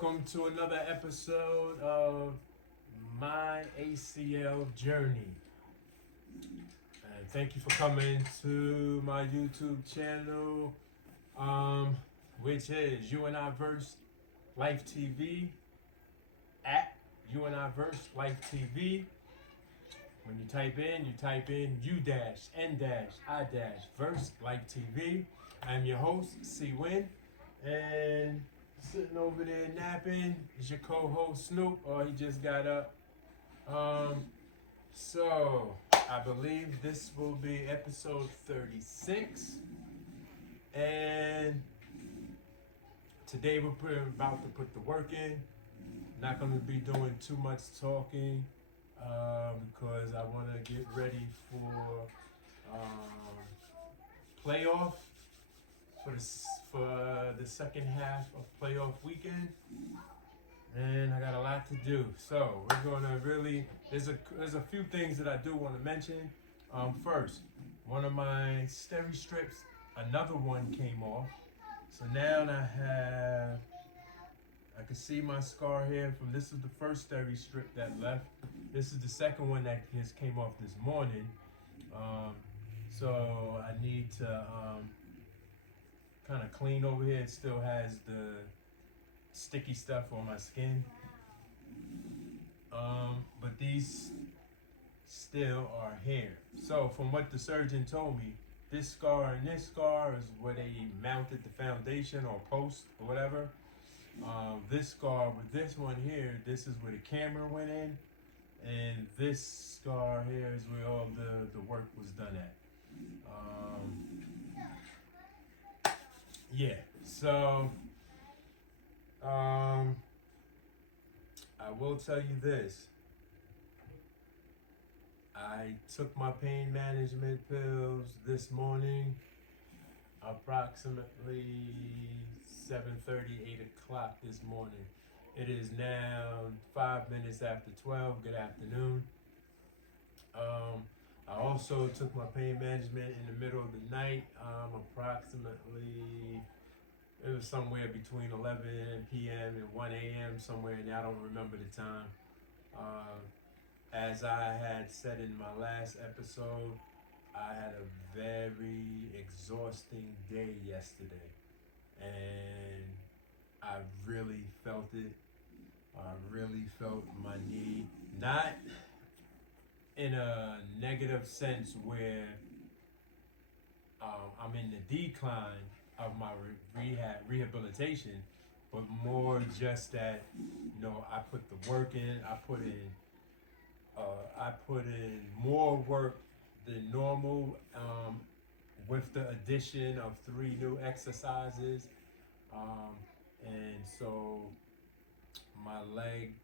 welcome to another episode of my ACL Journey. And thank you for coming to my YouTube channel, which is U-N-I-VERSELIFETV, at U-N-I-VERSELIFETV. When you type in U-N-I-Verse I'm your host, C-Win, and sitting over there napping is your co-host Snoop. Oh, he just got up. So I believe this will be episode 36, and today we're about to put the work in. Not going to be doing too much talking because I want to get ready for playoff for the second half of playoff weekend, and I got a lot to do. So we're gonna there's a few things that I do want to mention. First, one of my steri strips, another one came off. So now I can see my scar here from this is the first steri strip that left. This is the second one that just came off this morning. So I need to kind of clean over here. It still has the sticky stuff on my skin. But these still are here. So from what the surgeon told me, this scar and this scar is where they mounted the foundation or post or whatever. This scar with this one here, this is where the camera went in. And this scar here is where all the work was done at. Yeah, so I will tell you this. I took my pain management pills this morning, approximately 7:30, 8 o'clock this morning. It is now 5 minutes after 12. Good afternoon. I also took my pain management in the middle of the night, approximately, it was somewhere between 11 p.m. and 1 a.m., somewhere in there. I don't remember the time. As I had said in my last episode, I had a very exhausting day yesterday, and I really felt it. I really felt my knee, not in a negative sense where I'm in the decline of my rehabilitation, but more just that, I put the work in. I put in more work than normal, with the addition of 3 new exercises, and so my leg,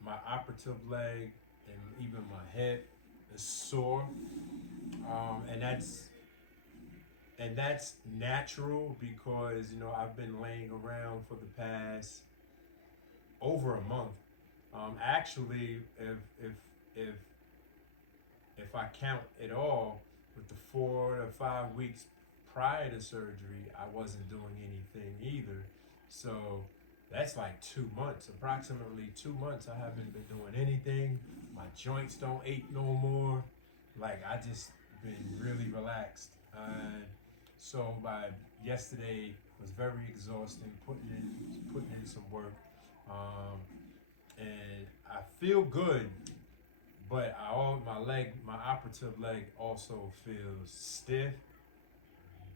my operative leg, and even my head is sore, and that's natural because I've been laying around for the past over a month. Actually, if I count it all, with the 4 to 5 weeks prior to surgery, I wasn't doing anything either. So that's like 2 months, approximately 2 months. I haven't been doing anything. My joints don't ache no more. Like, I just been really relaxed. So by yesterday was very exhausting, putting in some work. And I feel good, but my operative leg also feels stiff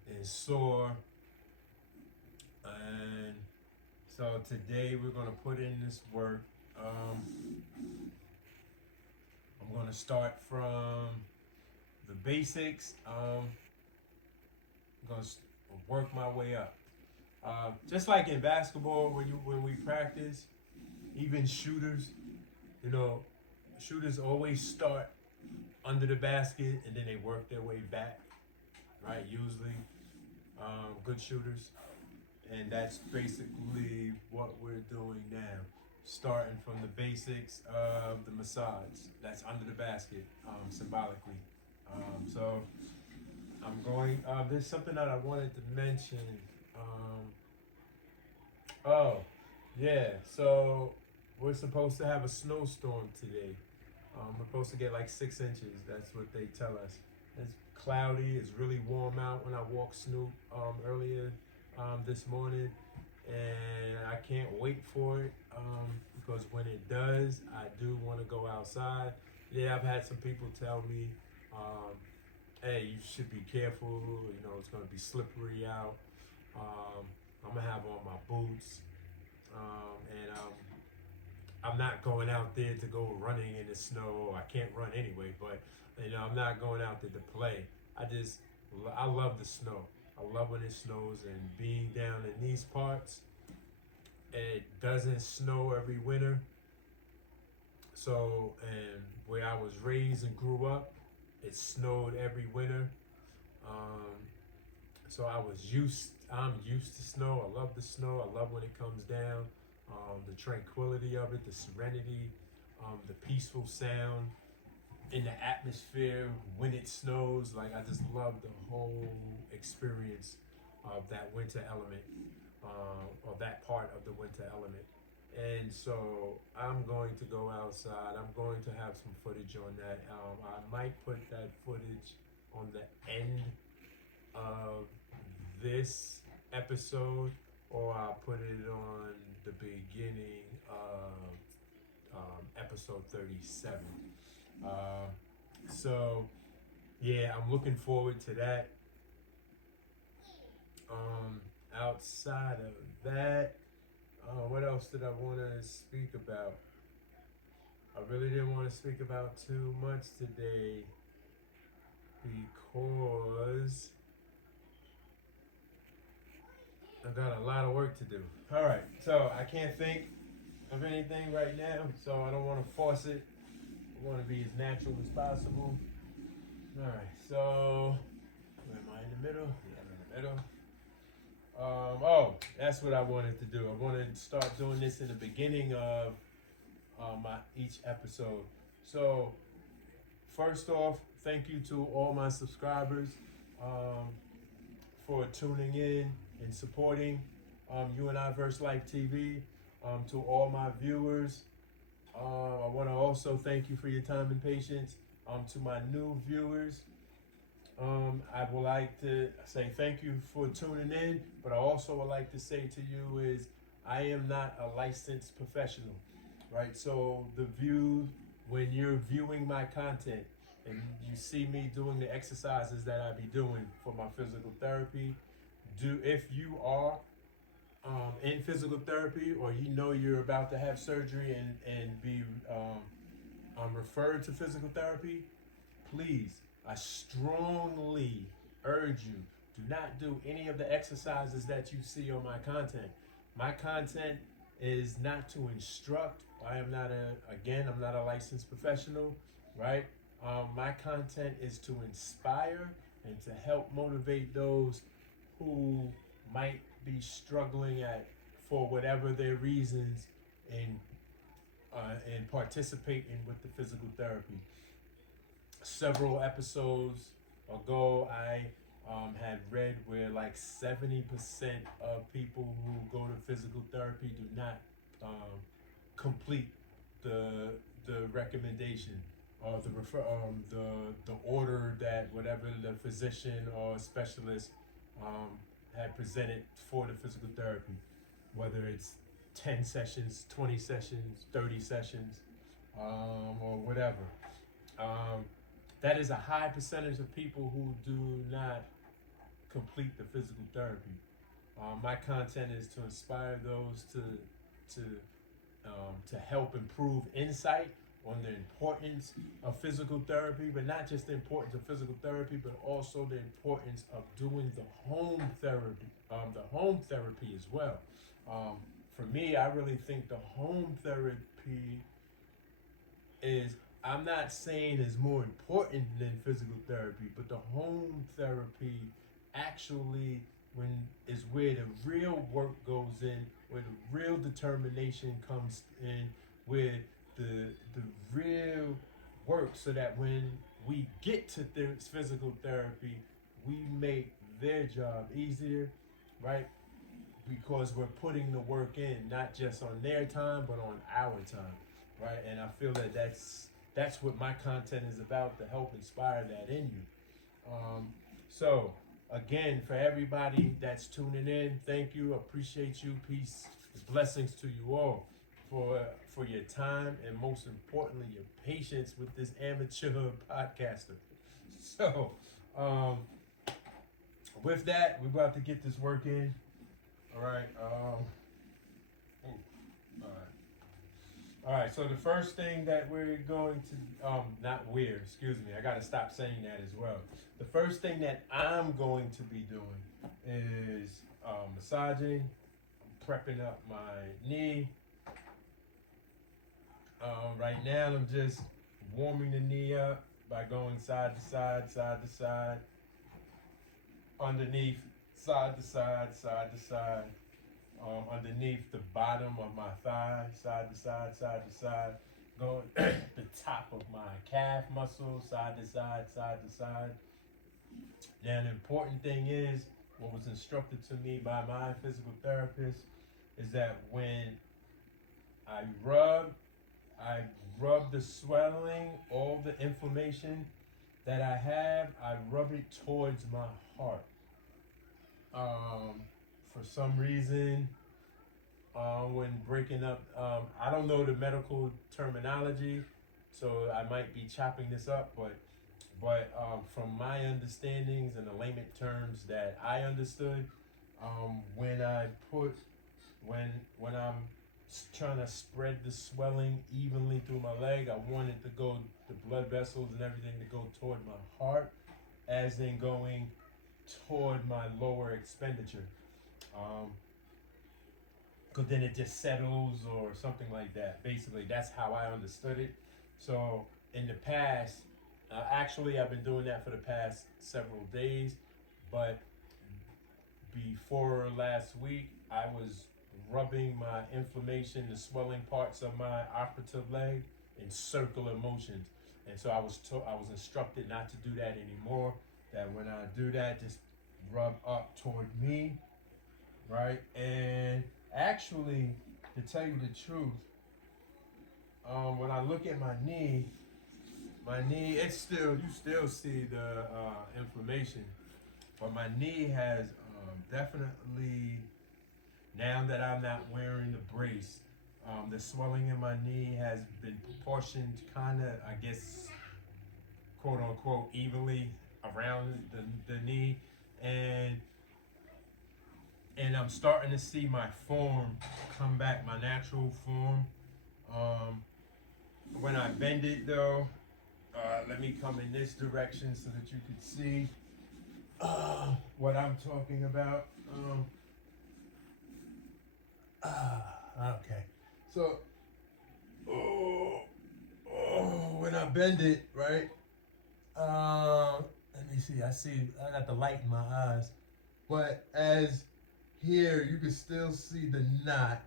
and sore. And so today we're gonna put in this work. I'm gonna start from the basics. I'm gonna work my way up. Just like in basketball, when we practice, even shooters, shooters always start under the basket and then they work their way back, right? Usually, good shooters. And that's basically what we're doing now. Starting from the basics of the massage. That's under the basket, symbolically. So I'm going, there's something that I wanted to mention. Yeah, so we're supposed to have a snowstorm today. We're supposed to get like 6 inches. That's what they tell us. It's cloudy. It's really warm out when I walked Snoop earlier this morning, and I can't wait for it because when it does, I do want to go outside. Yeah, I've had some people tell me, um, "Hey, you should be careful. You know, it's going to be slippery out." Um, I'm gonna have on my boots, and I'm not going out there to go running in the snow. I can't run anyway, but you know, I'm not going out there to play. I love the snow. I love when it snows, and being down in these parts, it doesn't snow every winter. So, and where I was raised and grew up, it snowed every winter. Um, so I'm used to snow. I love the snow. I love when it comes down. The tranquility of it, the serenity, the peaceful sound in the atmosphere when it snows. Like I just love the whole experience of that winter element, or that part of the winter element. And so I'm going to go outside. I'm going to have some footage on that. I might put that footage on the end of this episode, or I'll put it on the beginning of episode 37. Uh, so, yeah, I'm looking forward to that. Um, Outside of that, what else did I want to speak about? I really didn't want to speak about too much today because I got a lot of work to do. All right, so I can't think of anything right now, so I don't want to force it. I want to be as natural as possible. All right, so where am I in the middle? Yeah, I'm in the middle. Oh, that's what I wanted to do. I wanted to start doing this in the beginning of my each episode. So first off, thank you to all my subscribers um, for tuning in and supporting U-N-I-VERSELIFETV. To all my viewers, I want to also thank you for your time and patience. To my new viewers, I would like to say thank you for tuning in, but I also would like to say to you is I am not a licensed professional, right? So when you're viewing my content and you see me doing the exercises that I be doing for my physical therapy, if you are in physical therapy, or you know you're about to have surgery and be referred to physical therapy, please, I strongly urge you, do not do any of the exercises that you see on my content. My content is not to instruct. I'm not a licensed professional, right? My content is to inspire and to help motivate those who might be struggling for whatever their reasons in participating with the physical therapy. Several episodes ago, I had read where like 70% of people who go to physical therapy do not complete the recommendation or the order that whatever the physician or specialist had presented for the physical therapy, whether it's 10 sessions, 20 sessions, 30 sessions, or whatever. Um, that is a high percentage of people who do not complete the physical therapy. My content is to inspire those to help improve insight on the importance of physical therapy, but not just the importance of physical therapy, but also the importance of doing the home therapy as well. Um, for me, I really think the home therapy is, I'm not saying is more important than physical therapy, but the home therapy actually when is where the real work goes in, where the real determination comes in, where the real work, so that when we get to physical therapy, we make their job easier, right? because we're putting the work in, not just on their time, but on our time, right? And I feel that that's what my content is about, to help inspire that in you. So again, for everybody that's tuning in, thank you, appreciate you, peace, blessings to you all for your time, and most importantly, your patience with this amateur podcaster. So, with that, we're about to get this work in. All right. All right. All right. So the first thing that we're going to, excuse me, I got to stop saying that as well. The first thing that I'm going to be doing is massaging. I'm prepping up my knee. Right now, I'm just warming the knee up by going side to side, side to side, underneath, side to side, side to side, underneath the bottom of my thigh, side to side, side to side, going the top of my calf muscle, side to side, side to side. Now, the important thing is, what was instructed to me by my physical therapist is that when I rub the swelling, all the inflammation that I have, I rub it towards my heart. For some reason, when breaking up, I don't know the medical terminology, so I might be chopping this up, but from my understandings and the layman terms that I understood, when I'm trying to spread the swelling evenly through my leg, I want it to go, the blood vessels and everything to go toward my heart, as in going toward my lower expenditure. Because then it just settles or something like that. Basically, that's how I understood it. So in the past, actually, I've been doing that for the past several days, but before last week, I was rubbing my inflammation, the swelling parts of my operative leg in circular motions. And so I was instructed not to do that anymore. That when I do that, just rub up toward me, right? And actually, to tell you the truth, when I look at my knee, it's still, you still see the inflammation, but my knee has definitely, now that I'm not wearing the brace, the swelling in my knee has been proportioned kind of, I guess, quote unquote, evenly around the knee. And I'm starting to see my form come back, my natural form. When I bend it though, let me come in this direction so that you can see what I'm talking about. Okay. So, when I bend it, right? Let me see. I got the light in my eyes. But as here, you can still see the knot,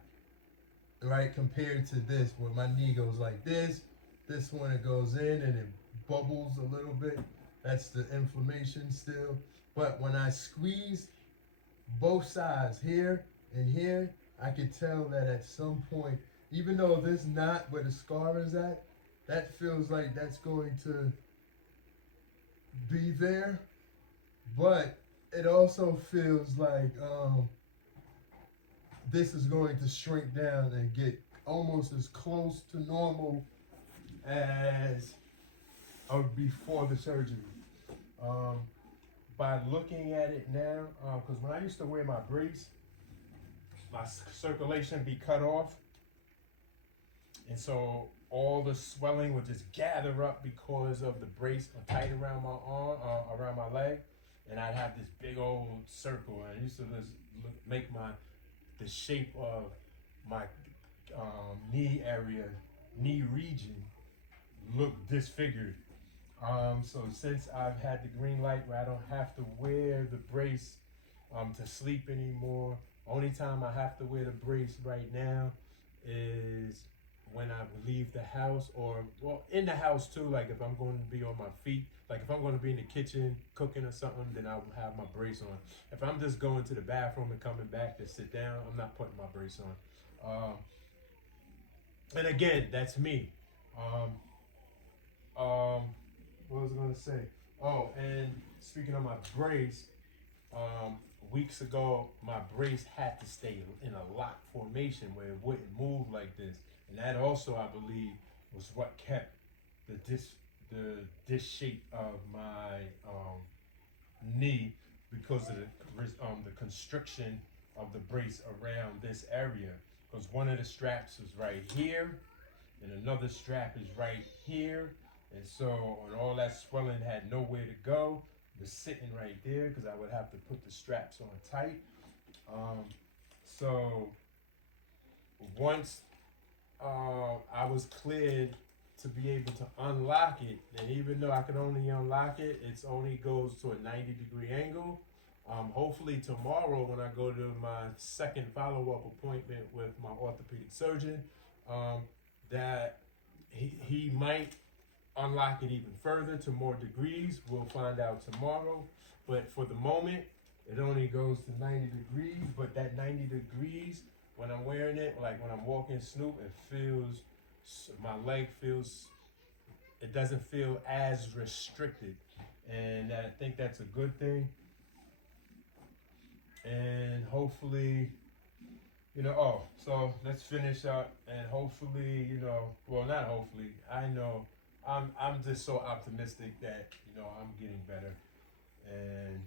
right? Compared to this, where my knee goes like this. This one, it goes in and it bubbles a little bit. That's the inflammation still. But when I squeeze both sides, here and here, I can tell that at some point, even though this knot where the scar is at, that feels like that's going to be there. But it also feels like this is going to shrink down and get almost as close to normal as before the surgery. By looking at it now, because when I used to wear my brace, my circulation be cut off, and so all the swelling would just gather up because of the brace tight around my arm, around my leg, and I'd have this big old circle, and I used to just make the shape of my knee area, knee region, look disfigured. So since I've had the green light where I don't have to wear the brace to sleep anymore, only time I have to wear the brace right now is when I leave the house, or well, in the house too. Like if I'm going to be on my feet, like if I'm going to be in the kitchen cooking or something, then I'll have my brace on. If I'm just going to the bathroom and coming back to sit down, I'm not putting my brace on. And again, that's me. Um, um, what was I going to say? Oh, and speaking of my brace, um, weeks ago, my brace had to stay in a lock formation where it wouldn't move like this, and that also, I believe, was what kept the disc shape of my knee, because of the constriction of the brace around this area. Because one of the straps is right here, and another strap is right here, and so and all that swelling had nowhere to go. It was sitting right there because I would have to put the straps on tight. Um, so once I was cleared to be able to unlock it, and even though I could only unlock it, it only goes to a 90-degree angle. Hopefully tomorrow, when I go to my second follow-up appointment with my orthopedic surgeon, um, that he might unlock it even further to more degrees. We'll find out tomorrow. But for the moment, it only goes to 90 degrees. But that 90 degrees, when I'm wearing it, like when I'm walking Snoop, it feels, my leg feels, it doesn't feel as restricted. And I think that's a good thing. And hopefully, so let's finish up, and hopefully, well, not hopefully, I know, I'm just so optimistic that, I'm getting better, and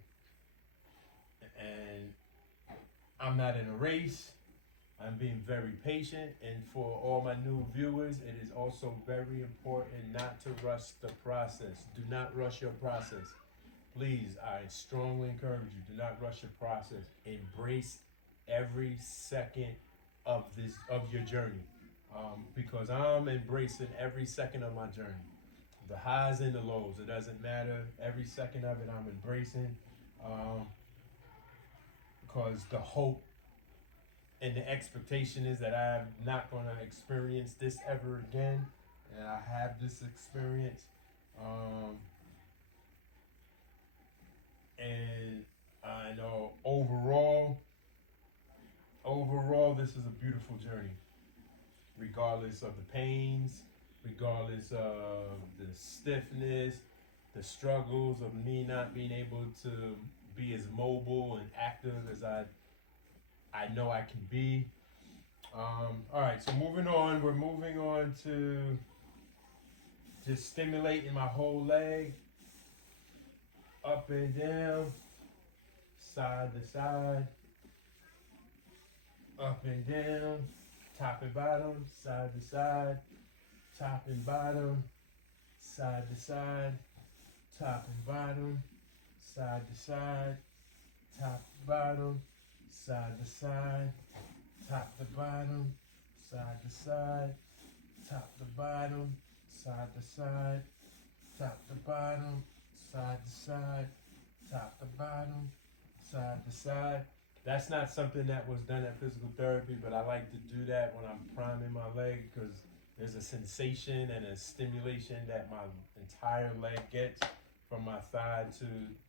and I'm not in a race. I'm being very patient, and for all my new viewers, it is also very important not to rush the process. Do not rush your process. Please, I strongly encourage you, do not rush your process. Embrace every second of your journey, because I'm embracing every second of my journey, the highs and the lows. It doesn't matter. Every second of it, I'm embracing, um, because the hope and the expectation is that I'm not going to experience this ever again, and I have this experience, and I know overall, this is a beautiful journey, regardless of the pains, regardless of the stiffness, the struggles of me not being able to be as mobile and active as I know I can be. All right, so moving on, we're moving on to just stimulating my whole leg, up and down, side to side, up and down, top and bottom, side to side, top and bottom, side to side, top and bottom, side to side, top to bottom, side to side, top to bottom, side to side, top to bottom, side to side, top to bottom, side to side, top to bottom, side to side. That's not something that was done at physical therapy, but I like to do that when I'm priming my leg, because there's a sensation and a stimulation that my entire leg gets, from my thigh to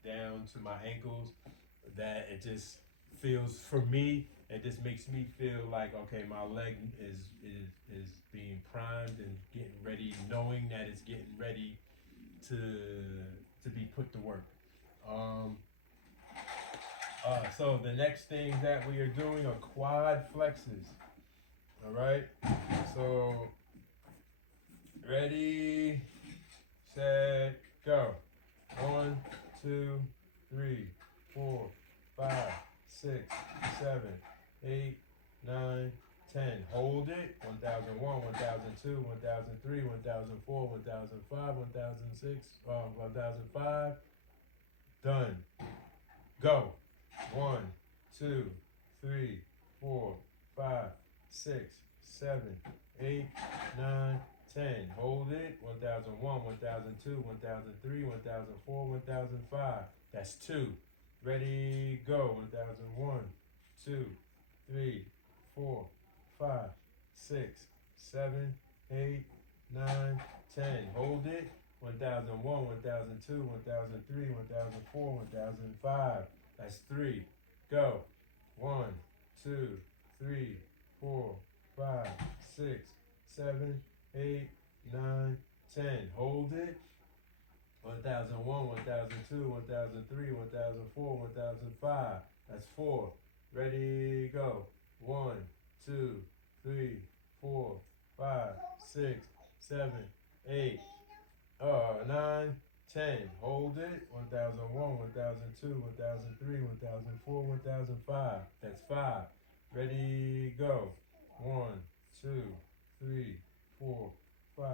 down to my ankles, that it just feels, for me, it just makes me feel like, okay, my leg is being primed and getting ready, knowing that it's getting ready to be put to work. So the next thing that we are doing are quad flexes. All right. So ready, set, go. 1, 2, 3, 4, 5, 6, 7, 8, 9, 10. Hold it. 1001, 1002, 1003, 1004, 1005, 1006, 1005. Done. Go. 1, 2, 3, 4, 5, 6, 7, 8, 9, 10. Hold it. 1001, 1002, 1003, 1004, 1005. That's 2. Ready, go. 1001, 2, 3, 4, 5, 6, 7, 8, 9, 10. Hold it. 1001, 1002, 1003, 1004, 1005. That's 3. Go. 1, 2, 3, 4, 5, 6, 7, 8, 9, 10. Hold it. 1001, 1002, 1003, 1004, 1005. That's 4. Ready, go. 1, 2, 3, 4, 5, 6, 7, 8, 9, 10. Hold it. 1001, 1002, 1003, 1004, 1005. That's 5. Ready, go. 1, 2, 3, 4, 5,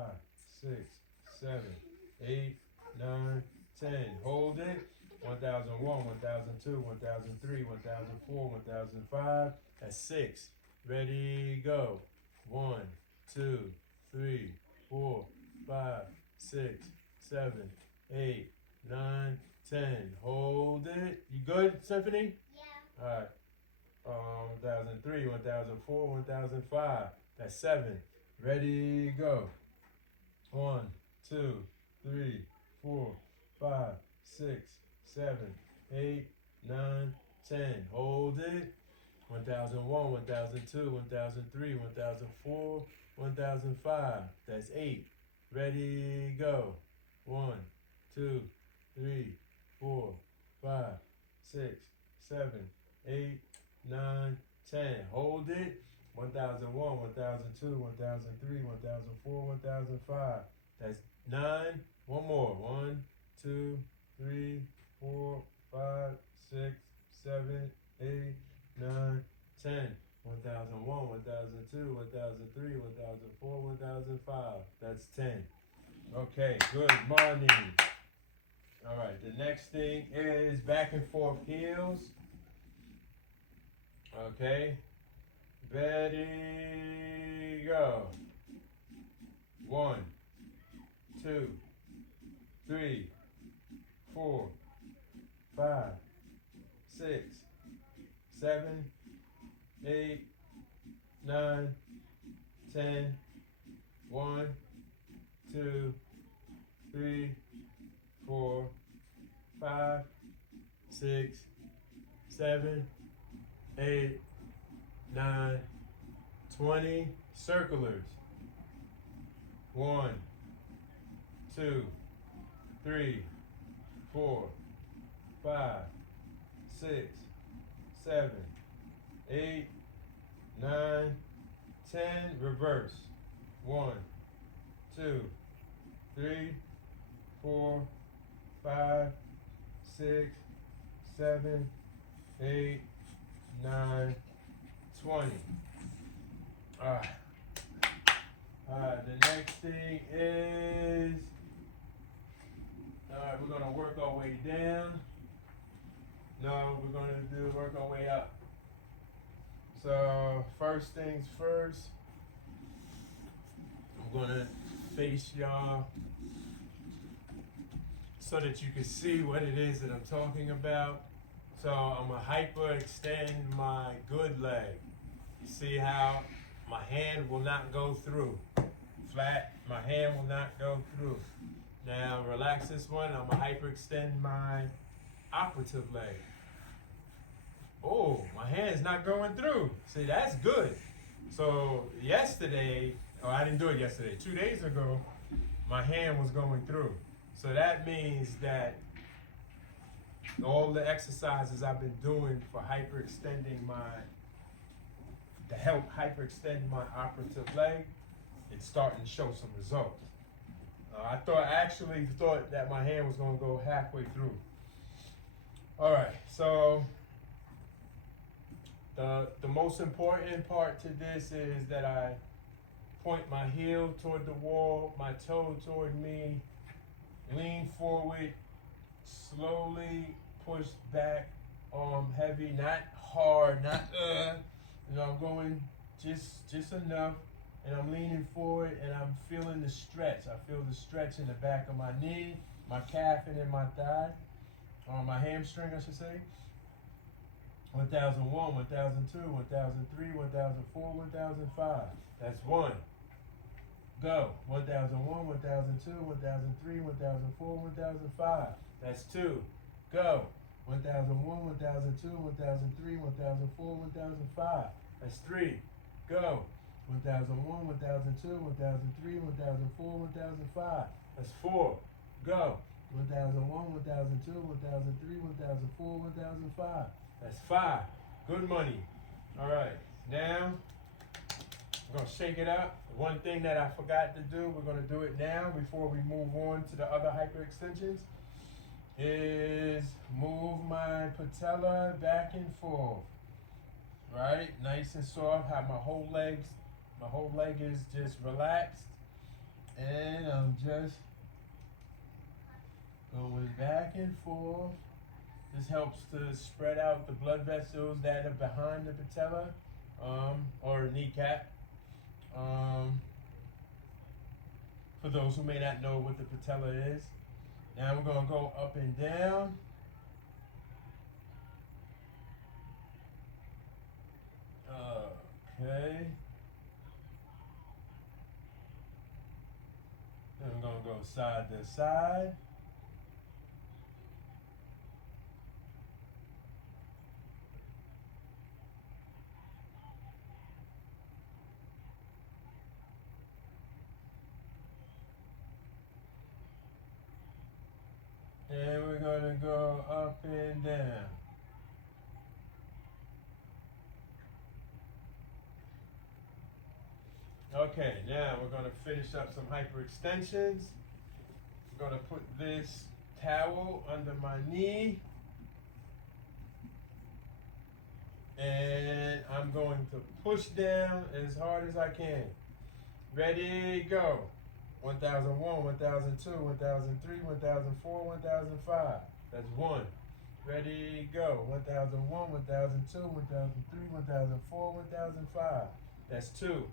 6, 7, 8, 9, 10. Hold it. 1001, 1002, 1003, 1004, 1005. That's 6. Ready, go. 1, 2, 3, 4, 5, 6, 7, 8, 9, 10. Hold it. You good, Symphony? Yeah. All right. 1003, 1004, 1005. That's 7. Ready, go. 1, 2, 3, 4, 5, 6, 7, 8, 9, 10. Hold it. 1001, 1002, 1003, 1004, 1005. That's 8. Ready, go. 1, 2, 3, 4, 5, 6, 7, 8, 9, 10. Hold it. 1001, 1002, 1003, 1004, 1005. That's 9. One more. 1, 2, 3, 4, 5, 6, 7, 8, 9, 10. 1001, 1002, 1003, 1004, 1005. That's 10. Okay, good morning. All right, the next thing is back and forth heels. Okay, ready, go. 1, 2, 3, 4, 5, 6, 7, 8, 9, 10. 1, 2, 3, 4, 5, 6, 7, 8, 9, 20. Circlers. 1, 2, 3, 4, 5, 6, 7, 8, 9, 10. Reverse. 1, 2, 3, 4, 5, 6, 7, 8, 9, 20. Alright. Alright, the next thing is, alright, we're gonna work our way down. No, we're gonna work our way up. So, first things first, I'm gonna face y'all so that you can see what it is that I'm talking about. So I'm gonna hyperextend my good leg. See how my hand will not go through. Flat, my hand will not go through. Now relax this one, I'm gonna hyperextend my operative leg. Oh, my hand's not going through. See, that's good. So yesterday, I didn't do it yesterday, 2 days ago, my hand was going through. So that means that all the exercises I've been doing for to help hyperextend my operative leg, it's starting to show some results. I actually thought that my hand was gonna go halfway through. All right, so the most important part to this is that I point my heel toward the wall, my toe toward me, lean forward, slowly push back, arm heavy, not hard, not I'm going just enough, and I'm leaning forward and I'm feeling the stretch. I feel the stretch in the back of my knee, my calf, and in my thigh, or my hamstring, I should say. 1001, 1002, 1003, 1004, 1005. That's 1. Go. 1001, 1002, 1003, 1004, 1005. That's 2. Go. 1001, 1002, 1003, 1004, 1005. That's 3. Go. 1001, 1002, 1003, 1004, 1005. That's 4. Go. 1001, 1002, 1003, 1004, 1005. That's 5. Good money. All right. Now, we're going to shake it up. One thing that I forgot to do, we're going to do it now before we move on to the other hyperextensions, is move my patella back and forth. Right? Nice and soft. Have my whole leg is just relaxed. And I'm just going back and forth. This helps to spread out the blood vessels that are behind the patella or kneecap. For those who may not know what the patella is. Now we're going to go up and down. Okay. Then we're going to go side to side. And we're going to go up and down. Okay, now we're going to finish up some hyperextensions. We're going to put this towel under my knee. And I'm going to push down as hard as I can. Ready, go. 1001, 1002, 1003, 1004, 1005. That's 1. Ready, go. 1001, 1002, 1003, 1004, 1005. That's 2.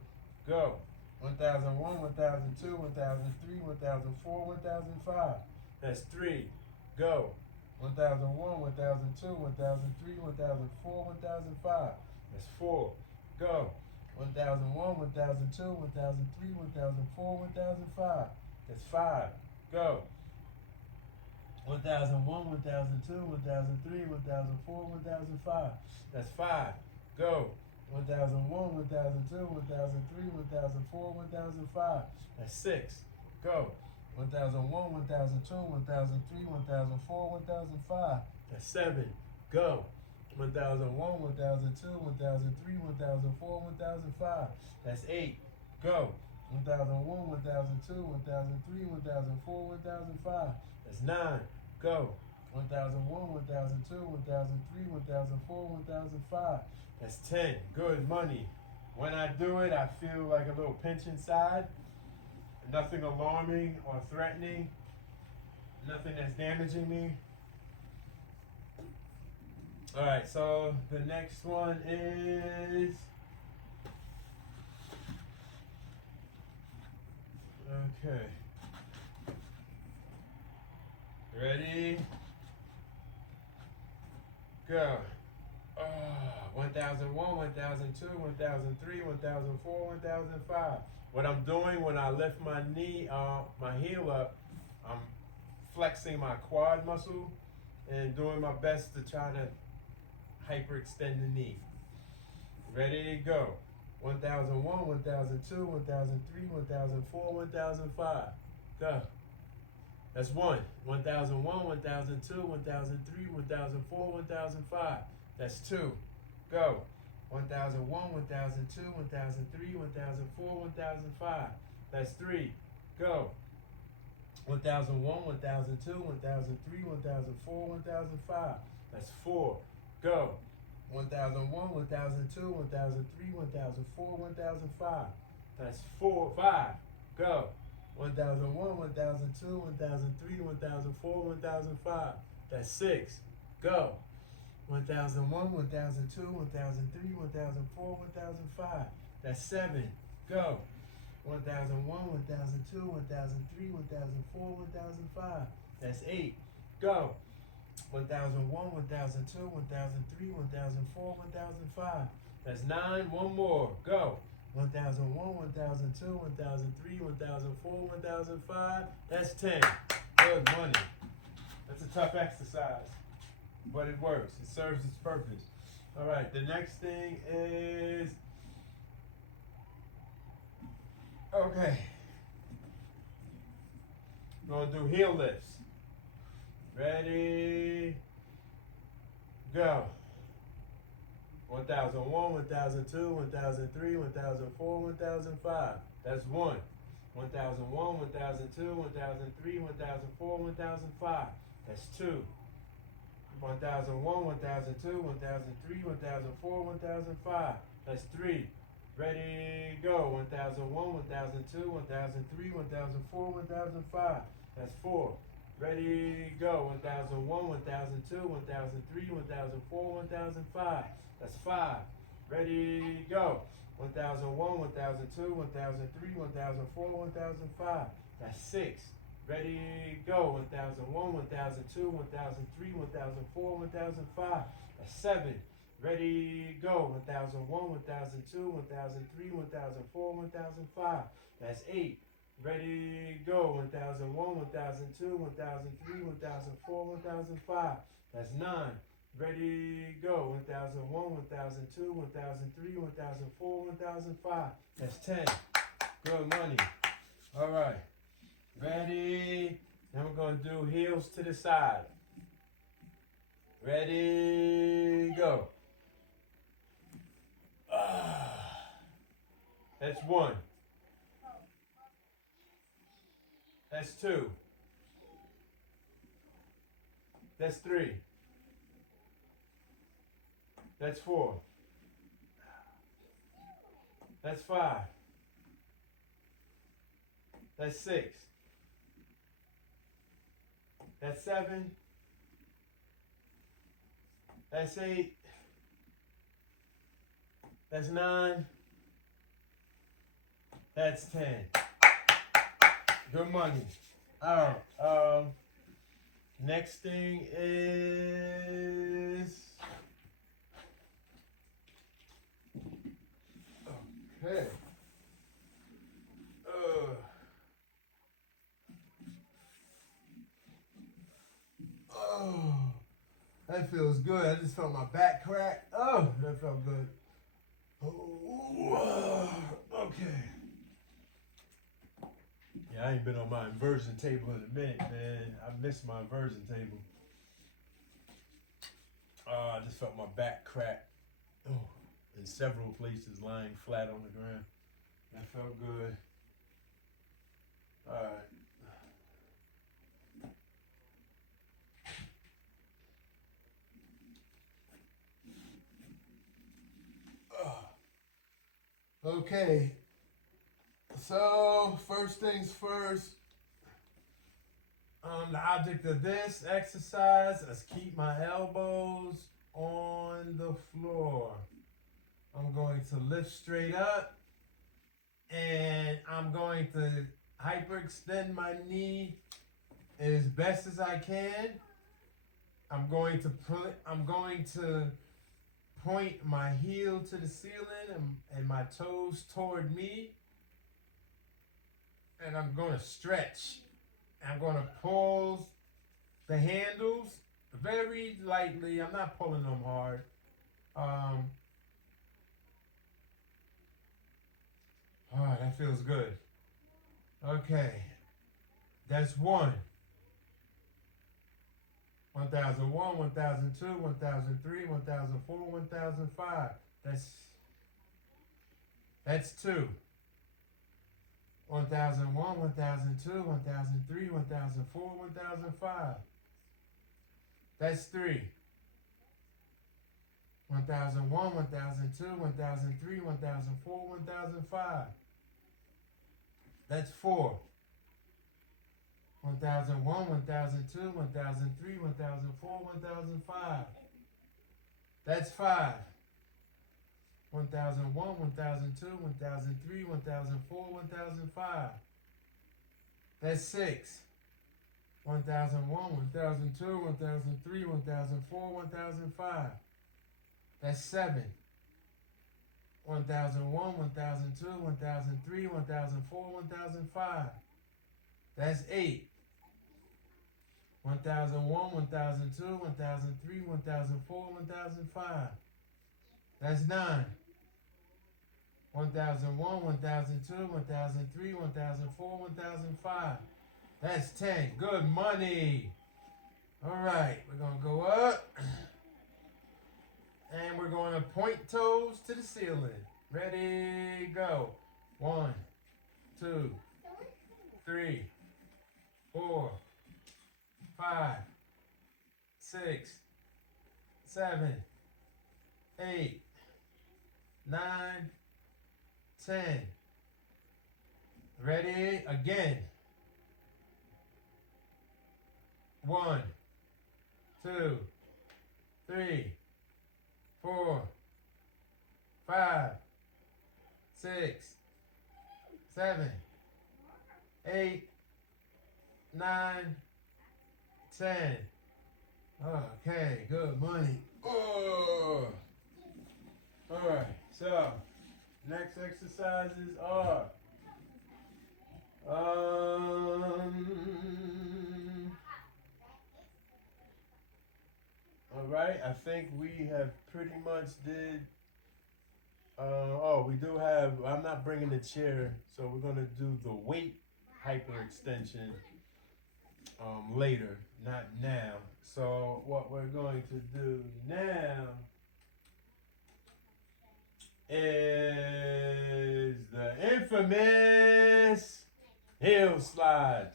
Go. 1001, 1002, 1003, 1004, 1005. That's 3. Go. 1001, 1002, 1003, 1004, 1005. That's 4. Go. 1001, 1002, 1003, 1004, 1005. That's 5. Go. 1001, 1002, 1003, 1004, 1005. That's 5. Go. 1001, 1002, 1003, 1004, 1005. That's 6. Go. 1001, 1002, 1003, 1004, 1005. That's 7. Go. 1001, 1002, 1003, 1004, 1005. That's 8. Go. 1001, 1002, 1003, 1004, 1005. That's 9. Go. 1001, 1002, 1003, 1004, 1005. That's 10. Good money. When I do it, I feel like a little pinch inside. Nothing alarming or threatening. Nothing that's damaging me. Alright, so the next one is... Okay. Ready? Go. 1001, 1002, 1003, 1004, 1005. What I'm doing when I lift my knee, my heel up, I'm flexing my quad muscle and doing my best to try to hyperextend the knee. Ready to go. 1001, 1002, 1003, 1004, 1005. Go. That's 1. 1001, 1002, 1003, 1004, 1005. That's 2. Go. 1001, 1002, 1003, 1004, 1005. That's 3. Go. 1001, 1002, 1003, 1004, 1005. That's 4. Go. 1001, 1002, 1003, 1004, 1005. That's 5. Go. 1001, 1002, 1003, 1004, 1005. That's 6. Go. 1001, 1002, 1003, 1004, 1005. That's 7. Go. 1001, 1002, 1003, 1004, 1005. That's 8. Go. 1001, 1002, 1003, 1004, 1005. That's 9. One more. Go. 1001, 1002, 1003, 1004, 1005. That's 10. Good money. That's a tough exercise, but it works. It serves its purpose. All right, the next thing is, okay, we're gonna do heel lifts. Ready, go. 1001, 1002, 1003, 1004, 1005. That's 1. 1001, 1002, 1003, 1004, 1005. That's 2. 1001, 1002, 1003, 1004, 1005. That's 3. Ready, go. 1001, 1002, 1003, 1004, 1005. That's 4. Ready, go. 1001, 1002, 1003, 1004, 1005. That's 5. Ready, go. 1001, 1002, 1003, 1004, 1005. That's 6. Ready, go. 1001, 1002, 1003, 1004, 1005. That's 7. Ready, go. 1001, 1002, 1003, 1004, 1005. That's 8. Ready, go. 1001, 1002, 1003, 1004, 1005. That's 9. Ready, go. 1001, 1002, 1003, 1004, 1005. That's 10. Good money. All right. Ready. Now we're going to do heels to the side. Ready, go. That's 1. That's 2. That's 3. That's 4. That's 5. That's 6. That's 7. That's 8. That's 9. That's 10. Good money. All right. Next thing is, okay. Oh, that feels good. I just felt my back crack. Oh, that felt good. Oh, okay. Yeah, I ain't been on my inversion table in a minute, man. I missed my inversion table. I just felt my back crack. Oh, in several places, lying flat on the ground. That felt good. All right. Okay. So, first things first. The object of this exercise is keep my elbows on the floor. I'm going to lift straight up, and I'm going to hyperextend my knee as best as I can. I'm going to point my heel to the ceiling and my toes toward me. And I'm going to stretch. I'm going to pull the handles very lightly. I'm not pulling them hard. That feels good. Okay. That's 1. 1001, 1002, 1003, 1004, 1005. That's 2. 1001, 1002, 1003, 1004, 1005. That's 3. 1001, 1002, 1003, 1004, 1005. That's 4. 1001, 1002, 1003, 1004, 1005. That's 5. 1001, 1002, 1003, 1004, 1005. That's 6. 1001, 1002, 1003, 1004, 1005. That's 7. 1001, 1002, 1003, 1004, 1005. That's 8. 1001, 1002, 1003, 1004, 1005. That's 9. 1001, 1002, 1003, 1004, 1005. That's 10. Good money. All right, we're going to go up. And we're going to point toes to the ceiling. Ready, go. 1, 2, 3, 4, 5, 6, 7, 8, 9, 10. Ready, again. 1, 2, 3, 4, 5, 6, 7, 8, 9, 10. Okay, good money. Oh. All right, so next exercises are all right, I think we have pretty much did. We do have. I'm not bringing the chair, so we're gonna do the weight hyperextension later, not now. So what we're going to do now is the infamous heel slide.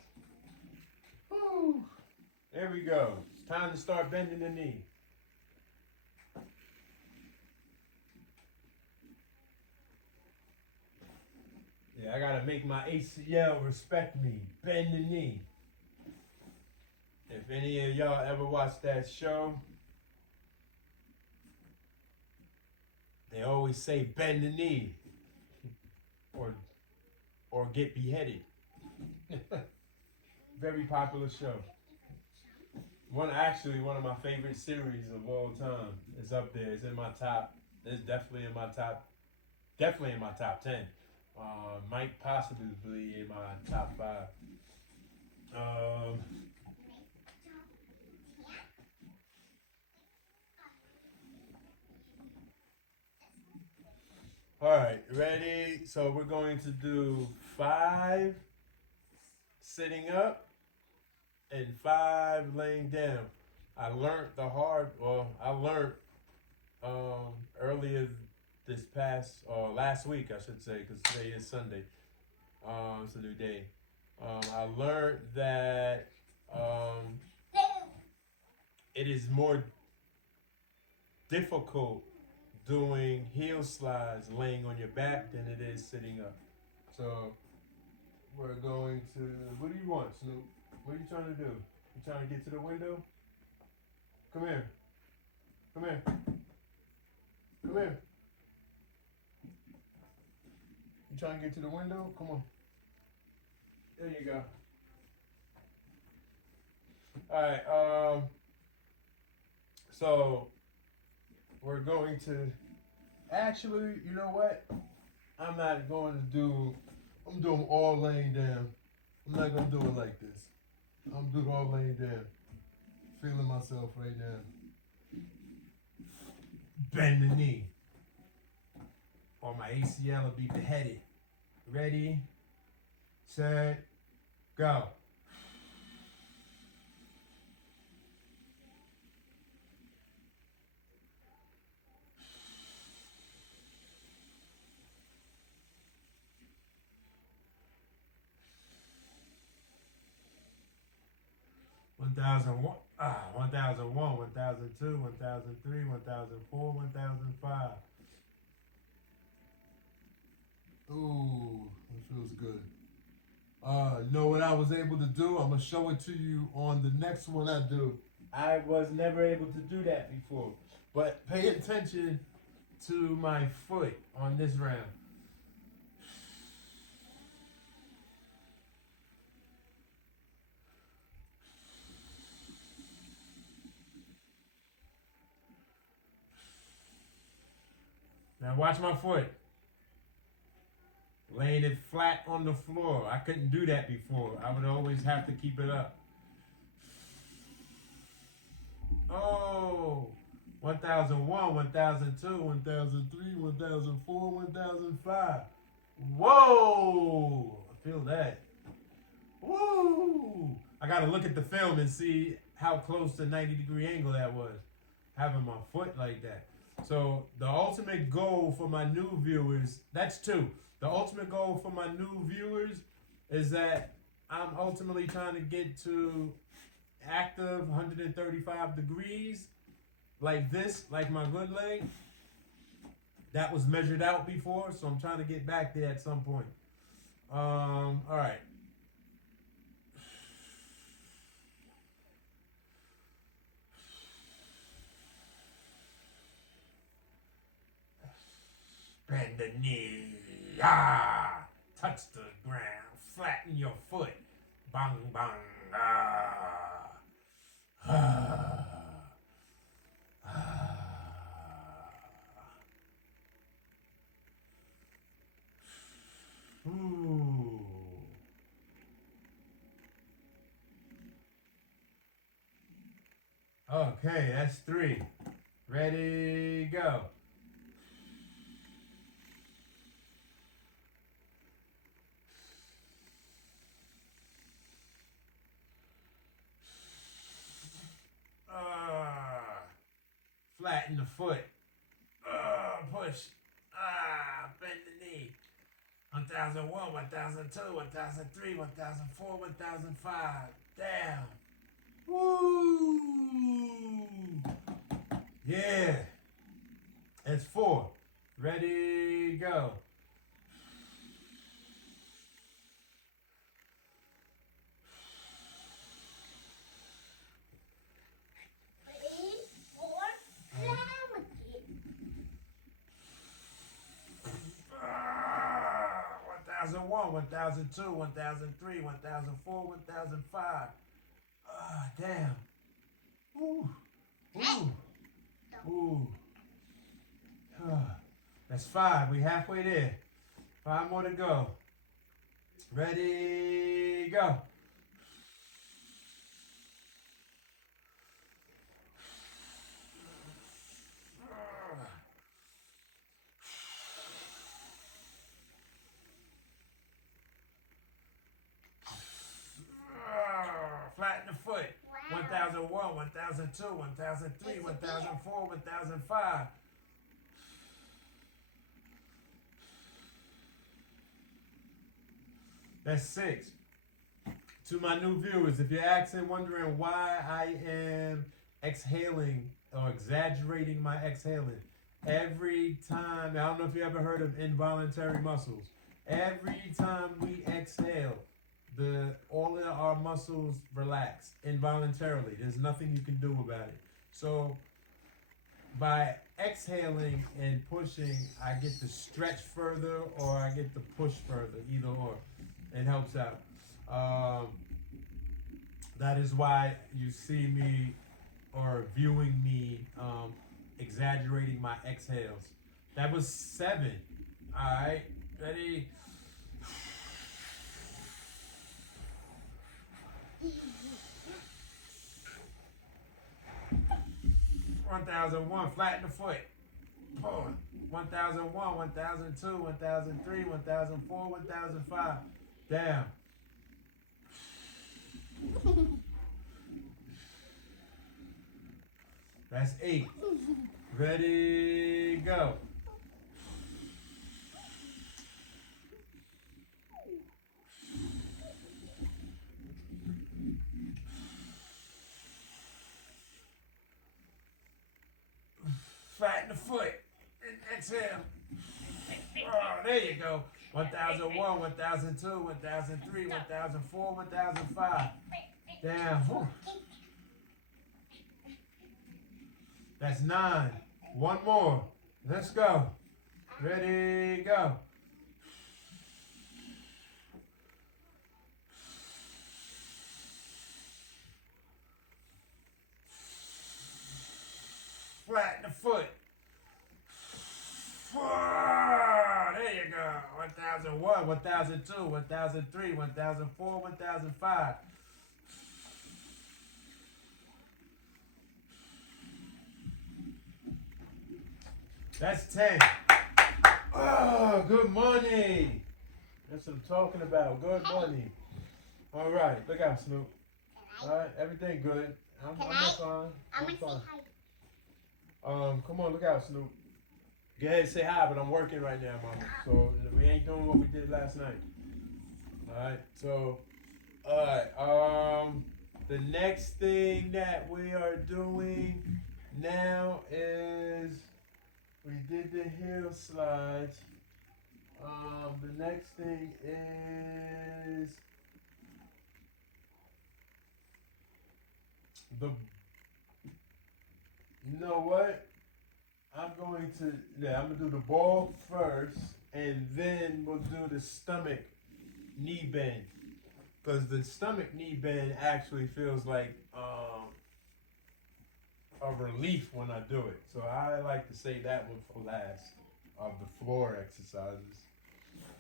Woo. There we go. It's time to start bending the knee. Yeah, I gotta make my ACL respect me. Bend the knee. If any of y'all ever watched that show, they always say bend the knee or get beheaded. Very popular show. One of my favorite series of all time. It's up there. It's in my top. It's definitely in my top. Definitely in my top 10. Might possibly be in my top 5. All right, ready? So we're going to do 5 sitting up and 5 laying down. I learned earlier this past, last week, I should say, because today is Sunday. It's a new day. I learned that it is more difficult doing heel slides laying on your back than it is sitting up. So we're going to, what do you want, Snoop? What are you trying to do? You trying to get to the window? Come here. Come here. Come here. You trying to get to the window? Come on. There you go. All right. So we're going to actually, you know what? I'm not going to do. I'm doing all laying down. I'm not gonna do it like this. I'm doing all laying down. Feeling myself right now. Bend the knee, or my ACL will be beheaded. Ready, set, go. One thousand one, 1001, 1002, 1003, 1004, 1005. Ooh, that feels good. You know what I was able to do? I'm gonna show it to you on the next one I do. I was never able to do that before, but pay attention to my foot on this round. Now watch my foot. laying it flat on the floor. I couldn't do that before. I would always have to keep it up. Oh, 1001, 1002, 1003, 1004, 1005. Whoa! I feel that. Woo! I gotta look at the film and see how close to 90-degree angle that was. Having my foot like that. So the ultimate goal for my new viewers, that's two. The ultimate goal for my new viewers is that I'm ultimately trying to get to active 135 degrees like this, like my good leg. That was measured out before, so I'm trying to get back there at some point. All right. Bend the knee. Ah! Touch the ground. Flatten your foot. Bang, bang. Ah! Ah! Ah! Ooh. Okay, that's 3. Ready, go. Flatten the foot. Push. Bend the knee. 1001, 1002, 1003, 1004, 1005. Damn. Woo! Yeah. That's 4. Ready, go. One, 1002, 1003, 1004, 1005. Damn. Ooh. Ooh. Ooh. That's 5. We halfway there. 5 more to go. Ready, go. Flatten the foot. 1001, 1002, 1003, 1004, 1005. That's 6. To my new viewers, if you're wondering why I am exhaling or exaggerating my exhaling, every time, I don't know if you ever heard of involuntary muscles. Every time we exhale, all of our muscles relax involuntarily. There's nothing you can do about it. So by exhaling and pushing, I get to stretch further or I get to push further, either or. It helps out. That is why you see me or viewing me exaggerating my exhales. That was 7. All right, ready? 1001, flatten the foot. 1001, 1002, 1003, 1004, 1005. Down. That's 8. Ready, go. Flatten the foot and exhale. There you go. 1001, 1002, 1003, 1004, 1005. Down. Whew. That's 9. 1 more. Let's go. Ready, go. Flatten the foot. There you go. 1001, 1001, 1002, 1003, 1004, 1005. That's 10. Oh, good money. That's what I'm talking about. Good money. All right, look out, Snoop. All right, everything good. I'm fine. I'm fine. Come on, look out, Snoop. Go ahead and say hi, but I'm working right now, Mama. So we ain't doing what we did last night. All right. So, all right. The next thing that we are doing now is we did the hill slides. The next thing is the. You know what? I'm gonna do the ball first, and then we'll do the stomach knee bend, because the stomach knee bend actually feels like a relief when I do it. So I like to say that one for last of the floor exercises.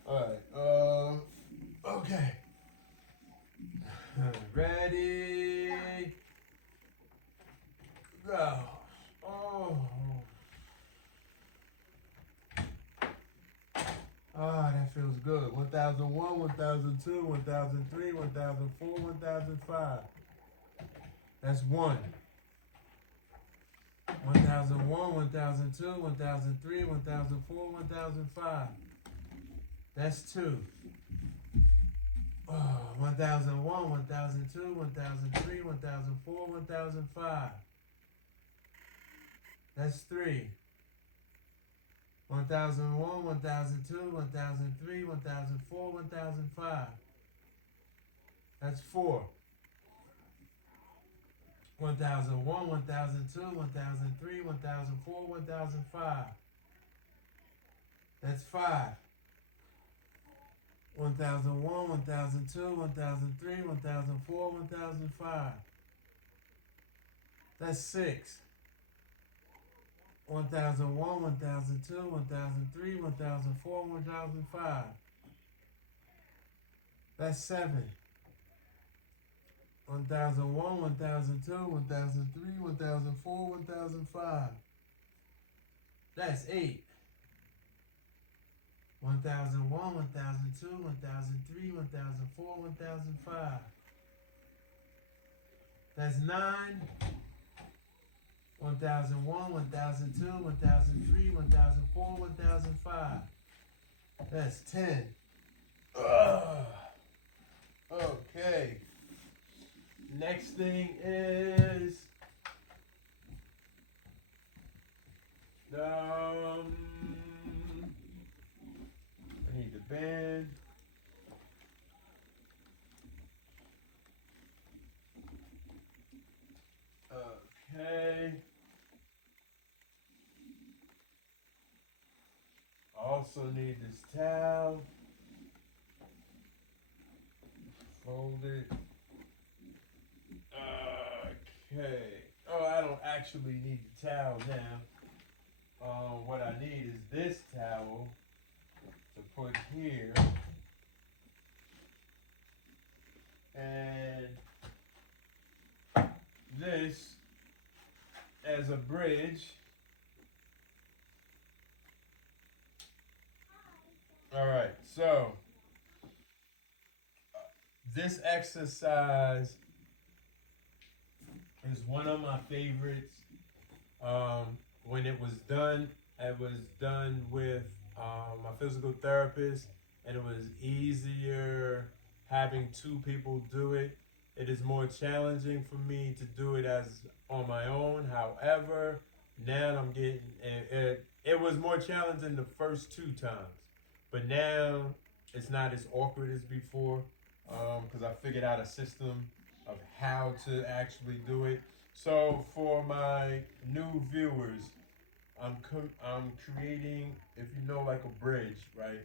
All right. Okay. Ready? Go. Oh. Ah, that feels good. 1001, 1002, 1003, 1004, 1005. That's 1. 1001, 1002, 1003, 1004, 1005. That's 2. 1001, 1002, 1003, 1004, 1005. That's 3. 1001, 1002, 1003, 1004, 1005. That's 4. 1001, 1002, 1003, 1004, 1005. That's 5. 1001, 1002, 1003, 1004, 1005. That's 6. 1001, 1002, 1003, 1004, 1005. That's 7. 1001, 1002, 1003, 1004, 1005. That's 8. 1001, 1002, 1003, 1004, 1005. That's 9. 1001, 1002, 1003, 1004, 1005. That's 10. Okay. Next thing is I need the band. Okay. Also need this towel. Fold it. Okay. Oh, I don't actually need the towel now. What I need is this towel to put here. And this as a bridge. All right, so this exercise is one of my favorites. When it was done with my physical therapist, and it was easier having 2 people do it. It is more challenging for me to do it as on my own. However, now I'm getting it was more challenging the first 2 times, but now it's not as awkward as before, because I figured out a system of how to actually do it. So for my new viewers, I'm creating, if you know, like a bridge, right?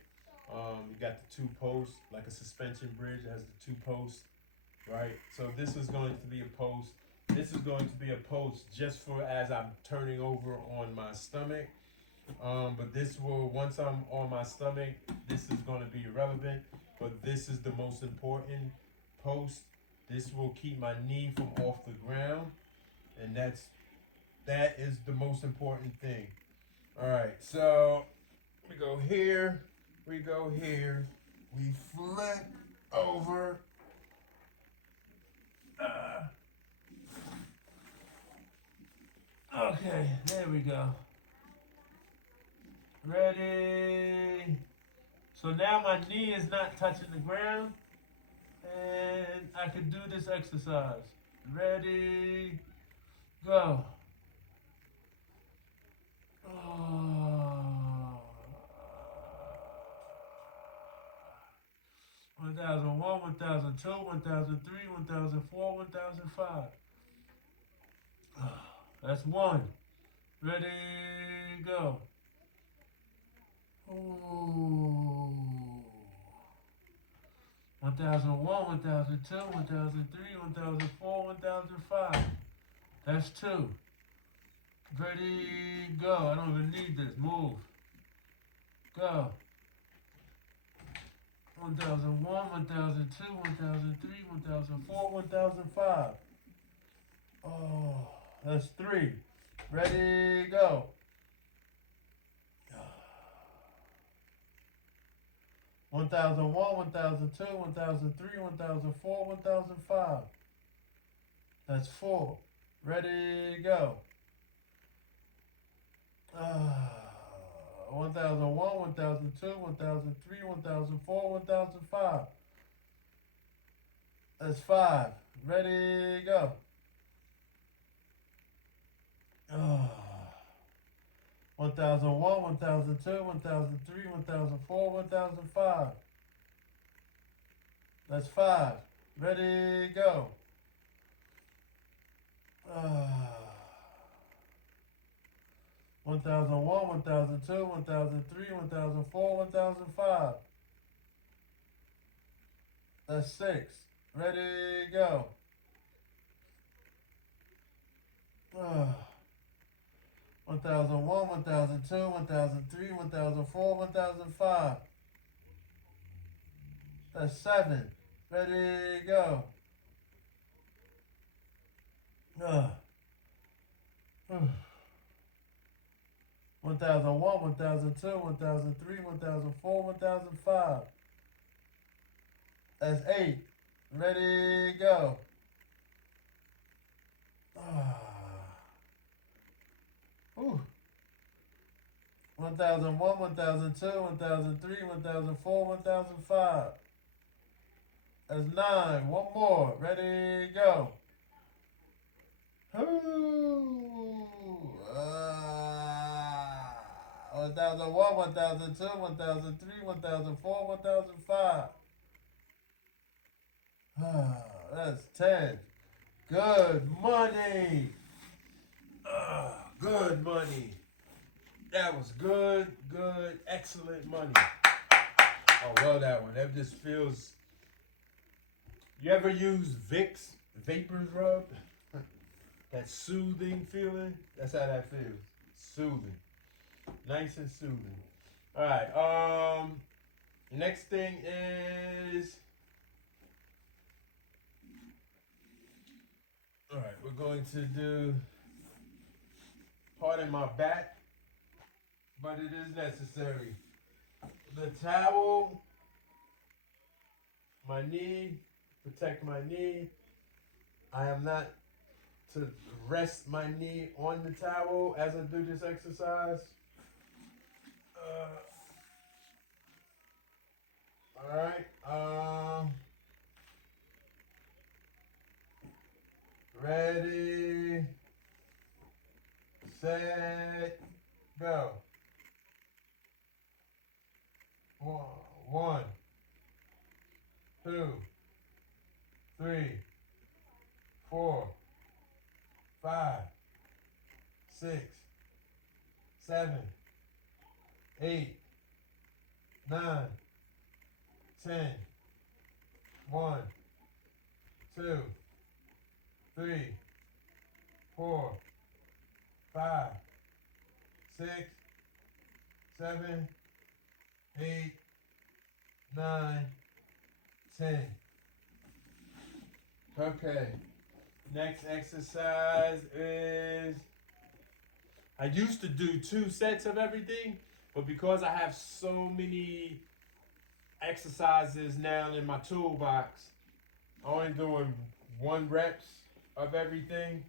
You got the 2 posts, like a suspension bridge that has the 2 posts, right? So this is going to be a post. This is going to be a post just for as I'm turning over on my stomach. But this will, once I'm on my stomach, this is going to be irrelevant. But this is the most important post. This will keep my knee from off the ground, and that is the most important thing. All right, so we go here, we go here, we flip over. Okay, there we go. Ready? So now my knee is not touching the ground, and I can do this exercise. Ready? Go. Oh. 1001, 1002, 1003, 1004, 1005. That's one. Ready? Go. Ooh. 1001, 1002, 1003, 1004, 1005. That's two. Ready, go. I don't even need this. Move. Go. 1001, 1002, 1003, 1004, 1005. Oh, that's three. Ready, go. 1001, 1002, 1003, 1004, 1005. That's four. Ready, go. 1001, 1002, 1003, 1004, 1005. That's five. Ready, go. 1001, 1002, 1003, 1004, 1005. That's five. Ready, go. 1001, 1002, 1003, 1004, 1005. That's six. Ready, go. 1001, 1002, 1003, 1004, 1005. That's seven. Ready, go. 1001, 1002, 1003, 1004, 1005. That's eight. Ready, go. 1001, 1002, 1003, 1004, 1005. That's nine. One more. Ready, go. 1001, 1002, 1003, 1004, 1005. That's 10. Good money. Good money. That was good, excellent money. I love that one. That just feels. You ever use Vicks Vapors Rub? That soothing feeling? That's how that feels. Soothing. Nice and soothing. Alright, next thing is. Alright, we're going to do part in my back, but it is necessary. The towel, my knee, protect my knee. I am not to rest my knee on the towel as I do this exercise. Alright, ready, set, go. One, two, three, 4, 5, 6, 7, 8, 9, 10. 1, 2, 3, 4, 5, 6, 7, 8, 9, 10. Okay. Next exercise is, I used to do 2 sets of everything, but because I have so many exercises now in my toolbox, I'm only doing 1 reps of everything.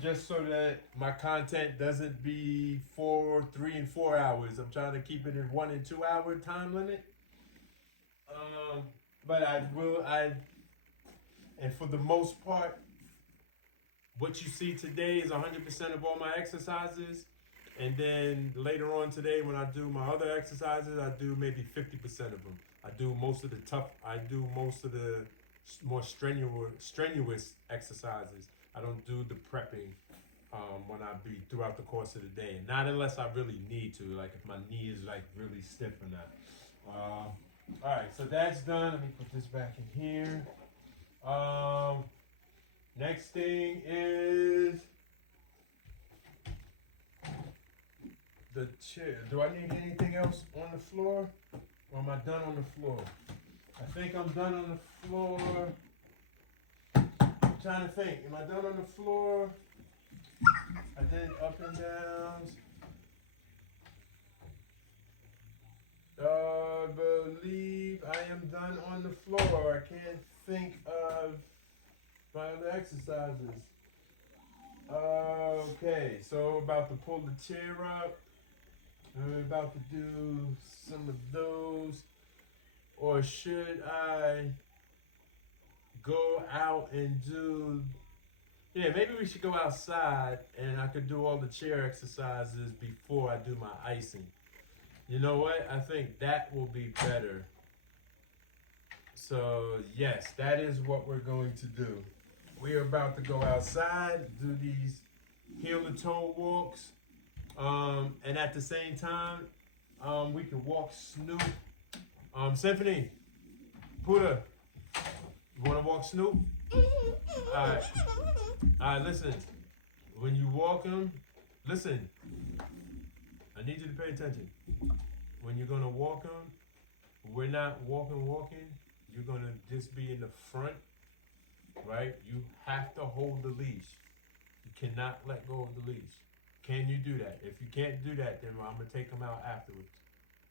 Just so that my content doesn't be 3 and 4 hours. I'm trying to keep it in 1 and 2 hour time limit. But and for the most part, what you see today is 100% of all my exercises. And then later on today, when I do my other exercises, I do maybe 50% of them. I do most of the more strenuous exercises. I don't do the prepping when I be throughout the course of the day. Not unless I really need to, like if my knee is like really stiff or not. All right, so that's done. Let me put this back in here. Next thing is the chair. Do I need anything else on the floor? Or am I done on the floor? I think I'm done on the floor. I'm trying to think. Am I done on the floor? I did up and downs. I believe I am done on the floor. I can't think of my other exercises. Okay, so about to pull the chair up. I'm about to do some of those. Or should I go out and do... Yeah, maybe we should go outside and I could do all the chair exercises before I do my icing. You know what? I think that will be better. So, yes, that is what we're going to do. We are about to go outside, do these heel-to-toe walks. And at the same time, we can walk Snoop. Symphony, Puda, you want to walk Snoop? All right, listen. When you walk him, listen. I need you to pay attention. When you're going to walk him, we're not walking. You're going to just be in the front, right? You have to hold the leash. You cannot let go of the leash. Can you do that? If you can't do that, then I'm going to take him out afterwards.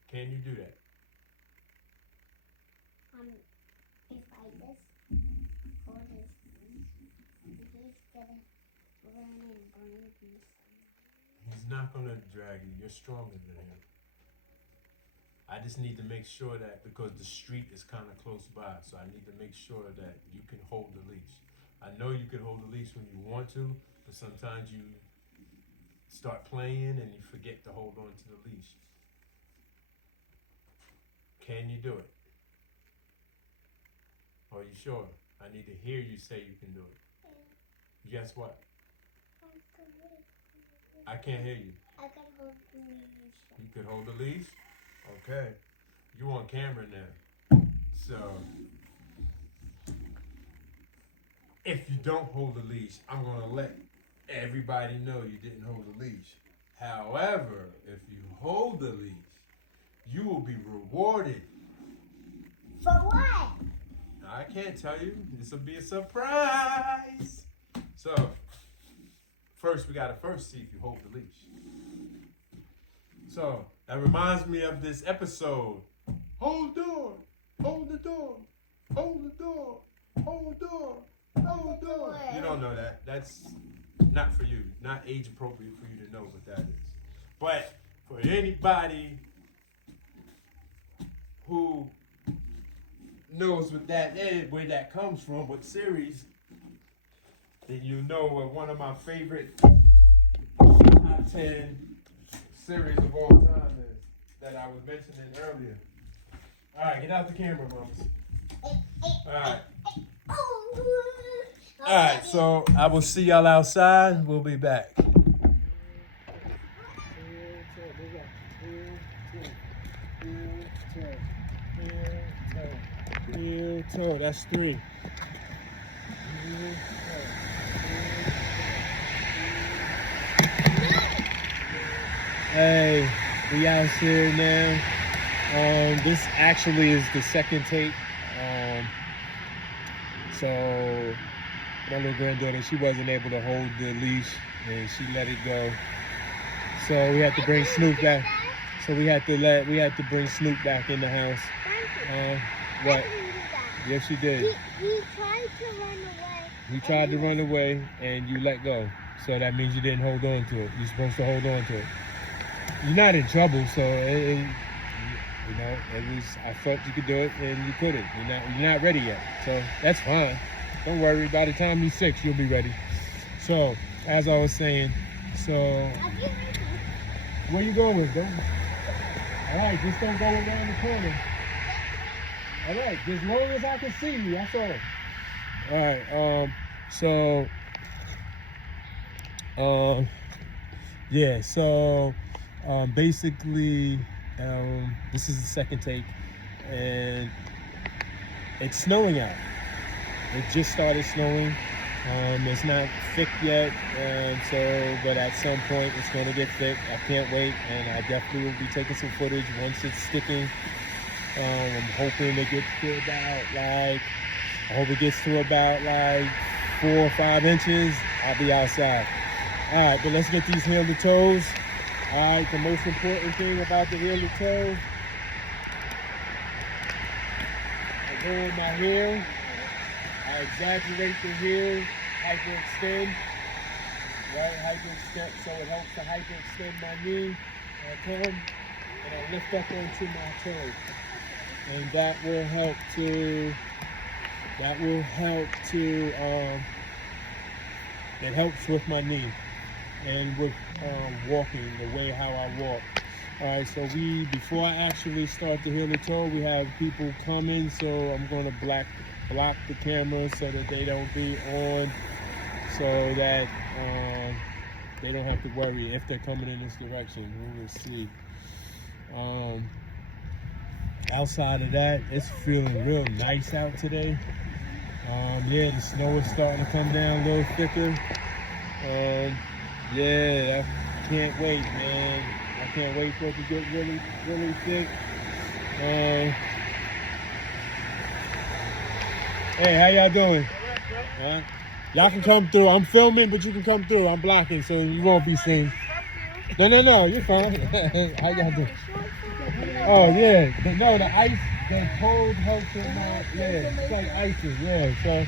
Can you do that? If I just hold his leash, he's gonna run and bring me. He's not going to drag you. You're stronger than him. I just need to make sure that, because the street is kind of close by, so I need to make sure that you can hold the leash. I know you can hold the leash when you want to, but sometimes you start playing and you forget to hold on to the leash. Can you do it? Are you sure? I need to hear you say you can do it. Guess what? I can't hear you. I can hold the leash. You could hold the leash? Okay. You on camera now. So, if you don't hold the leash, I'm going to let everybody know you didn't hold the leash. However, if you hold the leash, you will be rewarded. For what? I can't tell you. This will be a surprise. So, first we got to see if you hold the leash. So, that reminds me of this episode. Hold door, hold the door, hold the door, hold the door, hold the door. You don't know that. That's not for you. Not age appropriate for you to know what that is. But for anybody who knows what that is, where that comes from, what series, then you know what one of my favorite top 10 series of all time is, that I was mentioning earlier. Alright, get out the camera, mamas. Alright. Alright, so I will see y'all outside. We'll be back. Heel toe, that's 3. Hey, we out here now. This actually is the second take. So my little granddaughter, she wasn't able to hold the leash and she let it go. So we had to bring Snoop back. So we had to bring Snoop back in the house. What? Yes, you did. He tried to run away. He tried to run away and you let go. So that means you didn't hold on to it. You're supposed to hold on to it. You're not in trouble, so it was. I thought you could do it, and you couldn't. You're not ready yet, so that's fine. Don't worry. By the time he's 6, you'll be ready. So, as I was saying, where you going with them? All right, just don't go around the corner. All right, as long as I can see you, that's all. All right. Yeah. So. Basically, this is the second take, and it's snowing out. It just started snowing. It's not thick yet, but at some point it's going to get thick. I can't wait, and I definitely will be taking some footage once it's sticking. I'm hoping it gets to about 4 or 5 inches. I'll be outside. All right, but let's get these heel to toes. All right, the most important thing about the heel to toe, I go in my heel, I exaggerate the heel, hyperextend, so it helps to hyperextend my knee. I come and I lift up onto my toe, and that will help to, it helps with my knee. And with walking, the way how I walk. All right, so before I actually start the heel to toe, we have people coming, so I'm going to block the camera so that they don't be on, so that they don't have to worry if they're coming in this direction. We will see. Outside of that, it's feeling real nice out today. Yeah, the snow is starting to come down a little thicker. Yeah, I can't wait, man. I can't wait for it to get really, really thick. Hey, how y'all doing? Y'all can come through. I'm filming, but you can come through. I'm blocking, so you won't be seen. No, you're fine. How y'all doing? Oh, yeah. The ice, the cold helps with my, it's like icing, so.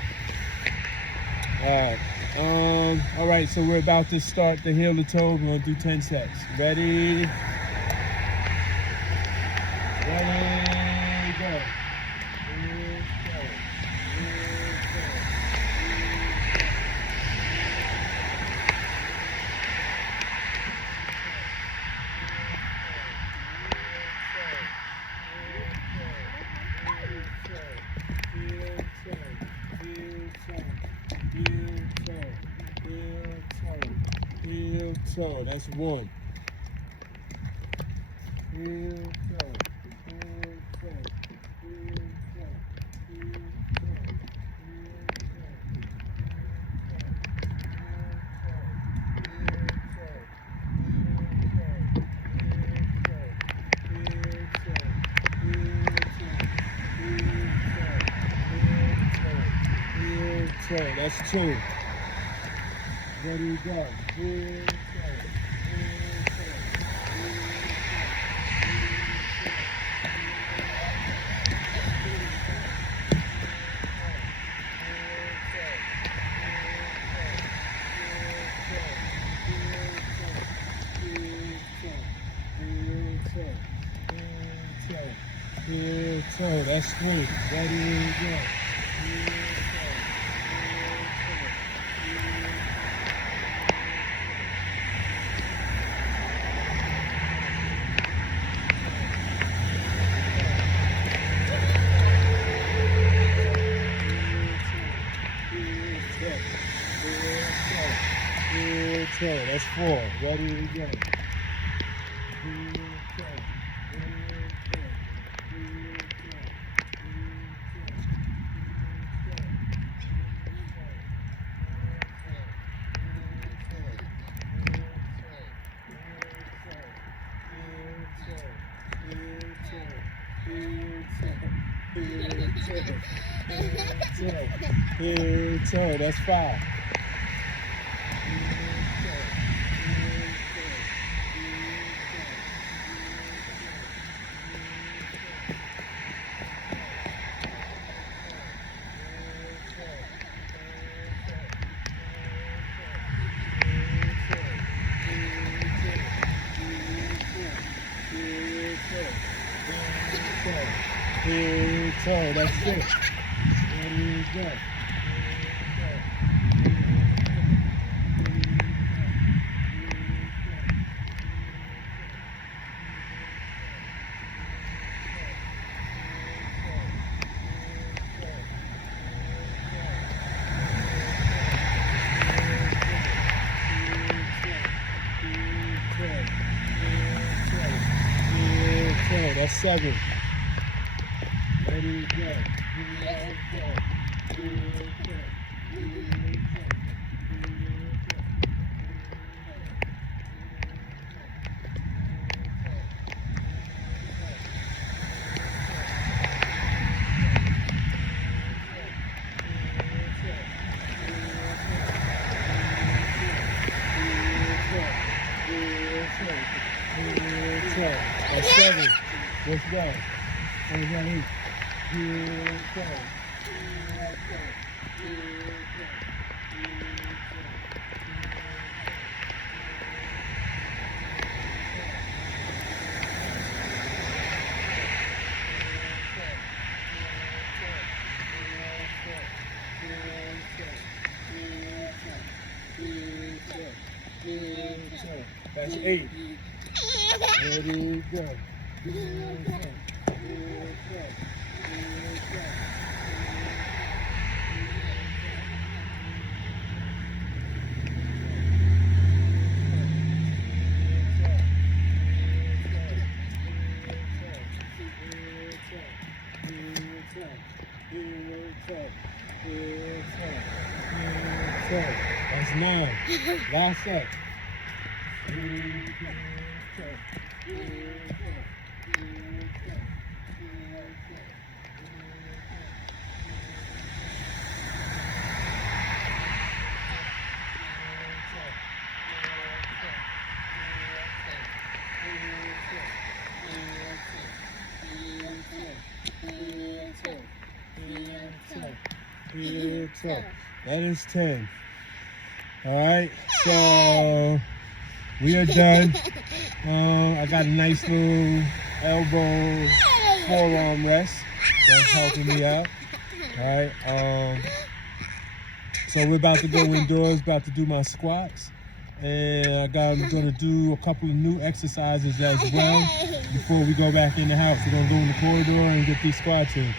All right, so we're about to start the heel to toe. We're going to do 10 sets. Ready, go. Heel toe, that's 1. Heel toe, that's 2. Ready, go. Heel toe. Heel toe, that's 3. Ready, go. Heel toe, that's 4. Ready, go. Heel toe. That's 5. Heel toe. That's it. Ready, go. That's 7. Ready, go. That's 7. Let's go. Let's go. Heel toe. That's 8. Ready, go. That's 9. Last up. That is 10. All right, so we are done. I got a nice little elbow forearm rest that's helping me out. All right, so we're about to go indoors, about to do my squats. And I'm gonna do a couple of new exercises as well before we go back in the house. We're gonna go in the corridor and get these squats in.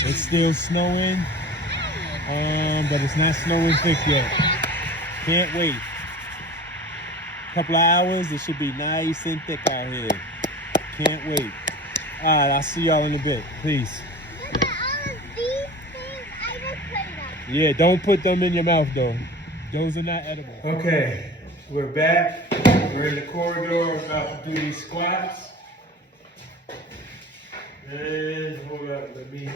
It's still snowing, but it's not snowing thick yet. Can't wait. A couple of hours, it should be nice and thick out here. Can't wait. All right, I'll see y'all in a bit. Peace. Look at all of these things I just put up. Yeah, don't put them in your mouth though. Those are not edible. Okay, we're back. We're in the corridor about to do these squats. And hold up, let me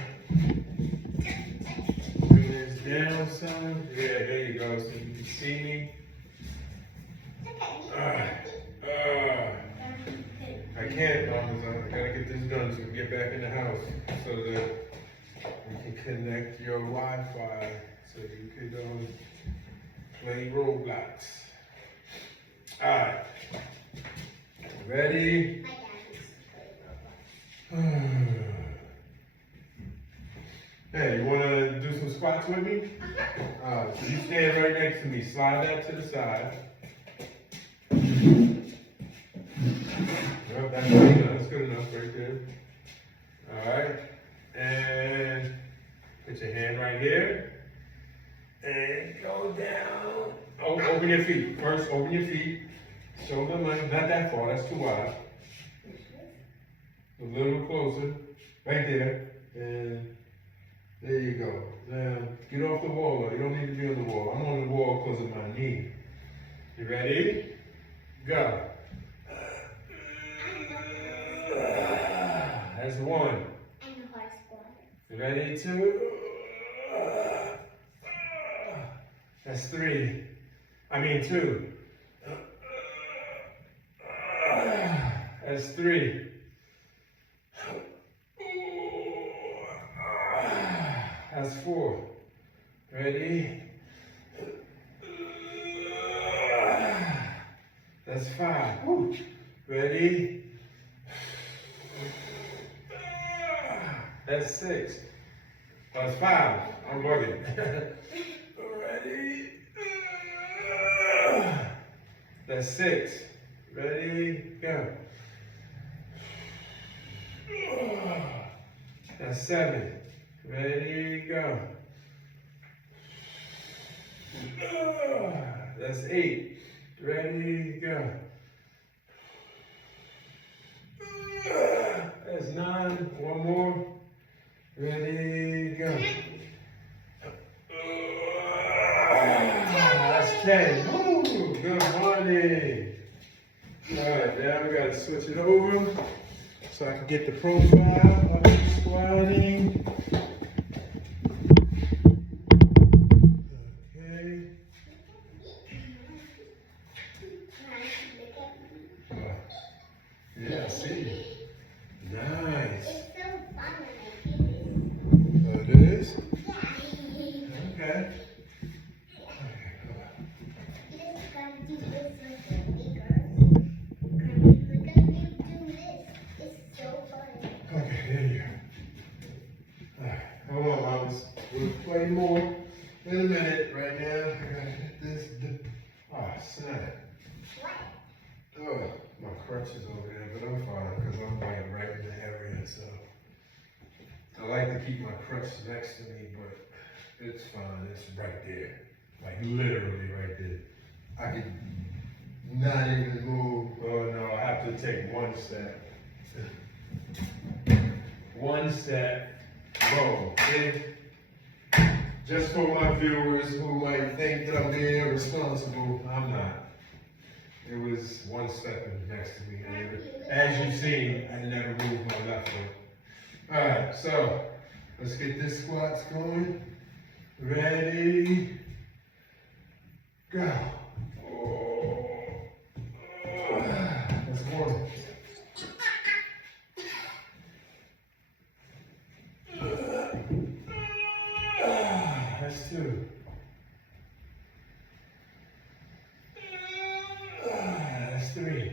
bring this down some. Yeah, there you go, so you can see me. I can't, Mama. I gotta get this done so we can get back in the house so that we can connect your Wi-Fi so you could play Roblox. All right, ready? Hey, you wanna do some squats with me? So you stand right next to me. Slide that to the side. Well, that's good enough. That's good enough right there. All right, and put your hand right here, and go down. Oh, open your feet. First, open your feet. Shoulder length, not that far. That's too wide. A little closer, right there, and there you go. Now, get off the wall. You don't need to be on the wall. I'm on the wall because of my knee. You ready? Go. That's 1. And the horse squat. That's 3. I mean 2. That's 3. That's 4. Ready? That's 5. Woo. Ready? That's 6. That's 5. I'm bugging. Ready? That's 6. Ready? Go. That's 7. Ready? Go. That's 8. Ready? Go. That's 9. One more. Ready? Go. That's 10. Woo, good morning. Alright, now we gotta switch it over so I can get the profile of the squatting. Okay. Yeah, I see. Nice. It's so fun when I do this. Oh, it is? Yeah. Okay. You just gotta do this with the bigger. Look at me do this. It's so fun. Okay, there you go. Alright, hold on, Mamas. We'll play more in a minute. Right now, I gotta hit this. Snap. What? Oh, my crutch is over there, but I'm fine because I'm like right in the area. So I like to keep my crutch next to me, but it's fine. It's right there, like literally right there. I could not even move. Oh no, I have to take one step. One step. Boom. In. Just for my viewers who might think that I'm being irresponsible, I'm not. It was one step next to me. And as you've seen, I never moved my left foot. Alright, so let's get this squats going. Ready? Go. That's 1. That's 2. That's 3.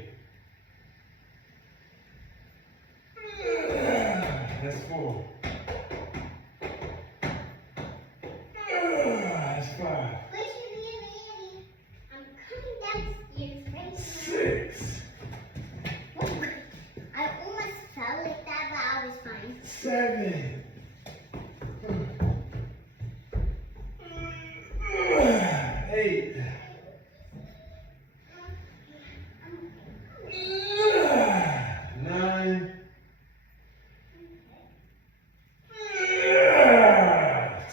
That's 4. That's 5. Wait for me, Annie. I'm coming downstairs right now. 6. Oh, I almost fell like that, but I was fine. 7. 8. 9.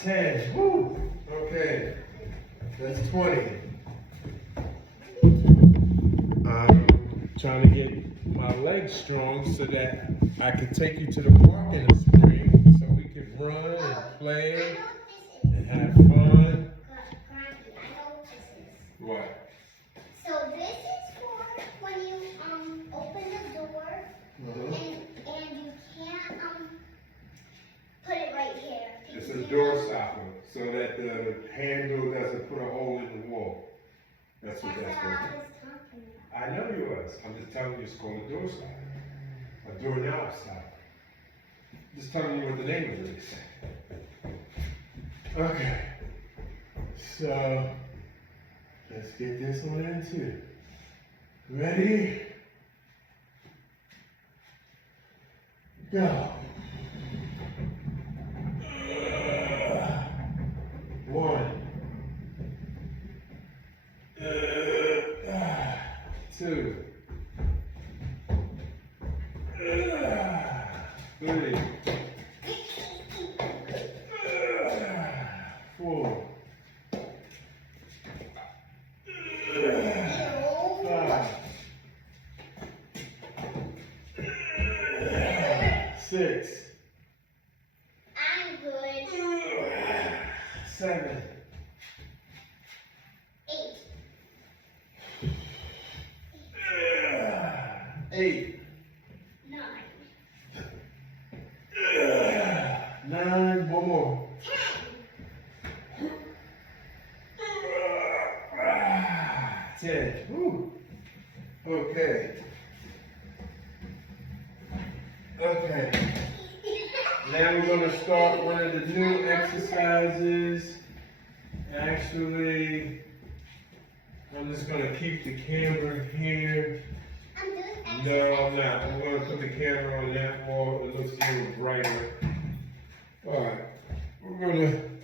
10. Woo. Okay. That's 20. I'm trying to get my legs strong so that I can take you to the park in the spring so we can run and play and have fun. Granny, I know what this is. What? So this is for when you open the door and you can't put it right here. It's a door stopper so that the handle doesn't put a hole in the wall. That's what that's what for. I was talking about. I know you was. I'm just telling you it's called a door stopper. A doorknob stopper. Just telling you what the name of it is. Okay. So let's get this one in too. Ready? Go. 1. 2. 3. 4. 5. 6. I'm good. 7. 8. 9. 9. One more. 10. 10. Woo. Okay. Okay. Now we're going to start one of the new exercises. Actually, I'm just going to keep the camera here. No, I'm not. I'm going to put the camera on that wall. It looks a little brighter. Alright. We're going to...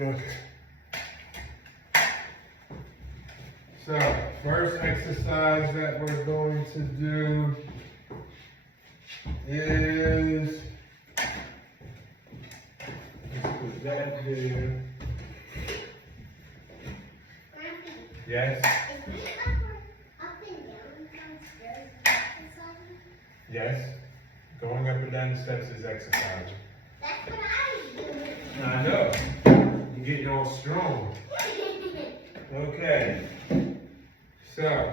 Okay. So, first exercise that we're going to do is, let's put that there. Yes? Is it up and down downstairs exercising? Yes. Going up and down the steps is exercising. That's what I was doing. I know. You're getting all strong. Okay. So,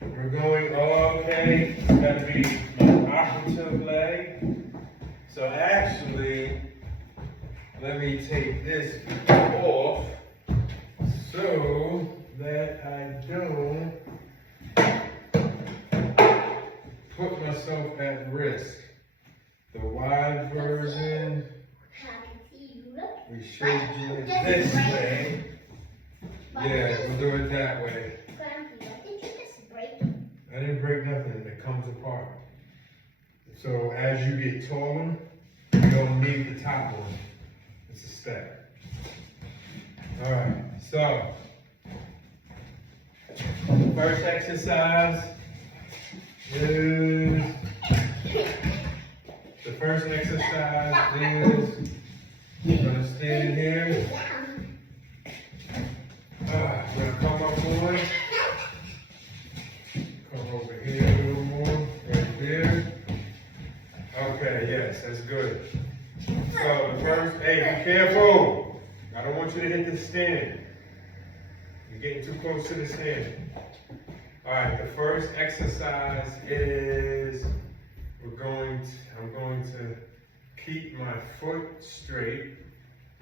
we're going, okay, it's got to be my operative leg. So actually, let me take this off so that I don't put myself at risk. The wide version, we showed you it this way. Yeah, we'll do it that way. Did you just break? I didn't break nothing, it comes apart. So as you get taller, you don't need the top one. It's a step. Alright, so first exercise is you're gonna stand here. We're gonna come up one. Come over here a little more, right there. Okay, yes, that's good. So the first, hey, be careful. I don't want you to hit the stand. You're getting too close to the stand. All right, the first exercise is I'm going to keep my foot straight,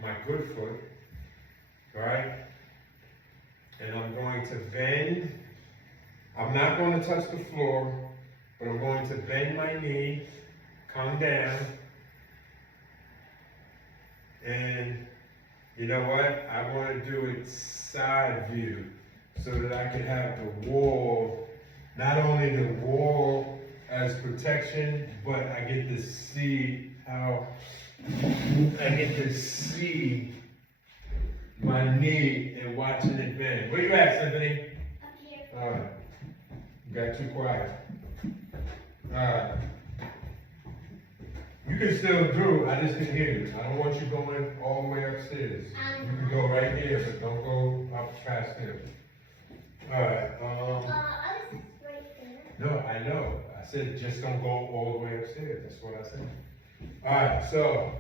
my good foot, right? And I'm going to bend. I'm not going to touch the floor, but I'm going to bend my knee, come down, and you know what? I want to do it side view so that I can have the wall, not only the wall as protection, but I get to see my knee and watching it bend. Where you at, Symphony? Up here. All right. You got too quiet. All right. You can still do, I just can hear you. I don't want you going all the way upstairs. You can go right here, but don't go up past here. All right. I was right there. No, I know. I said just don't go all the way upstairs. That's what I said. All right. So,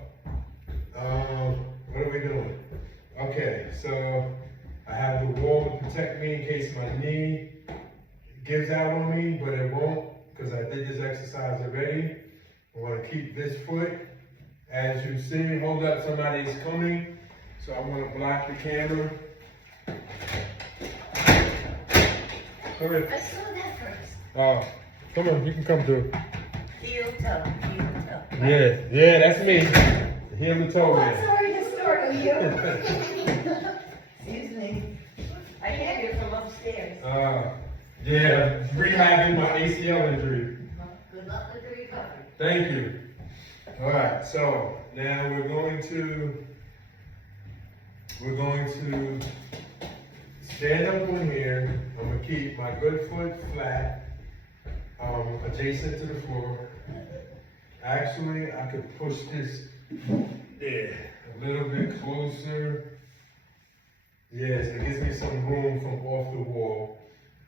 what are we doing? Okay. So I have the wall to protect me in case my knee gives out on me, but it won't because I did this exercise already. I want to keep this foot. As you see, hold up, somebody's coming. So I want to block the camera. Come here. I saw that first. Oh, come on, you can come through. Heel toe, heel toe. Yeah, that's me. Heel and toe Oh, I'm man. sorry to start on you. Excuse me. I came here from upstairs. Yeah, rehabbing my ACL injury. Good luck with the recovery. Thank you. All right, so now we're going to stand up on here. I'm gonna keep my good foot flat, adjacent to the floor. Actually, I could push this a little bit closer. Yes, it gives me some room from off the wall,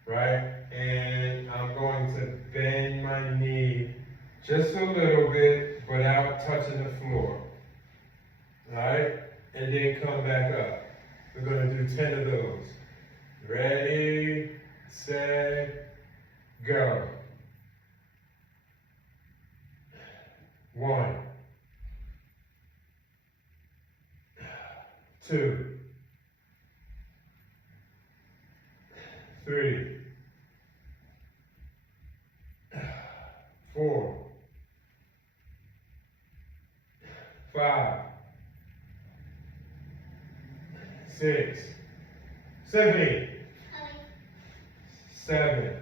right? And I'm going to bend my knee just a little bit, but without touching the floor. All right? And then come back up. We're gonna do 10 of those. Ready, set, go. 1, 2, 3, 4, 5, 6, 7, 7,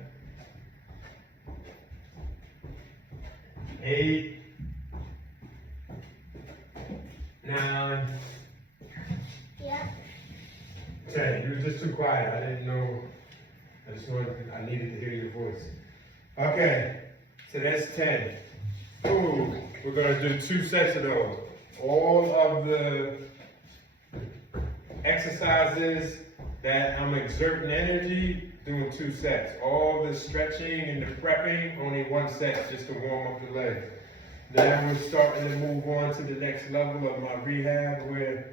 8, 9, Yeah. 10. You were just too quiet. I didn't know. I needed to hear your voice. Okay, so that's 10. Ooh, we're gonna do 2 sets of those. All of the exercises that I'm exerting energy, doing 2 sets. All the stretching and the prepping, only 1 set just to warm up the legs. Now we're starting to move on to the next level of my rehab where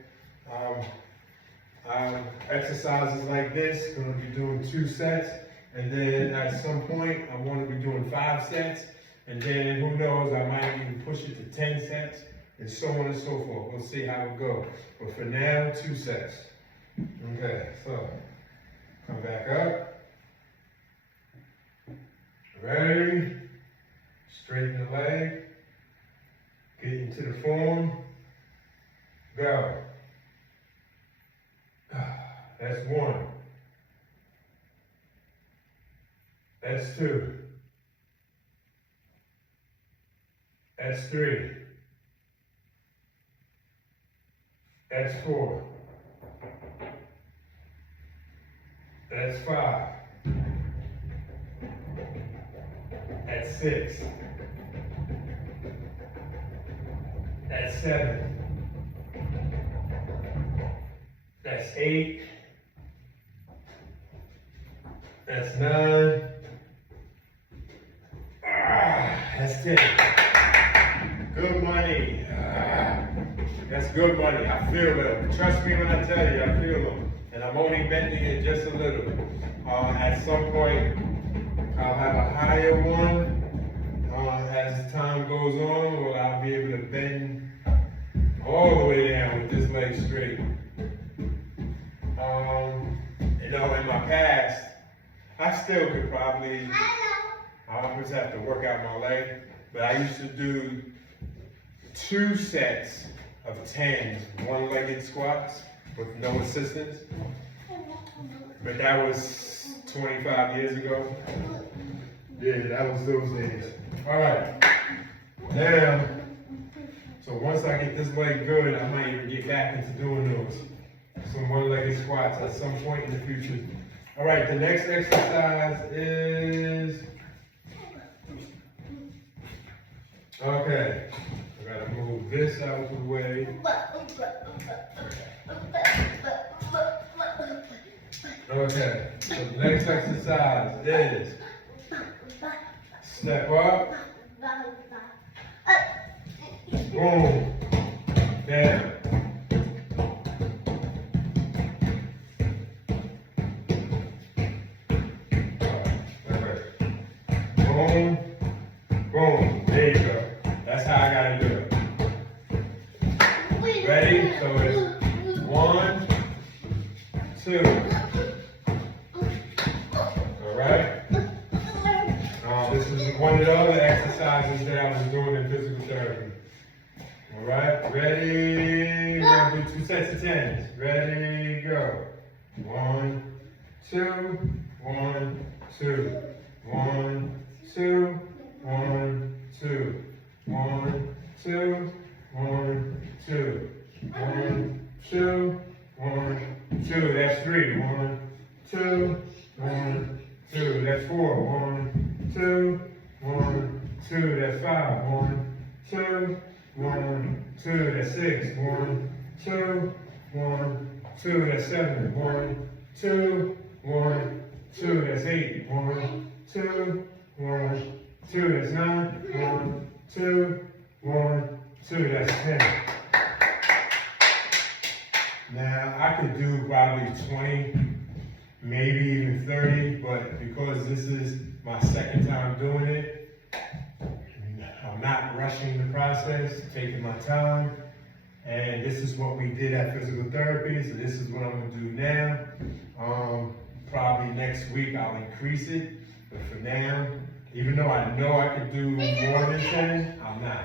exercises like this, going to be doing 2 sets, and then at some point I want to be doing 5 sets, and then who knows, I might even push it to 10 sets, and so on and so forth. We'll see how it goes. But for now, 2 sets. Okay, so come back up. Ready? Straighten the leg. Get into the form. Go. That's 1. That's 2. That's 3. That's 4. That's 5. That's 6. That's 7. That's 8. That's 9. That's 10. Good money. That's good money. I feel them. Trust me when I tell you, I feel them. And I'm only bending it just a little. At some point, I'll have a higher one. As time goes on, where I'll be able to bend all the way down with this leg straight. In my past, I still could probably, I just have to work out my leg, but I used to do 2 sets of 10s, 1-legged squats with no assistance. But that was 25 years ago. Yeah, that was those days. All right, now, so once I get this leg good, I might even get back into doing those. Some 1-legged squats at some point in the future. All right, the next exercise is, okay, I gotta move this out of the way. Okay, so the next exercise is step up, boom, down. Boom, boom, there you go. That's how I gotta do it. Ready? So it's 1, 2. All right? This is one of the other exercises that I was doing in physical therapy. All right? Ready? We're gonna do 2 sets of 10s. Ready? Go. 1, 2, 1, 2. 1, 2, 1, 2. 1, 2, 1, 2. 1, 2, 1, 2. That's 3. 1, 2, 1, 2. That's 4. 1, 2, 1, 2. That's 5. 1, 2, 1, 2. That's 6. 1, 2, 1, 2. That's 7. 1, 2, 1, 2. That's 8. 1, 2, 1, 2. That's 9. 1, 2, 1, 2, that's 10. Now, I could do probably 20, maybe even 30, but because this is my second time doing it, I'm not rushing the process, taking my time. And this is what we did at physical therapy, so this is what I'm gonna do now. Probably next week I'll increase it, but for now, even though I know I could do more than 10, I'm not.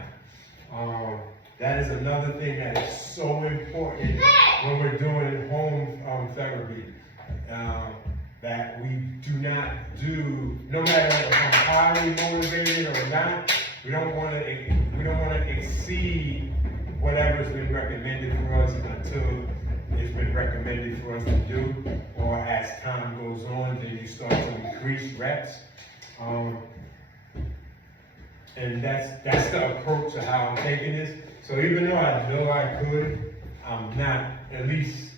That is another thing that is so important when we're doing home therapy. That we do not do, no matter if I'm highly motivated or not, we don't want to exceed whatever's been recommended for us until it's been recommended for us to do, or as time goes on, then you start to increase reps. And that's the approach to how I'm taking this. So even though I know I could, I'm not, at least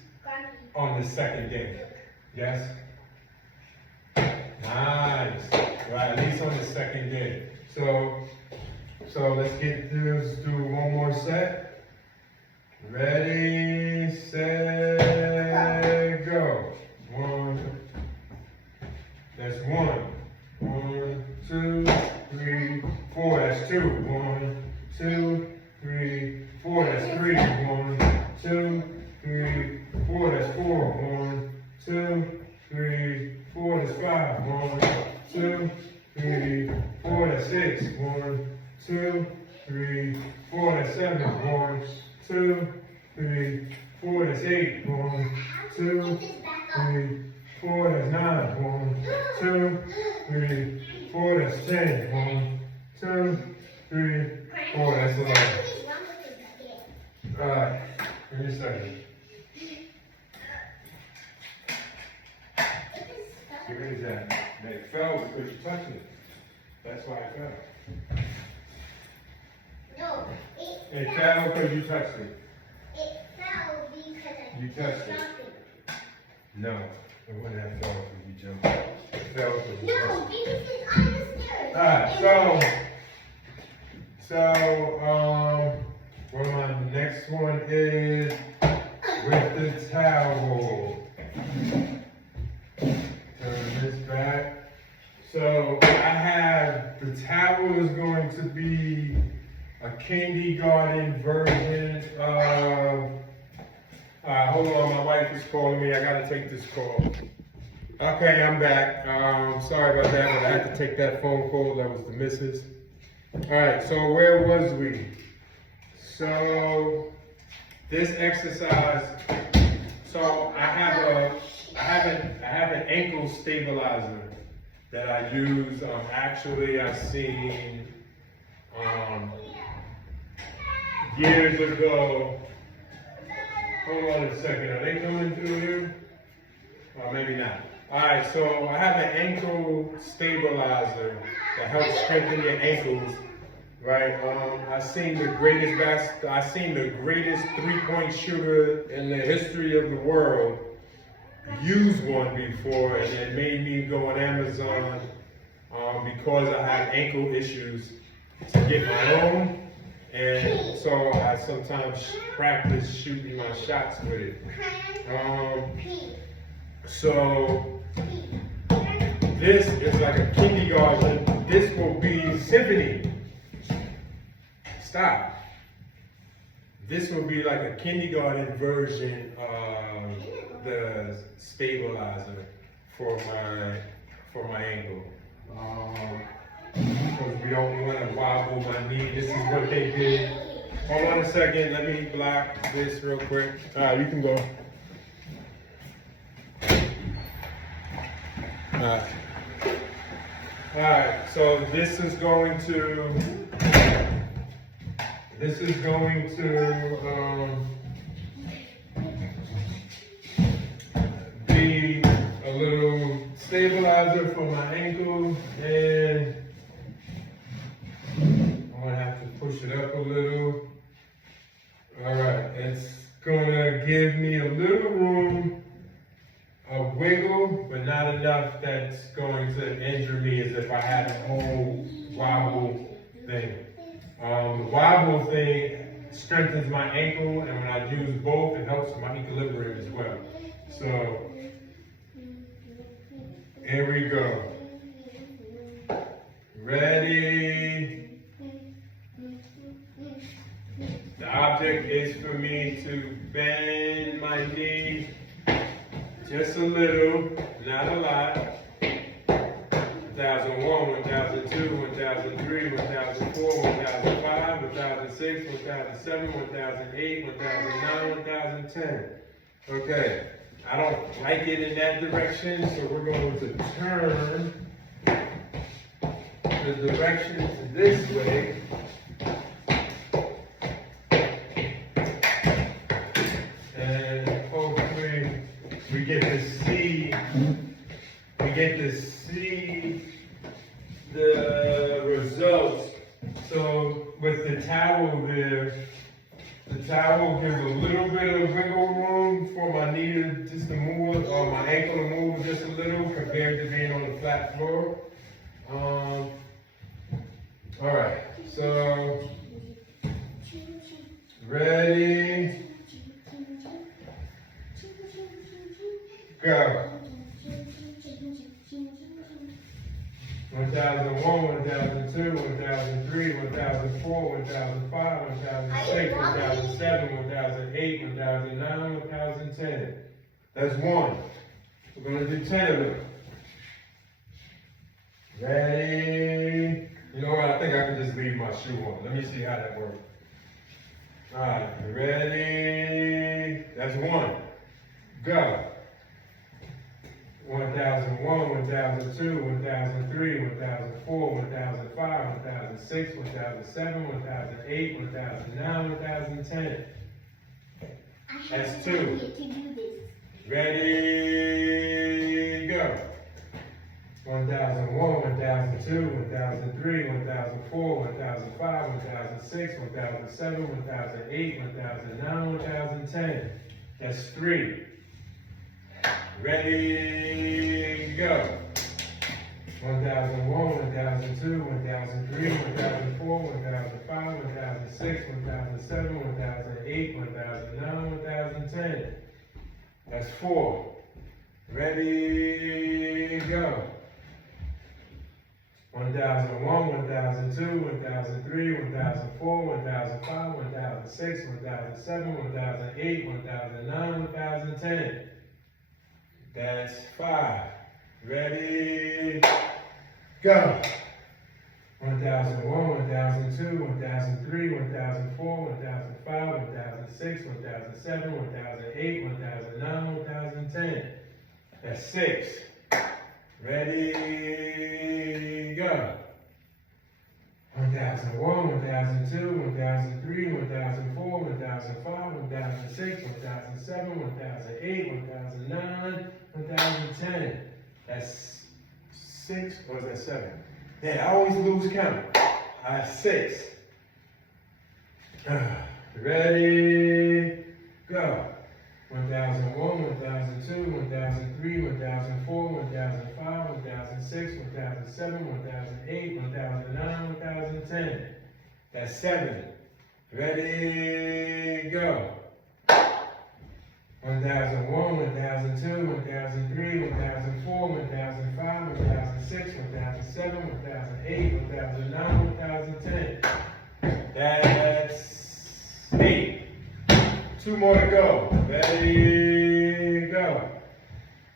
on the second day. Yes? Nice. Right, at least on the second day. So let's get this, do one more set. Ready, set, go. That's 1. 1, 2, 3, 4. That's 2. 1, 2, 3, 4. That's 3. 1, 2, 3, 4. That's 4. 1, 2, 3, 4. That's 5. 1, 2, 3, 4. That's 6. 1, 2, 3, 4. That's 7. 1, 2, 3, 4. That's 8. 1, 2, 3, 4. That's 9. 1, 2, 3, 4. That's 10. 1, 2, 3, 4. That's 11. Alright, give me a second. Give me that. It fell because you touched it. That's why it fell. No, It fell because you touched it. it fell because You touched it. jumping. No, it wouldn't have fell because you jumped. It fell because you No, touched it. because it's on the stairs. Alright, well, my next one is with the towel. Turn this back. So I have, the towel is going to be a kindergarten version of, hold on, my wife is calling me, I gotta take this call. Okay, I'm back. Sorry about that, but I had to take that phone call, that was the missus. Alright, so where was we? So, this exercise, so I have an ankle stabilizer that I use. Actually, I seen years ago. Hold on a second. Are they coming through here? Or maybe not. All right. So I have an ankle stabilizer that helps strengthen your ankles. Right. I seen the greatest 3-point shooter in the history of the world use one before, and it made me go on Amazon because I have ankle issues to get my own, and so I sometimes practice shooting my shots with it. So this is like a kindergarten. This will be symphony. Stop. This will be like a kindergarten version of the stabilizer for my ankle. Because we don't want to wobble my knee. This is what they did. Hold on a second. Let me block this real quick. All right, you can go. All right. So this is going to be a little stabilizer for my ankle, and I'm gonna have to push it up a little. All right, it's gonna give me a little room, a wiggle, but not enough that's going to injure me as if I had a whole wobble thing. The wobble thing strengthens my ankle, and when I use both, it helps my equilibrium as well. So, here we go. Ready? The object is for me to bend my knee just a little, not a lot. 1001, 1002, 1003, 1004, 1005, 1006, 1007, 1008, 1009, 1010. Okay, I don't like it in that direction, so we're going to turn the direction to this way. And hopefully we get to see the results. So with the towel there, the towel gives a little bit of wiggle room for my knee to move, or my ankle to move just a little compared to being on the flat floor. All right, so ready, go. 1001, 1002, 1003, 1004, 1005, 1006, 1007, 1008, 1009, 1010. That's one. We're going to do 10 of them. Ready? You know what? I think I can just leave my shoe on. Let me see how that works. All right, ready? That's one. Go. 1001, 1002, 1003, 1004, 1005, 1006, 1007, 1008, 1009, 1010. That's two. Ready, go. 1001, 1002, 1003, 1004, 1005, 1006, 1007, 1008, 1009, 1010. That's three. Ready, go. 1001, 1002, 1003, 1004, 1005, 1006, 1007, 1008, 1009, 1010. That's four. Ready, go. 1001, 1002, 1003, 1004, 1005, 1006, 1007, 1008, 1009, 1010. That's five. Ready, go. 1001, 1002, 1003, 1004, 1005, 1006, 1007, 1008, 1009, 1010. That's six. Ready, go. 1001, 1002, 1003, 1004, 1005, 1006, 1007, 1008, 1009, 1010. That's six, or is that seven? Yeah, I always lose count. Six. Ready, go. 1001, 1002, 1003, 1004, 1005, 1006, 1007, 1008, 1009, 1010. That's seven. Ready, go. 1001, 1002, 1003, 1004, 1005, 1006, 1007, 1008, 1009, 1010. That's eight. Two more to go. Ready, go.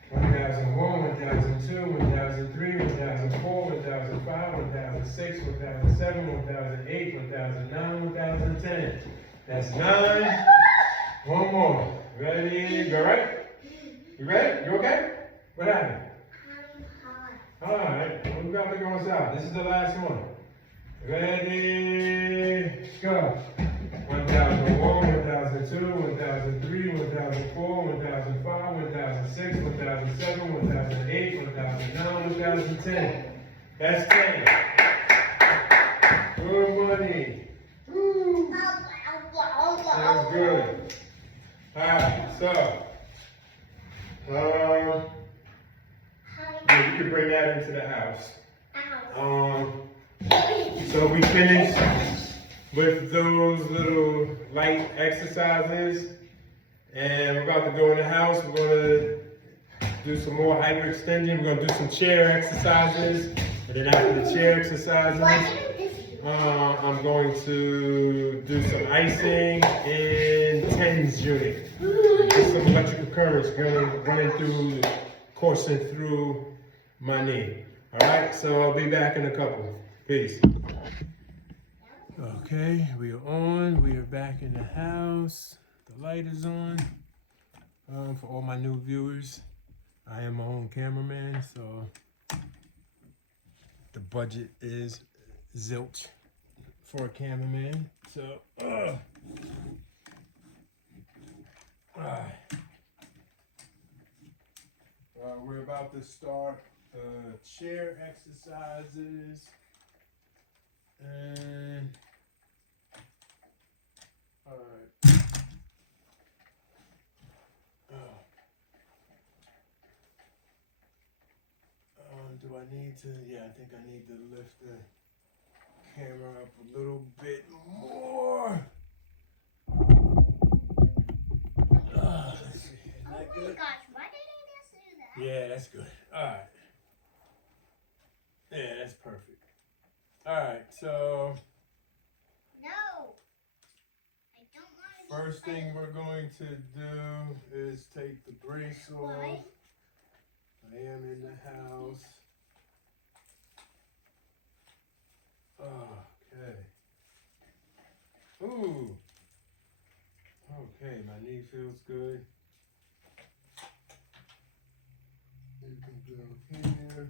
1001, 1002, 1003, 1004, 1005, 1006, 1007, 1008, 1009, 1010. That's nine. One more. Ready, go right? You ready? You okay? What happened? All right, we're about to go inside. This is the last one. Ready, go. 1001, 1002, 1003, 1004, 1005, 1006, 1007, 1008, 1009, 1010. That's 10. Good money. Woo. That's good. Alright, so, yeah, you can bring that into the house. So we finished with those little light exercises. And we're about to go in the house. We're gonna do some more hyperextension. We're gonna do some chair exercises. And then after the chair exercises, I'm going to do some icing and TENS unit. Get some electrical currents coursing through my knee. All right, so I'll be back in a couple. Peace. Okay, we are on. We are back in the house. The light is on. For all my new viewers, I am my own cameraman, so the budget is zilch for a cameraman. So, we're about to start chair exercises, and all right. Do I need to? Yeah, I think I need to lift the camera up a little bit more. Let's see. Is that good? Oh my gosh, why did I just do that? Yeah, that's good. All right. Yeah, that's perfect. All right, so No. I don't want to. first thing we're going to do is take the brace off. Why? I am in the house. Okay. Ooh. Okay, my knee feels good. You can go here.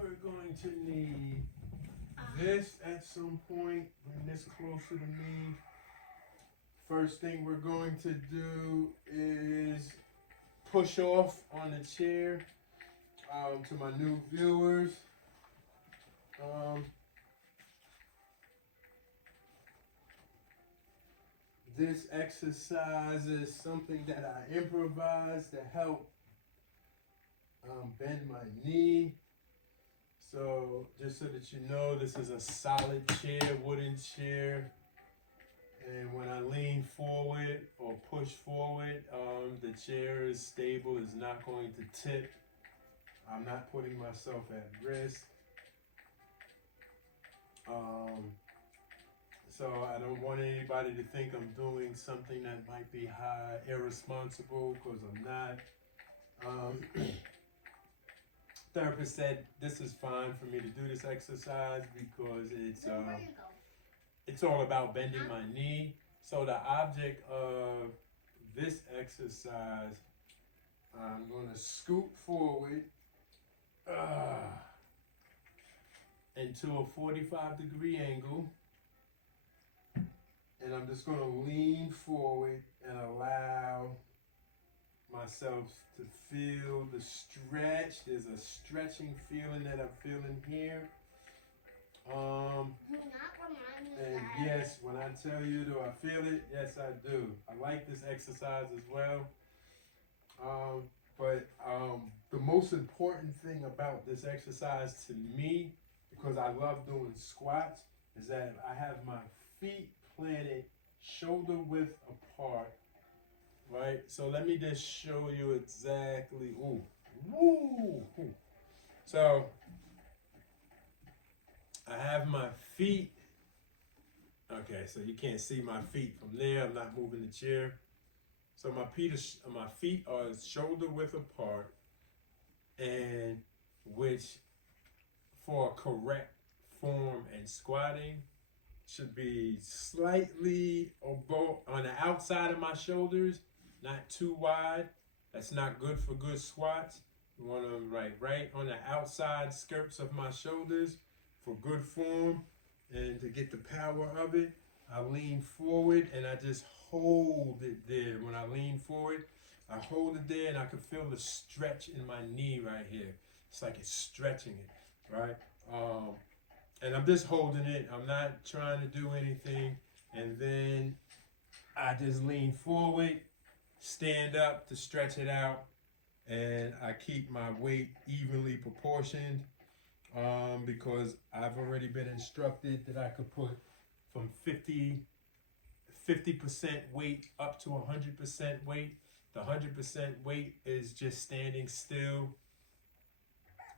We're going to need this at some point. Bring this closer to me. First thing we're going to do is push off on the chair. To my new viewers. This exercise is something that I improvised to help bend my knee. So just so that you know, this is a solid chair, wooden chair. And when I lean forward or push forward, the chair is stable, is not going to tip. I'm not putting myself at risk. So I don't want anybody to think I'm doing something that might be irresponsible, because I'm not. Therapist said this is fine for me to do this exercise because it's all about bending my knee. So the object of this exercise, I'm going to scoot forward into a 45-degree angle. And I'm just going to lean forward and allow myself to feel the stretch. There's a stretching feeling that I'm feeling here. Do not remind me And that. yes, when I tell you, do I feel it? Yes, I do. I like this exercise as well. But the most important thing about this exercise to me, because I love doing squats, is that I have my feet planted shoulder width apart, right? So let me just show you exactly. Ooh. So I have my feet. Okay, so you can't see my feet from there. I'm not moving the chair. So my feet are shoulder width apart, and which for a correct form and squatting should be slightly above on the outside of my shoulders, not too wide. That's not good for good squats. You want them right on the outside skirts of my shoulders for good form. And to get the power of it, I lean forward and I just hold it there. When I lean forward, I hold it there and I can feel the stretch in my knee right here. It's like it's stretching it, right? And I'm just holding it. I'm not trying to do anything. And then I just lean forward, stand up to stretch it out, and I keep my weight evenly proportioned because I've already been instructed that I could put from 50% weight up to 100% weight. The 100% weight is just standing still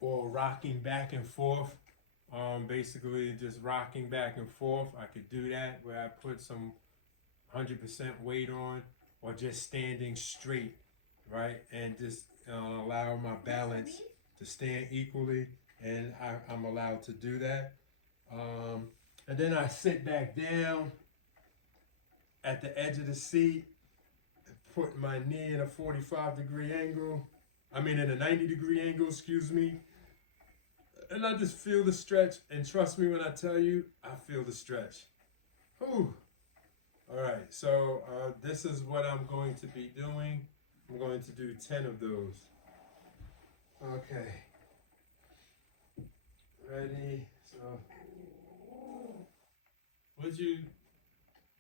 or rocking back and forth. Basically just rocking back and forth. I could do that where I put some 100% weight on, or just standing straight, right? And just allow my balance to stand equally, and I'm allowed to do that. And then I sit back down at the edge of the seat, put my knee in a 45-degree angle. In a 90-degree angle, excuse me. And I just feel the stretch, and trust me when I tell you, I feel the stretch. Whew. All right, so this is what I'm going to be doing. I'm going to do 10 of those. Okay. Ready? So, what'd you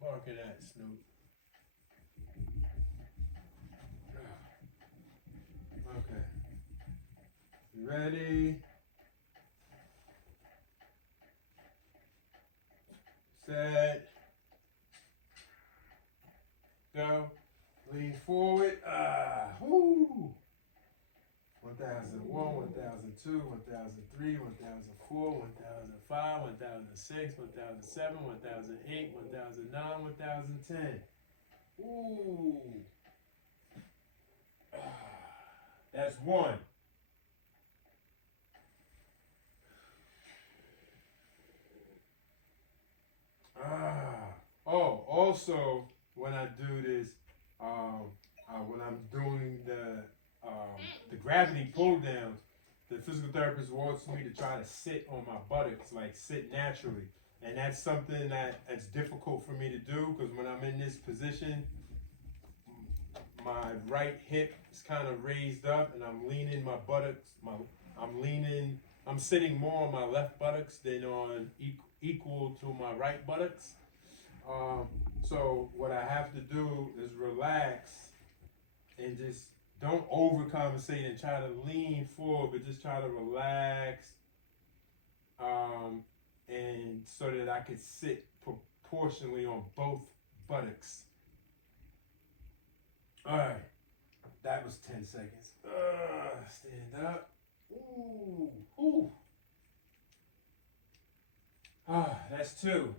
barking at, Snoop? Okay. You ready? Set. Go. Lean forward. Whoo. 1001, 1002, 1003, 1004, 1005, 1006, 1007, 1008, 1009, 1010. Ooh. That's one. Oh, also, when I do this, when I'm doing the gravity pull down, the physical therapist wants me to try to sit on my buttocks, like sit naturally. And that's something that's difficult for me to do, because when I'm in this position, my right hip is kind of raised up, and I'm leaning my buttocks. I'm sitting more on my left buttocks than on equal to my right buttocks. So what I have to do is relax and just don't overcompensate and try to lean forward, but just try to relax, and so that I could sit proportionally on both buttocks. All right, that was 10 seconds. Stand up. Ooh, ooh. That's 2.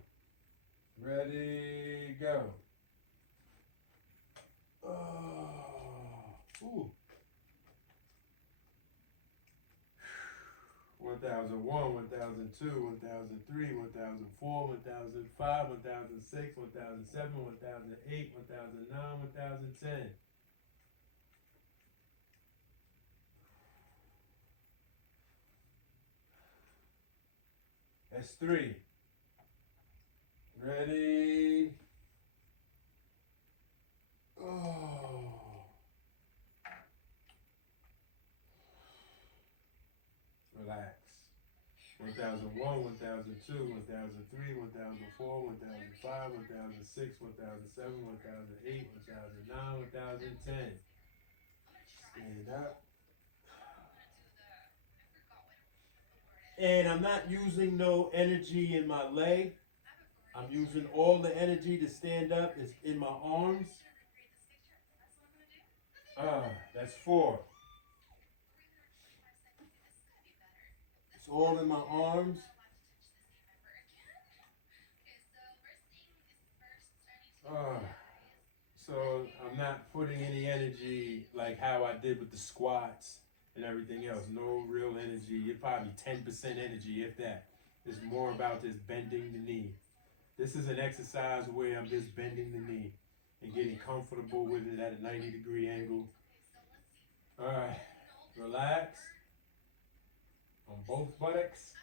Ready, go. Ooh. 1001, 1002, 1003, 1004, 1005, 1006, 1007, 1008, 1009, 1010. That's 3. Ready? Relax. 1001, 1002, 1003, 1004, 1005, 1006, 1007, 1008, 1009, 1010. Stand up. And I'm not using no energy in my leg. I'm using all the energy to stand up. It's in my arms. That's 4. It's all in my arms. So I'm not putting any energy like how I did with the squats and everything else. No real energy. You're probably 10% energy, if that. It's more about just bending the knee. This is an exercise where I'm just bending the knee and getting comfortable with it at a 90-degree angle. All right, relax on both buttocks.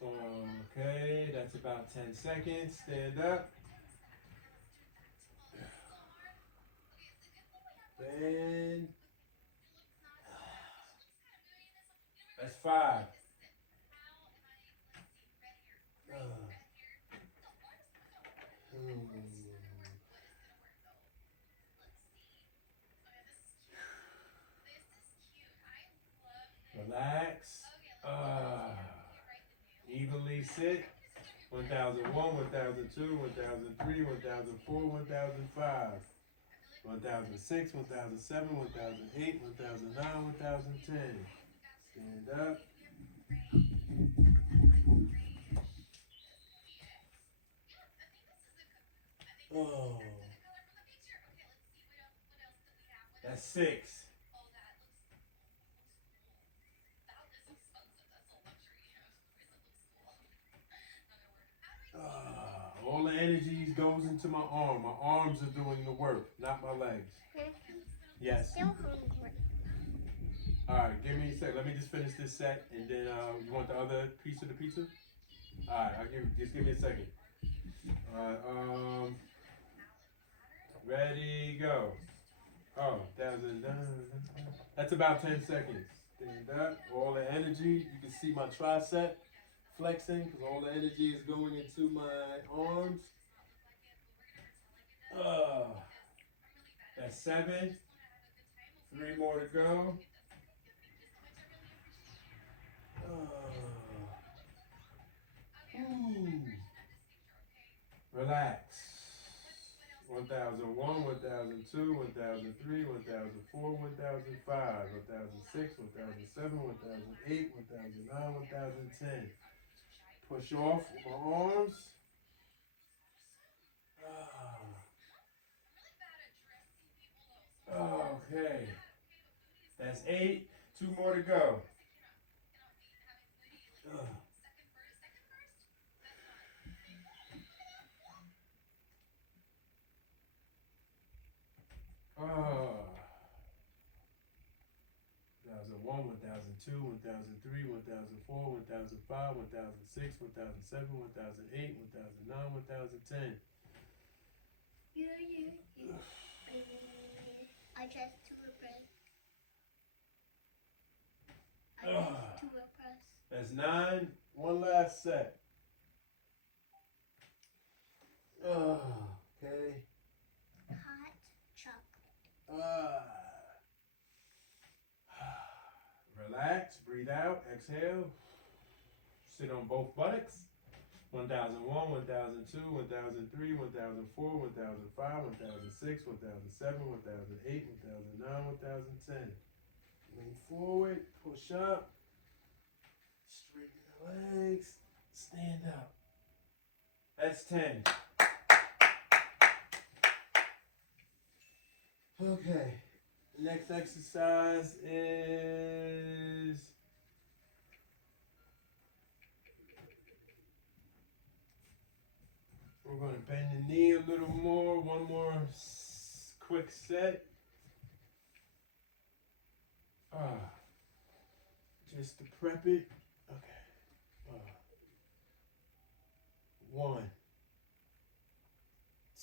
Okay, that's about 10 seconds. Stand up. And that's 5. Relax. reset. 1001, 1002, 1003, 1004, 1005, 1006, 1007, 1008, 1009, 1010. Stand up. Oh. That's 6. All the energy goes into my arm. My arms are doing the work, not my legs. Yes. Still hungry. Alright, give me a sec. Let me just finish this set and then you want the other piece of the pizza? Alright, just give me a second. Alright, ready, go. Oh, that's about 10 seconds. Stand up, all the energy. You can see my tricep flexing because all the energy is going into my arms. That's 7. 3 more to go. Relax. 1001, 1002, 1003, 1004, 1005, 1006, 1007, 1008, 1009, 1010. Push off with my arms. Okay. That's 8. 2 more to go. Oh. 1001, 1002, 1003, 1004, 1005, 1006, 1007, 1008, 1009, 1010. I just to repress. That's 9. One last set. Okay. Hot chocolate. Relax, breathe out, exhale. Sit on both buttocks. 1001, 1002, 1003, 1004, 1005, 1006, 1007, 1008, 1009, 1010. Lean forward, push up, straighten the legs, stand up. That's 10. Okay, next exercise is we're going to bend the knee a little more. One more quick set. Just to prep it. Okay. 1,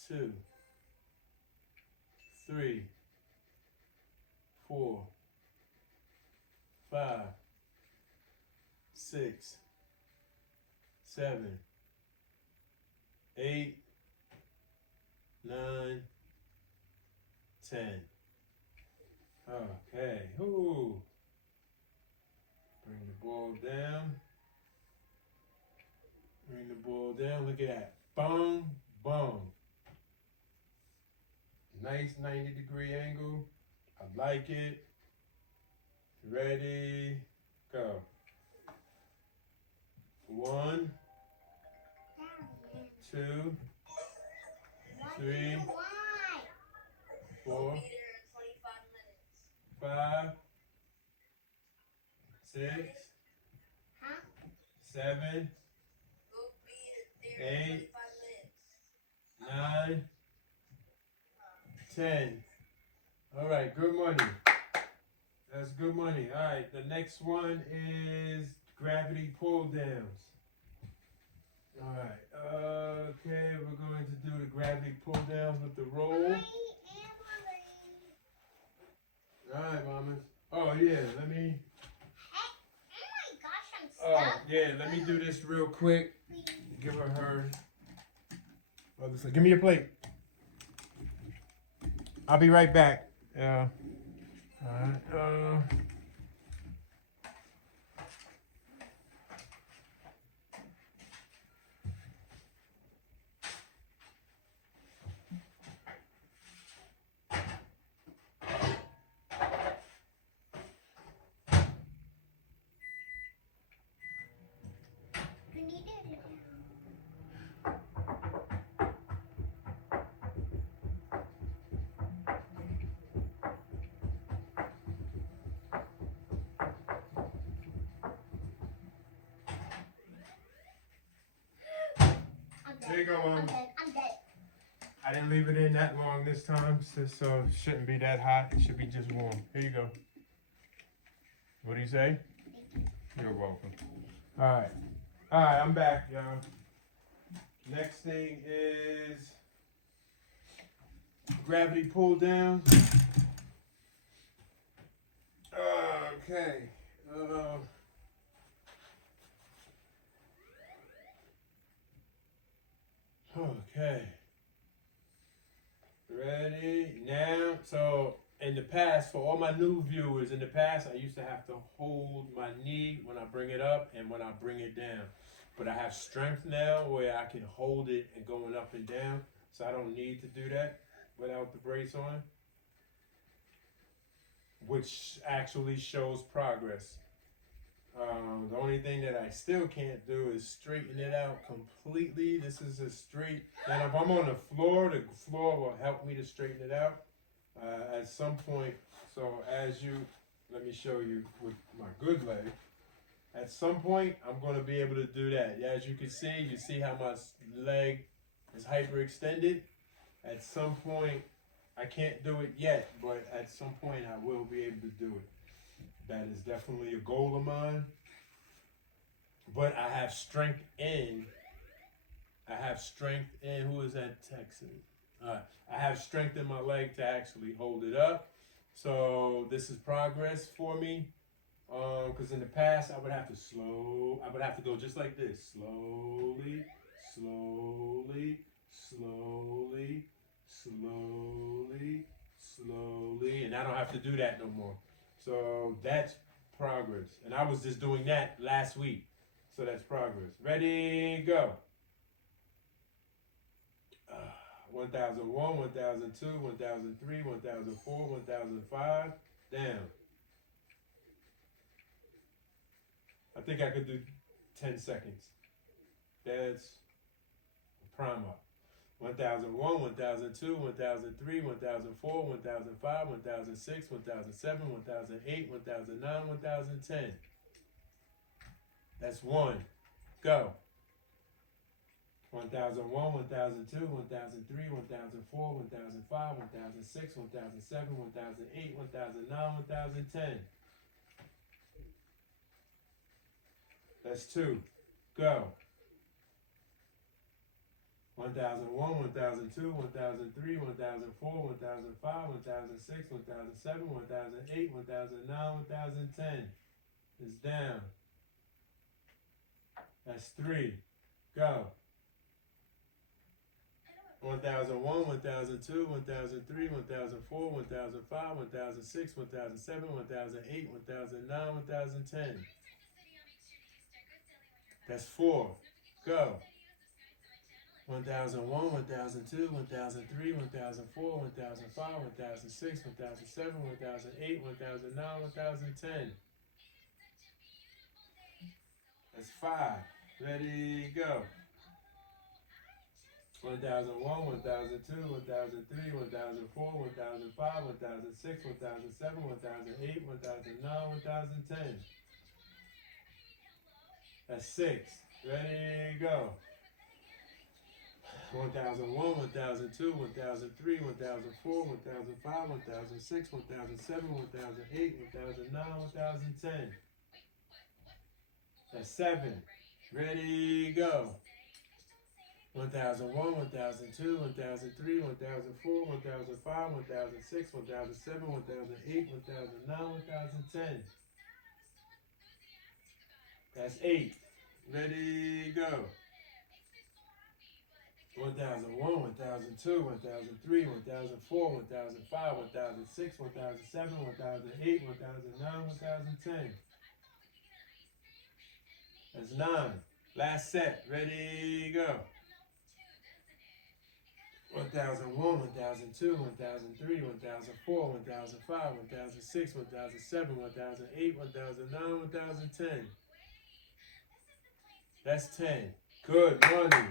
2, 3, 4, 5, 6, 7, 8, 9, 10. Okay. Ooh. Bring the ball down. Bring the ball down. Look at that. Boom, boom. Nice 90-degree angle. I like it. Ready, go. 1, 2, 3, 4, 5, 6, 7, 8, 9, 10. All right, good money. That's good money. All right, the next one is gravity pull downs. All right, okay, we're going to do the gravity pull downs with the roll. All right, mamas. Oh yeah, let me. Oh my gosh, I'm stuck. Yeah, let me do this real quick. Give her. Give me your plate. I'll be right back. Yeah. All right. There you go, Mom. I'm dead. I didn't leave it in that long this time, so it shouldn't be that hot. It should be just warm. Here you go. What do you say? You're welcome. Alright, I'm back, y'all. Next thing is gravity pull down. Okay. Okay. Ready? Now, so in the past, for all my new viewers, in the past, I used to have to hold my knee when I bring it up and when I bring it down. But I have strength now where I can hold it and going up and down, so I don't need to do that without the brace on, which actually shows progress. The only thing that I still can't do is straighten it out completely. This is a straight, and if I'm on the floor will help me to straighten it out at some point. So let me show you with my good leg. At some point, I'm going to be able to do that. As you can see, how my leg is hyperextended. At some point, I can't do it yet, but at some point I will be able to do it. That is definitely a goal of mine. But I have strength in. Who is that texting? I have strength in my leg to actually hold it up. So this is progress for me. Because in the past I would have to go just like this. Slowly, slowly, slowly, slowly, slowly. And I don't have to do that no more. So that's progress. And I was just doing that last week. So that's progress. Ready, go. 1001, 1002, 1003, 1004, 1005. Down. I think I could do 10 seconds. That's a prime up. 1001, 1002, 1003, 1004, 1005, 1006, 1007, 1008, 1009, 1010. That's one. Go. 1001, 1002, 1003, 1004, 1005, 1006, 1007, 1008, 1009, 1010. That's two. Go. 1001, 1002, 1003, 1004, 1005, 1006, 1007, 1008, 1009, 1010. It's down. That's three. Go. 1001, 1002, 1003, 1004, 1005, 1006, 1007, 1008, 1009, 1010. That's four. Go. 1001, 1002, 1003, 1004, 1005, 1006, 1007, 1008, 1009, 1010. That's five. Ready, go. 1001, 1002, 1003, 1004, 1005, 1006, 1007, 1008, 1009, 1010. That's six. Ready, go. 1001, 1002, 1003, 1004, 1005, 1006, 1007, 1008, 1009, 1010. That's seven. Ready, go. 1001, 1002, 1003, 1004, 1005, 1006, 1007, 1008, 1009, 1010. That's eight. Ready, go. 1001, 1002, 1003, 1004, 1005, 1006, 1007, 1008, 1009, 1010. That's nine. Last set. Ready, go. 1001, 1002, 1003, 1004, 1005, 1006, 1007, 1008, 1009, 1010. That's 10. Good money.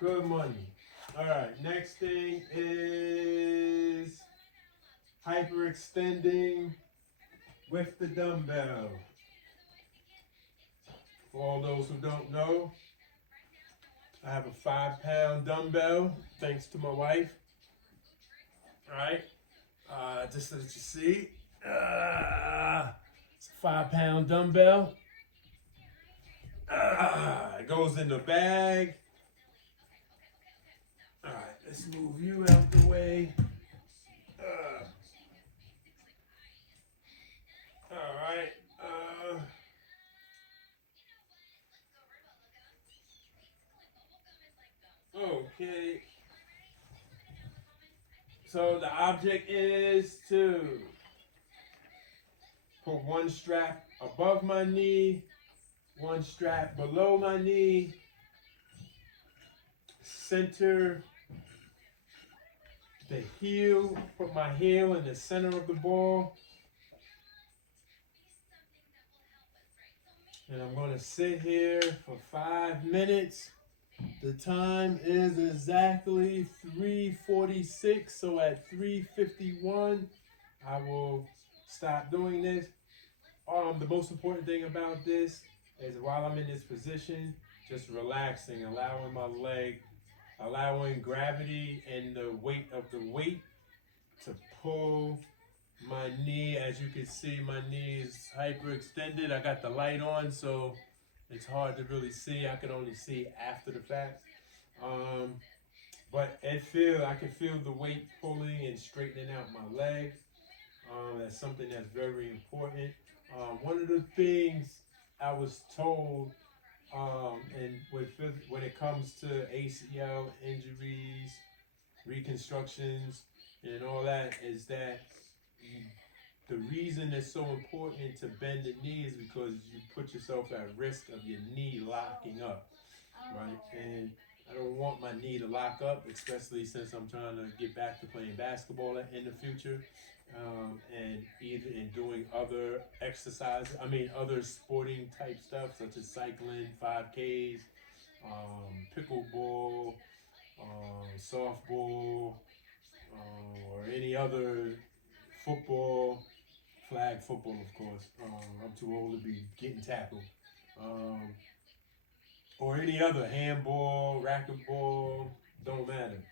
Good money. All right, next thing is hyperextending with the dumbbell. For all those who don't know, I have a 5-pound dumbbell, thanks to my wife. All right, just so that you see, it's a 5-pound dumbbell. It goes in the bag. All right, let's move you out the way. All right. Okay. So the object is to put one strap above my knee, one strap below my knee, center the heel, put my heel in the center of the ball, and I'm going to sit here for 5 minutes. The time is exactly 3:46, so at 3:51, I will stop doing this. The most important thing about this is while I'm in this position, just relaxing, allowing gravity and the weight of the weight to pull my knee. As you can see, my knee is hyperextended. I got the light on, so it's hard to really see. I can only see after the fact. But I can feel the weight pulling and straightening out my leg. That's something that's very important. One of the things I was told, and when it comes to ACL injuries, reconstructions, and all that, is that the reason it's so important to bend the knee is because you put yourself at risk of your knee locking up, right? And I don't want my knee to lock up, especially since I'm trying to get back to playing basketball in the future, and either in doing other other sporting type stuff such as cycling, 5Ks, pickleball, softball, or any other football, flag football, of course. I'm too old to be getting tackled. Or any other handball, racquetball, don't matter.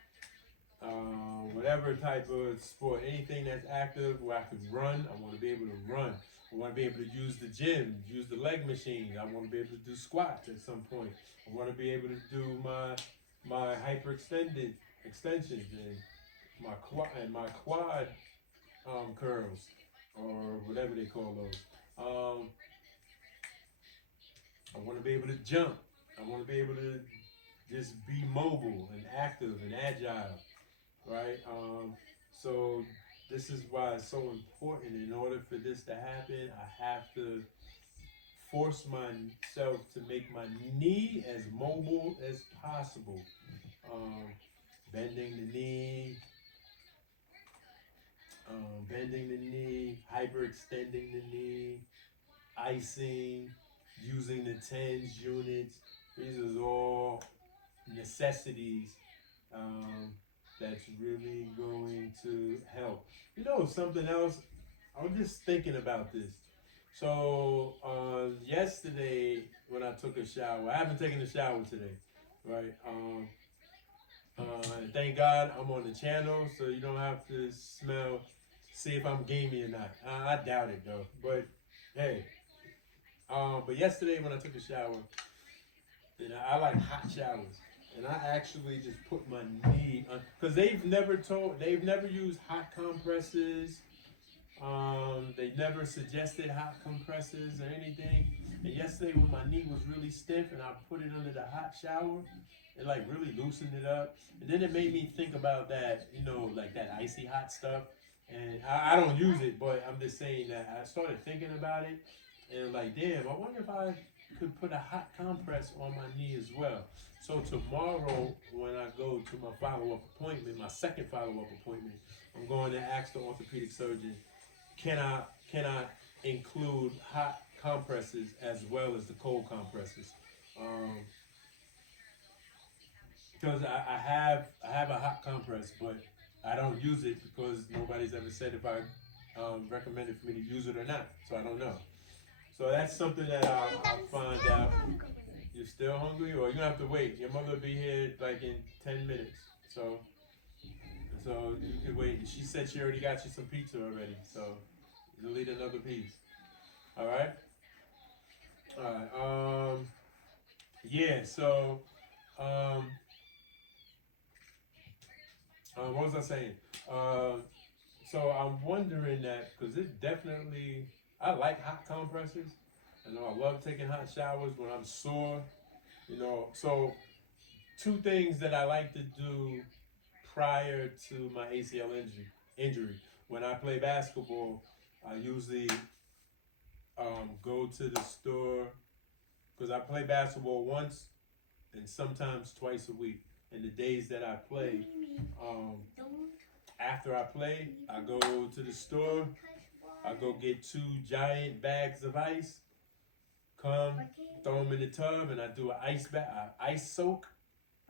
Whatever type of sport, anything that's active where I can run, I want to be able to run. I want to be able to use the gym, use the leg machine. I want to be able to do squats at some point. I want to be able to do my hyperextended extensions and my quad curls, or whatever they call those. I want to be able to jump. I want to be able to just be mobile and active and agile, right? So this is why it's so important. In order for this to happen, I have to force myself to make my knee as mobile as possible. Bending the knee, hyperextending the knee, icing, using the tens units. These are all necessities that's really going to help. You know, something else, I was just thinking about this. So yesterday when I took a shower, I haven't taken a shower today, right? Thank God I'm on the channel, so you don't have to see if I'm gamey or not. I doubt it though, but hey. But yesterday when I took a shower, and I like hot showers, and I actually just put my knee on, because they've never used hot compresses. They never suggested hot compresses or anything. And yesterday when my knee was really stiff and I put it under the hot shower, it like really loosened it up. And then it made me think about that, like that icy hot stuff. And I don't use it, but I'm just saying that I started thinking about it, and like, damn, I wonder if I could put a hot compress on my knee as well. So tomorrow when I go to my follow-up appointment, my second follow-up appointment, I'm going to ask the orthopedic surgeon, can I include hot compresses as well as the cold compresses. Because I have a hot compress, but I don't use it because nobody's ever said if I recommended for me to use it or not. So I don't know. So that's something that I'll find out. You're still hungry, or you're gonna have to wait. Your mother will be here like in 10 minutes. So you can wait. She said she already got you some pizza already. So you'll eat another piece. All right. All right. Yeah. So what was I saying? So I'm wondering that because it definitely, I like hot compresses. I know I love taking hot showers when I'm sore. You know, so two things that I like to do prior to my ACL injury. When I play basketball, I usually go to the store because I play basketball once and sometimes twice a week. And the days that I play, after I play, I go to the store. I go get 2 giant bags of ice. Come, throw them in the tub, and I do an ice soak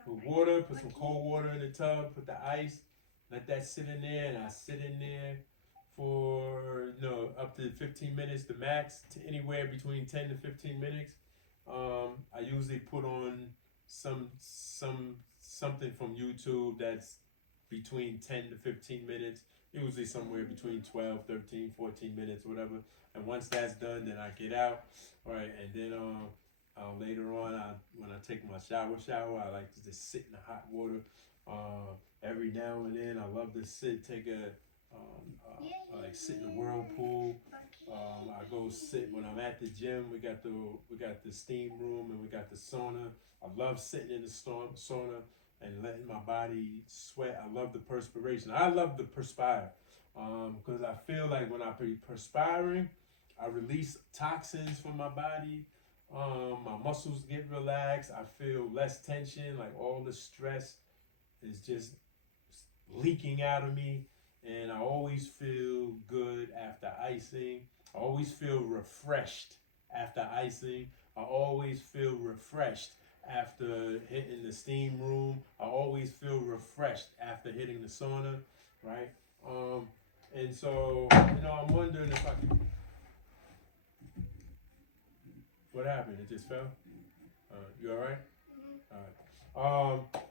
with water. Put some cold water in the tub. Put the ice. Let that sit in there, and I sit in there for up to 15 minutes, the max, to anywhere between 10 to 15 minutes. I usually put on something from YouTube that's between 10 to 15 minutes, usually somewhere between 12, 13, 14 minutes, whatever. And once that's done, then I get out. All right, and then later on, when I take my shower, I like to just sit in the hot water. Every now and then, I love to sit in the whirlpool. I go sit when I'm at the gym. We got the steam room and we got the sauna. I love sitting in the sauna and letting my body sweat. I love the perspiration. I love to perspire because I feel like when I be perspiring, I release toxins from my body. My muscles get relaxed. I feel less tension. Like all the stress is just leaking out of me. And I always feel good after icing. I always feel refreshed after icing. I always feel refreshed after hitting the steam room. I always feel refreshed after hitting the sauna, right? And so, I'm wondering if I could... What happened? It just fell? You all right? All right.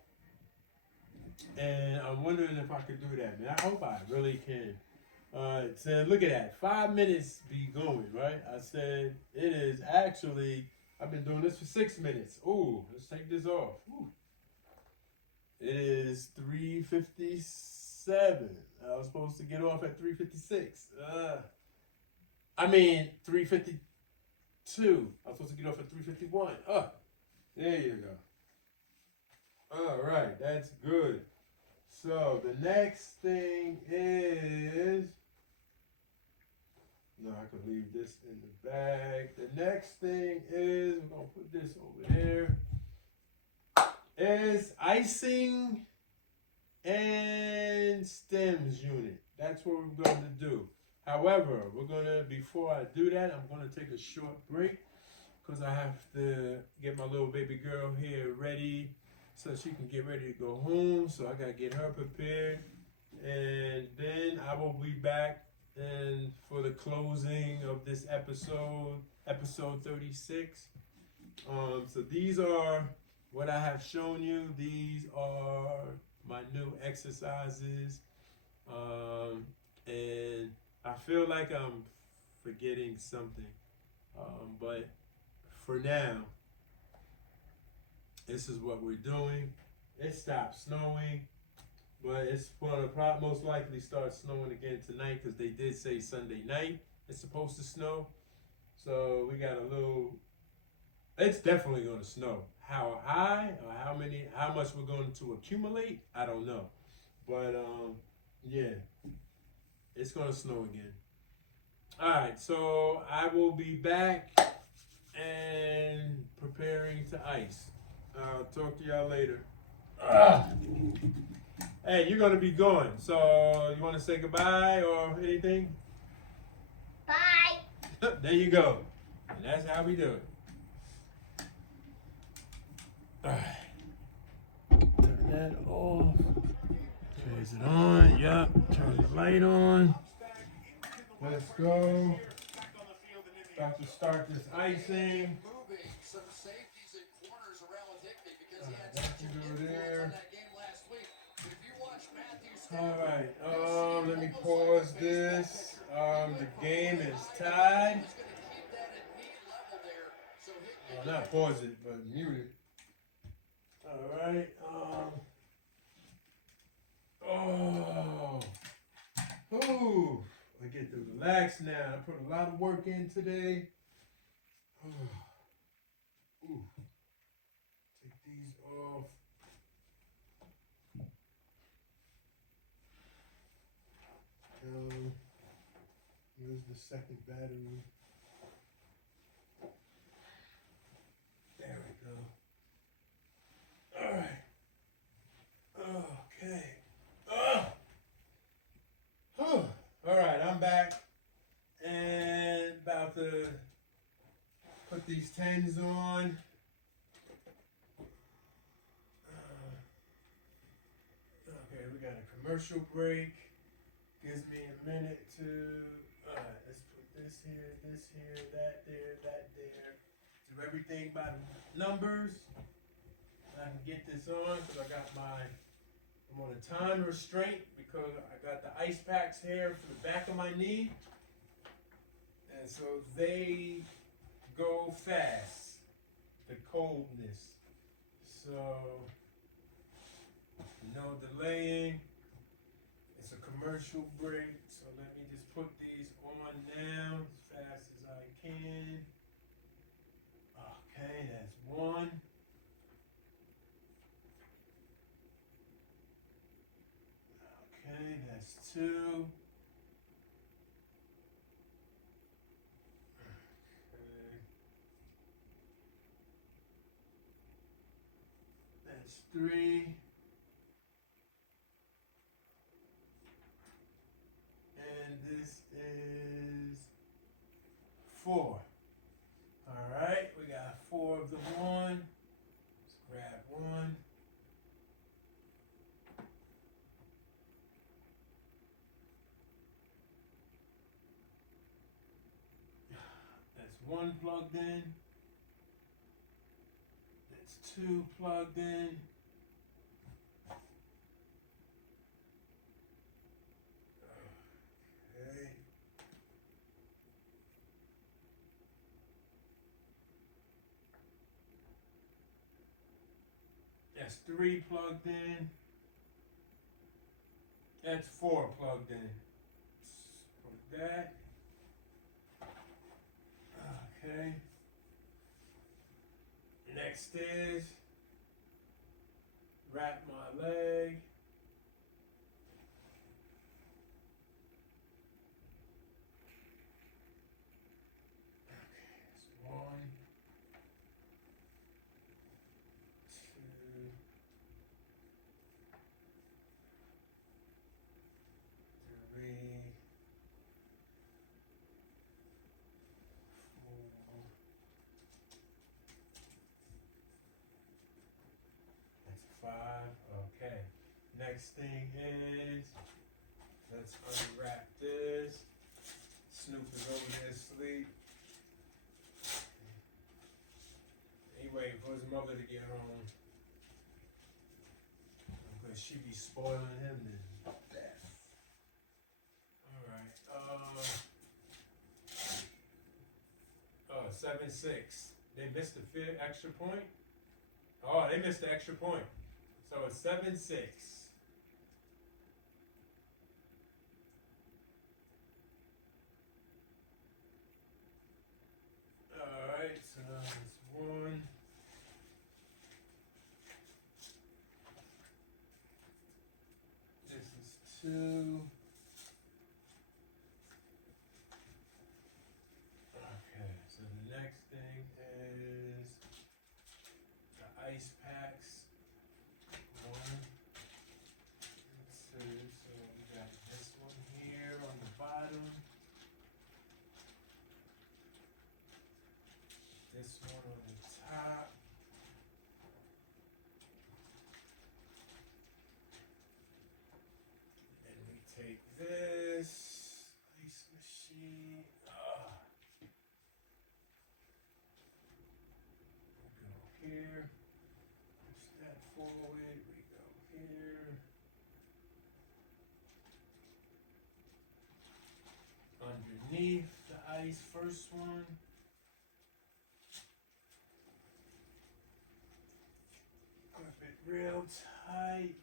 And I'm wondering if I could do that, man. I hope I really can. So look at that. 5 minutes be going, right? I said it is actually, I've been doing this for 6 minutes. Ooh, let's take this off. Ooh. It is 3:57. I was supposed to get off at 3:56. 3:52. I was supposed to get off at 3:51. There you go. All right, that's good. So the next thing is, no, I can leave this in the bag. The next thing is, we're gonna put this over there, is icing and stems unit. That's what we're going to do. However, before I do that, I'm gonna take a short break because I have to get my little baby girl here ready so she can get ready to go home. So I gotta get her prepared, and then I will be back and for the closing of this episode 36. So these are what I have shown you. These are my new exercises, and I feel like I'm forgetting something, but for now, this is what we're doing. It stopped snowing, but it's going to most likely start snowing again tonight because they did say Sunday night it's supposed to snow. So we got it's definitely going to snow. How high or how much we're going to accumulate, I don't know. But yeah, it's going to snow again. All right, so I will be back and preparing to ice. I'll talk to y'all later. Hey, you're going to be going. So you want to say goodbye or anything? Bye. There you go. And that's how we do it. Alright. Turn that off. Turns it on. Yup. Turn the light on. Let's go. About to start this icing. That can go there. Alright, let me pause this. The game is tied. Not pause it, but mute it. Alright, ooh, I get to relax now. I put a lot of work in today. Ooh. Take these off. Where's the second battery? There we go. Alright. Okay. Alright, I'm back. And about to put these 10s on. Okay, we got a commercial break. Gives me a minute to, let's put this here, that there. Do everything by the numbers. I can get this on because I'm on a time restraint because I got the ice packs here for the back of my knee. And so they go fast, the coldness. So, no delaying. It's a commercial break, so let me just put these on now as fast as I can. Okay, that's one. Okay, that's two. Okay. That's three. And this is 4. Alright, we got 4 of the one. Let's grab one. That's 1 plugged in. That's 2 plugged in. Okay. That's 3 plugged in. That's 4 plugged in. Put that. Okay. Next is wrap my leg. Okay, that's 1, 2, 3, 4. That's 5. Okay. Next thing is, let's unwrap this. Snoop is over there asleep. He waiting for his mother to get home. Because she be spoiling him to death. Alright, 7-6. They missed the extra point? Oh, they missed the extra point. So it's 7-6. Alright, so now it's 1. This is 2. Okay, so the next thing is the ice packs. 1, forward, we go here. Underneath the ice, first one. Grip it real tight.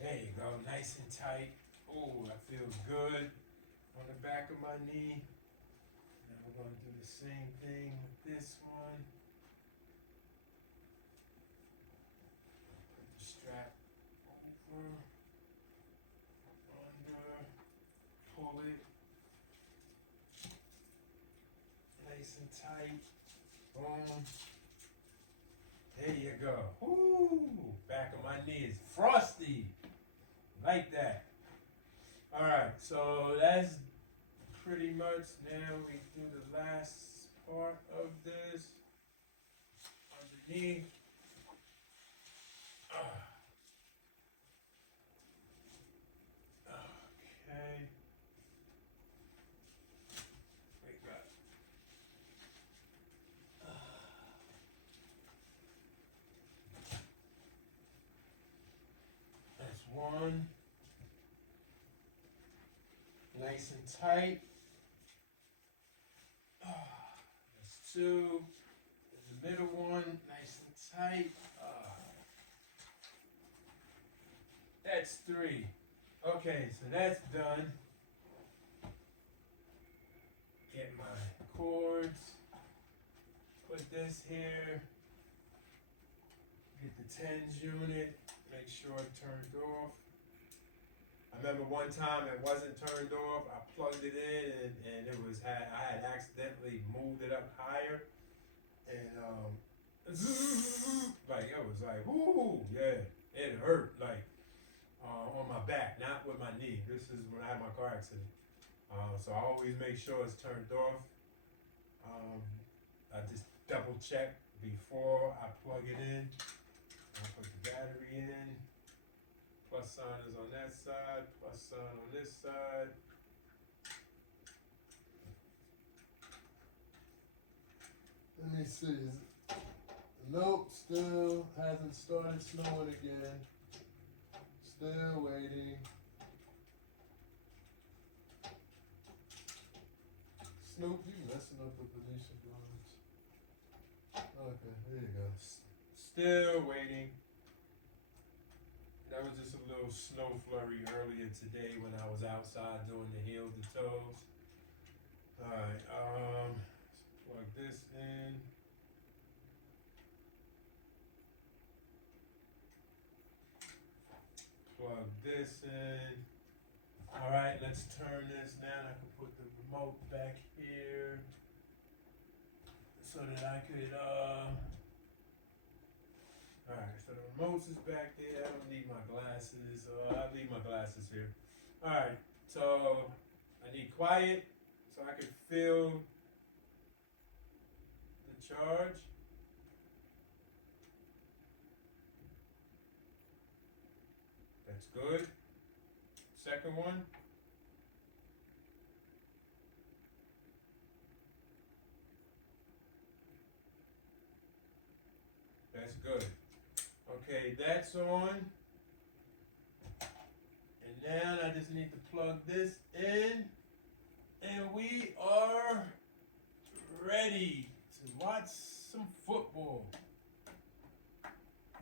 There you go, nice and tight. Oh, that feels good on the back of my knee. Now we're going to do the same thing with this one. Put the strap over, under, pull it. Nice and tight. Boom. There you go. Woo! Back of my knee is frosty. Like that. Alright, so that's pretty much. Now we do the last part of this. Underneath. Okay. We got. That's one. Nice and tight. That's two. The middle one, nice and tight. That's three. Okay, so that's done. Get my cords. Put this here. Get the tens unit. Make sure it turned off. I remember one time it wasn't turned off. I plugged it in and it was I had accidentally moved it up higher, and like it was like whoo, yeah, it hurt like on my back, not with my knee. This is when I had my car accident. So I always make sure it's turned off. I just double check before I plug it in. I put the battery in. Plus sign is on that side, plus sign on this side. Let me see. Nope, still hasn't started snowing again. Still waiting. Snoop, you messing up with Venetia blinds. Okay, there you go. Still waiting. That was just a little snow flurry earlier today when I was outside doing the heel to toes. Alright, plug this in. Plug this in. Alright, let's turn this now. I can put the remote back here so that I could Alright, so the remote is back there. I don't need my glasses. I'll leave my glasses here. Alright, so I need quiet so I can feel the charge. That's good. Second one. That's good. Okay, that's on. And now I just need to plug this in. And we are ready to watch some football.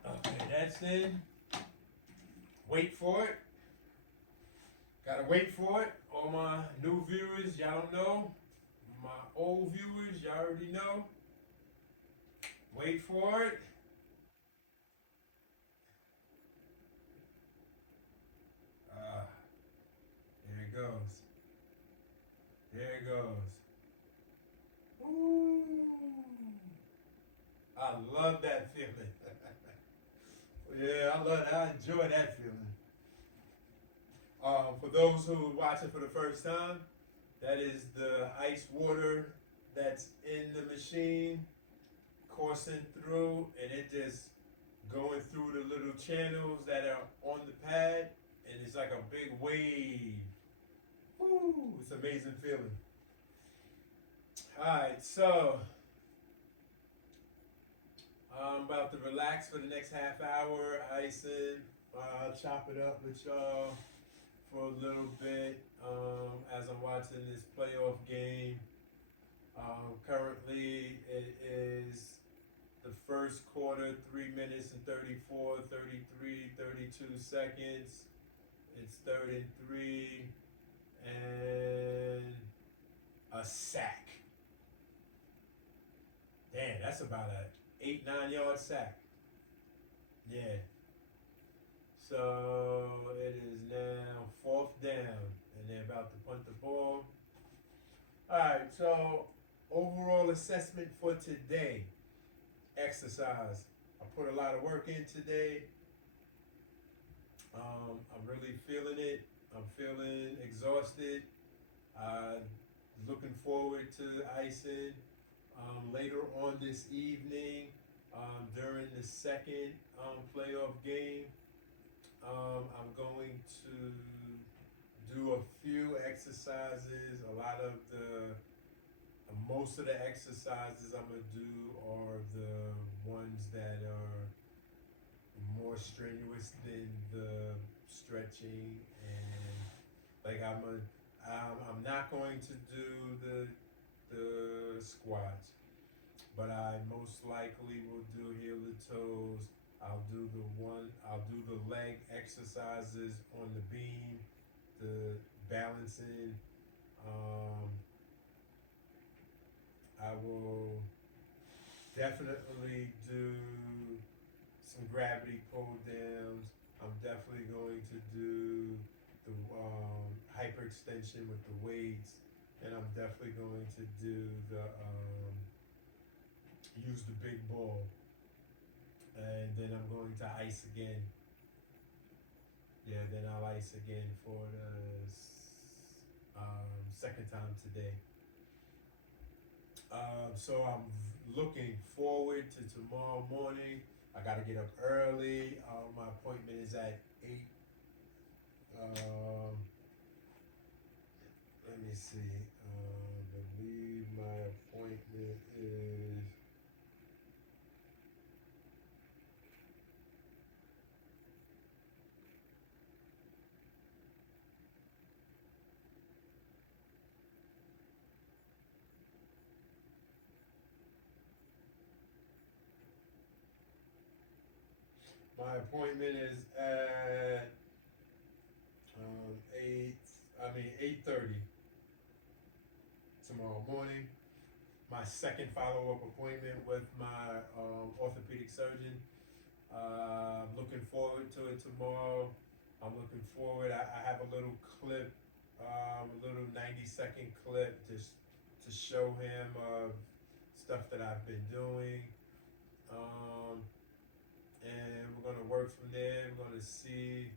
Okay, that's in. Wait for it. Gotta wait for it. All my new viewers, y'all don't know. My old viewers, y'all already know. Wait for it. There it goes. There it goes. Ooh. I love that feeling. Yeah, I love that. I enjoy that feeling. For those who are watching for the first time, that is the ice water that's in the machine coursing through, and it just going through the little channels that are on the pad, and it's like a big wave. Woo. Woo! It's an amazing feeling. Alright, so I'm about to relax for the next half hour, icing. I'll chop it up with y'all for a little bit as I'm watching this playoff game. Currently, it is the first quarter, 3 minutes and 34, 33, 32 seconds. It's 3rd and 3, and a sack. Damn, that's about a 8-9 yard sack. Yeah. So it is now 4th down, and they're about to punt the ball. Alright, so overall assessment for today. Exercise. I put a lot of work in today. I'm really feeling it. I'm feeling exhausted. Looking forward to icing later on this evening during the second playoff game. I'm going to do a few exercises. Most of the exercises I'm gonna do are the ones that are more strenuous than the stretching, and like I'm not going to do the squats, but I most likely will do heel to toes. I'll do the leg exercises on the beam, the balancing. I will definitely do some gravity pull downs. I'm definitely going to do the hyperextension with the weights, and I'm definitely going to do the use the big ball, and then I'm going to ice again. Yeah, then I'll ice again for the second time today. So I'm looking forward to tomorrow morning. I gotta get up early. My appointment is at 8. Let me see. I believe my appointment is. My appointment is at 8:30 tomorrow morning. My second follow-up appointment with my orthopedic surgeon. I'm looking forward to it tomorrow. I'm looking forward. I have a little clip, a little 90-second clip just to show him of stuff that I've been doing. And we're going to work from there. We're going to see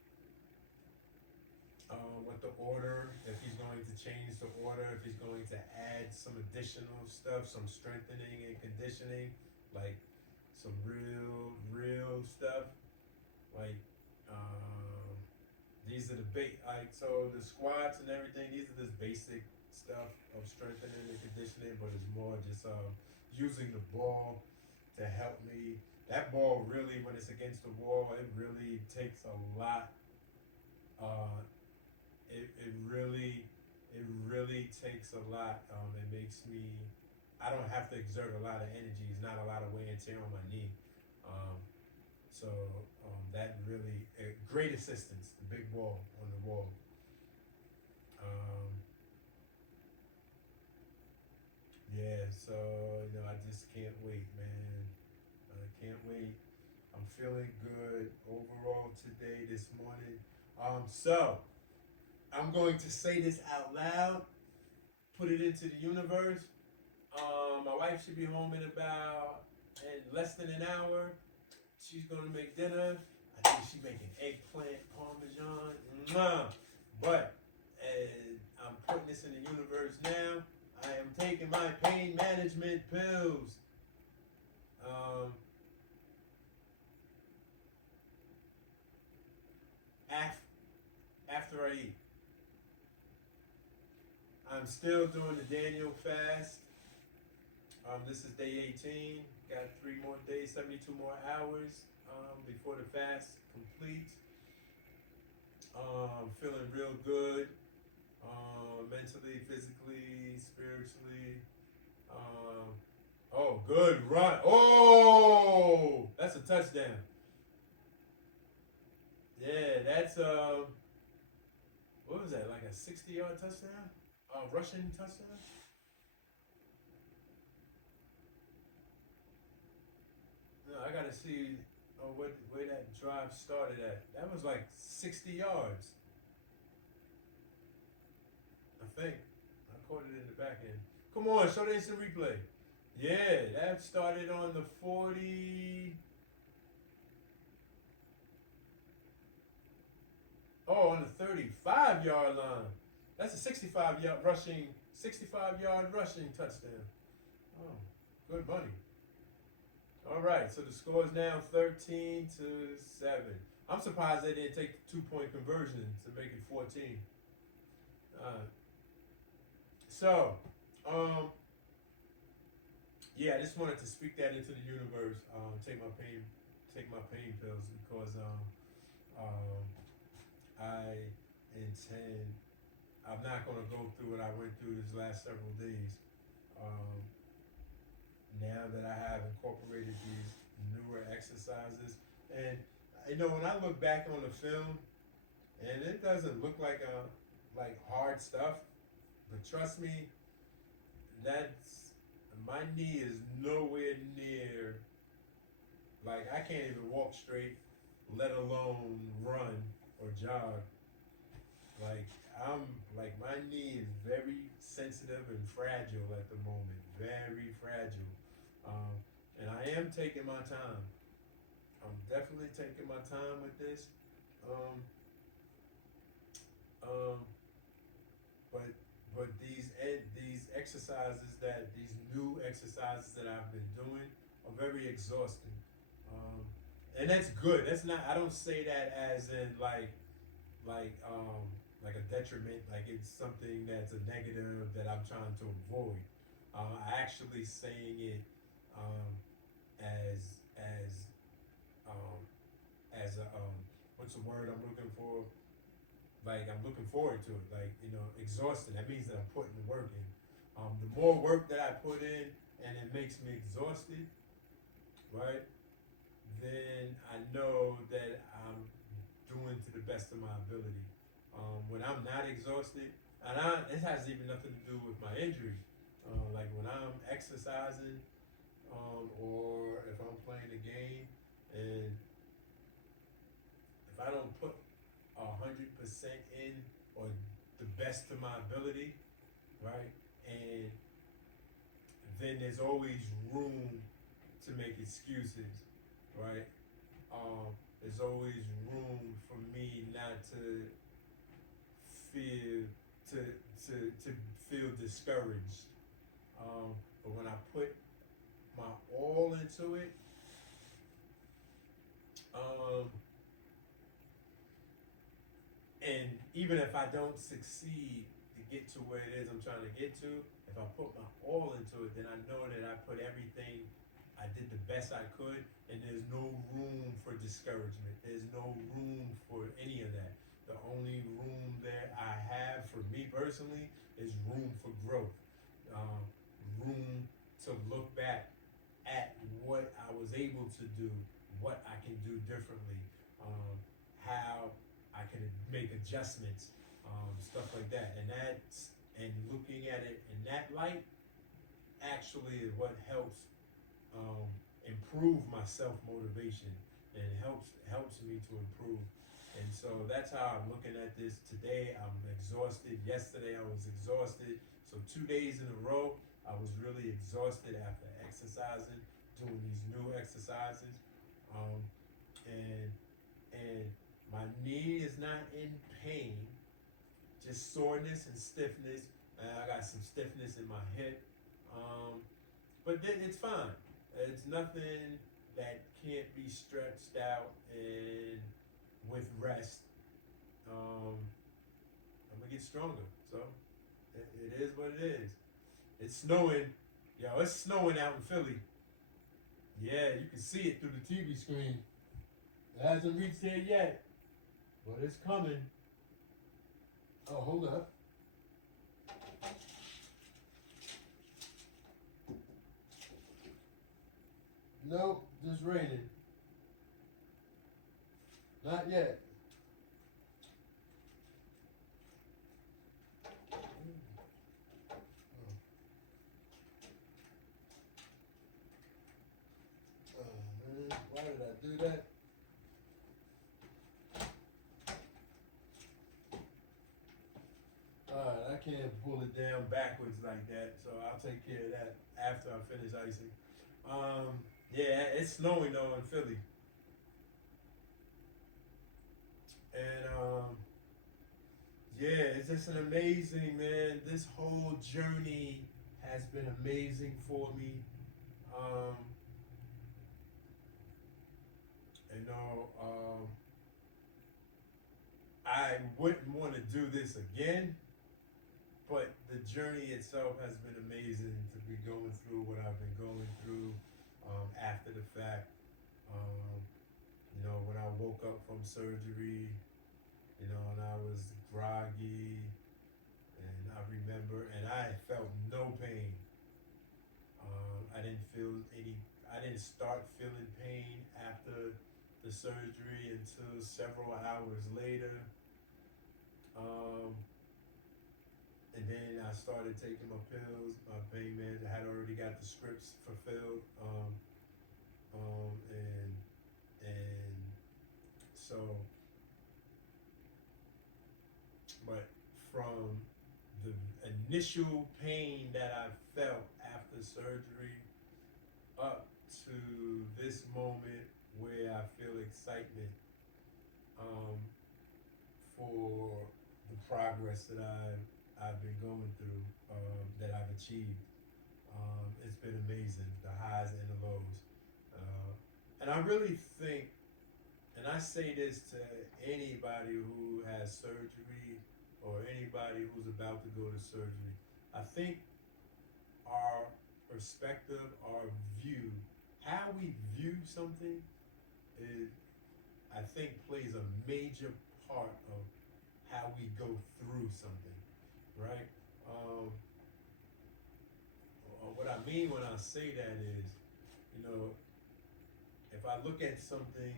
what the order, if he's going to change the order, if he's going to add some additional stuff, some strengthening and conditioning, like some real stuff. Like these are so the squats and everything, these are just basic stuff of strengthening and conditioning, but it's more just using the ball to help me. That ball really, when it's against the wall, it really takes a lot. It really takes a lot. It makes me. I don't have to exert a lot of energy. It's not a lot of wear and tear on my knee. So that really great assistance. The big ball on the wall. Yeah. So I just can't wait, man. I can't wait. I'm feeling good overall today, this morning. So I'm going to say this out loud, put it into the universe. My wife should be home in less than an hour. She's going to make dinner. I think she's making eggplant parmesan. Mwah! But I'm putting this in the universe now. I am taking my pain management pills. After I eat. I'm still doing the Daniel fast. This is day 18. Got 3 more days, 72 more hours before the fast completes. Feeling real good, mentally, physically, spiritually. Oh, good run. Oh, that's a touchdown. Yeah, that's what was that? Like a 60-yard touchdown? Rushing touchdown? No, I gotta see where that drive started at. That was like 60 yards, I think. I caught it in the back end. Come on, show the instant replay. Yeah, that started on the 40. Oh, on the 35-yard line. That's a 65-yard rushing touchdown. Oh, good money. All right, so the score is now 13-7. I'm surprised they didn't take the 2-point conversion to make it 14. So, yeah, I just wanted to speak that into the universe. Take my pain pills because I intend. I'm not going to go through what I went through these last several days. Now that I have incorporated these newer exercises, and when I look back on the film, and it doesn't look like hard stuff, but trust me, my knee is nowhere near. Like, I can't even walk straight, let alone run or jog. Like, my knee is very sensitive and fragile at the moment. Very fragile. And I am taking my time. I'm definitely taking my time with this. But these exercises these new exercises that I've been doing are very exhausting. And that's good. That's not. I don't say that as in like a detriment, like it's something that's a negative that I'm trying to avoid. I actually saying it as a what's the word I'm looking for? Like, I'm looking forward to it. Like, exhausted. That means that I'm putting the work in. The more work that I put in and it makes me exhausted, right? Then I know that I'm doing to the best of my ability. When I'm not exhausted, and it has even nothing to do with my injury. Like when I'm exercising, or if I'm playing a game, and if I don't put 100% in, or the best of my ability, right? And then there's always room to make excuses, right? There's always room for me not to feel discouraged. But when I put my all into it, and even if I don't succeed to get to where it is I'm trying to get to, if I put my all into it, then I know that I put everything, I did the best I could, and there's no room for discouragement. There's no room for any of that. The only room that I have for me personally is room for growth. Room to look back at what I was able to do, what I can do differently, how I can make adjustments, stuff like that. And looking at it in that light actually is what helps improve my self-motivation, and helps me to improve. And so that's how I'm looking at this today. I'm exhausted. Yesterday I was exhausted. So 2 days in a row, I was really exhausted after exercising, doing these new exercises. And my knee is not in pain, just soreness and stiffness. I got some stiffness in my hip. But it's fine. It's nothing that can't be stretched out, and with rest, I'm gonna get stronger. So It is what it is. It's snowing. Yo, it's snowing out in Philly. Yeah, you can see it through the TV screen. It hasn't reached there yet, but it's coming. Oh, hold up. Nope, just raining. Not yet. Man, why did I do that? Alright, I can't pull it down backwards like that, so I'll take care of that after I finish icing. Yeah, it's snowing though in Philly. And yeah, it's just an amazing, man. This whole journey has been amazing for me. Um, you know, I wouldn't want to do this again, but the journey itself has been amazing to be going through what I've been going through after the fact. You know, when I woke up from surgery, you know, and I was groggy, and I remember, and I felt no pain. I didn't feel any, I didn't start feeling pain after the surgery until several hours later. And then I started taking my pills, my pain meds. I had already got the scripts fulfilled. And so, but from the initial pain that I felt after surgery up to this moment where I feel excitement for the progress that I've been going through, that I've achieved. It's been amazing, the highs and the lows. And I really think, and I say this to anybody who has surgery or anybody who's about to go to surgery, I think our perspective, our view, how we view something is, I think, plays a major part of how we go through something, right? What I mean when I say that is, you know, if I look at something,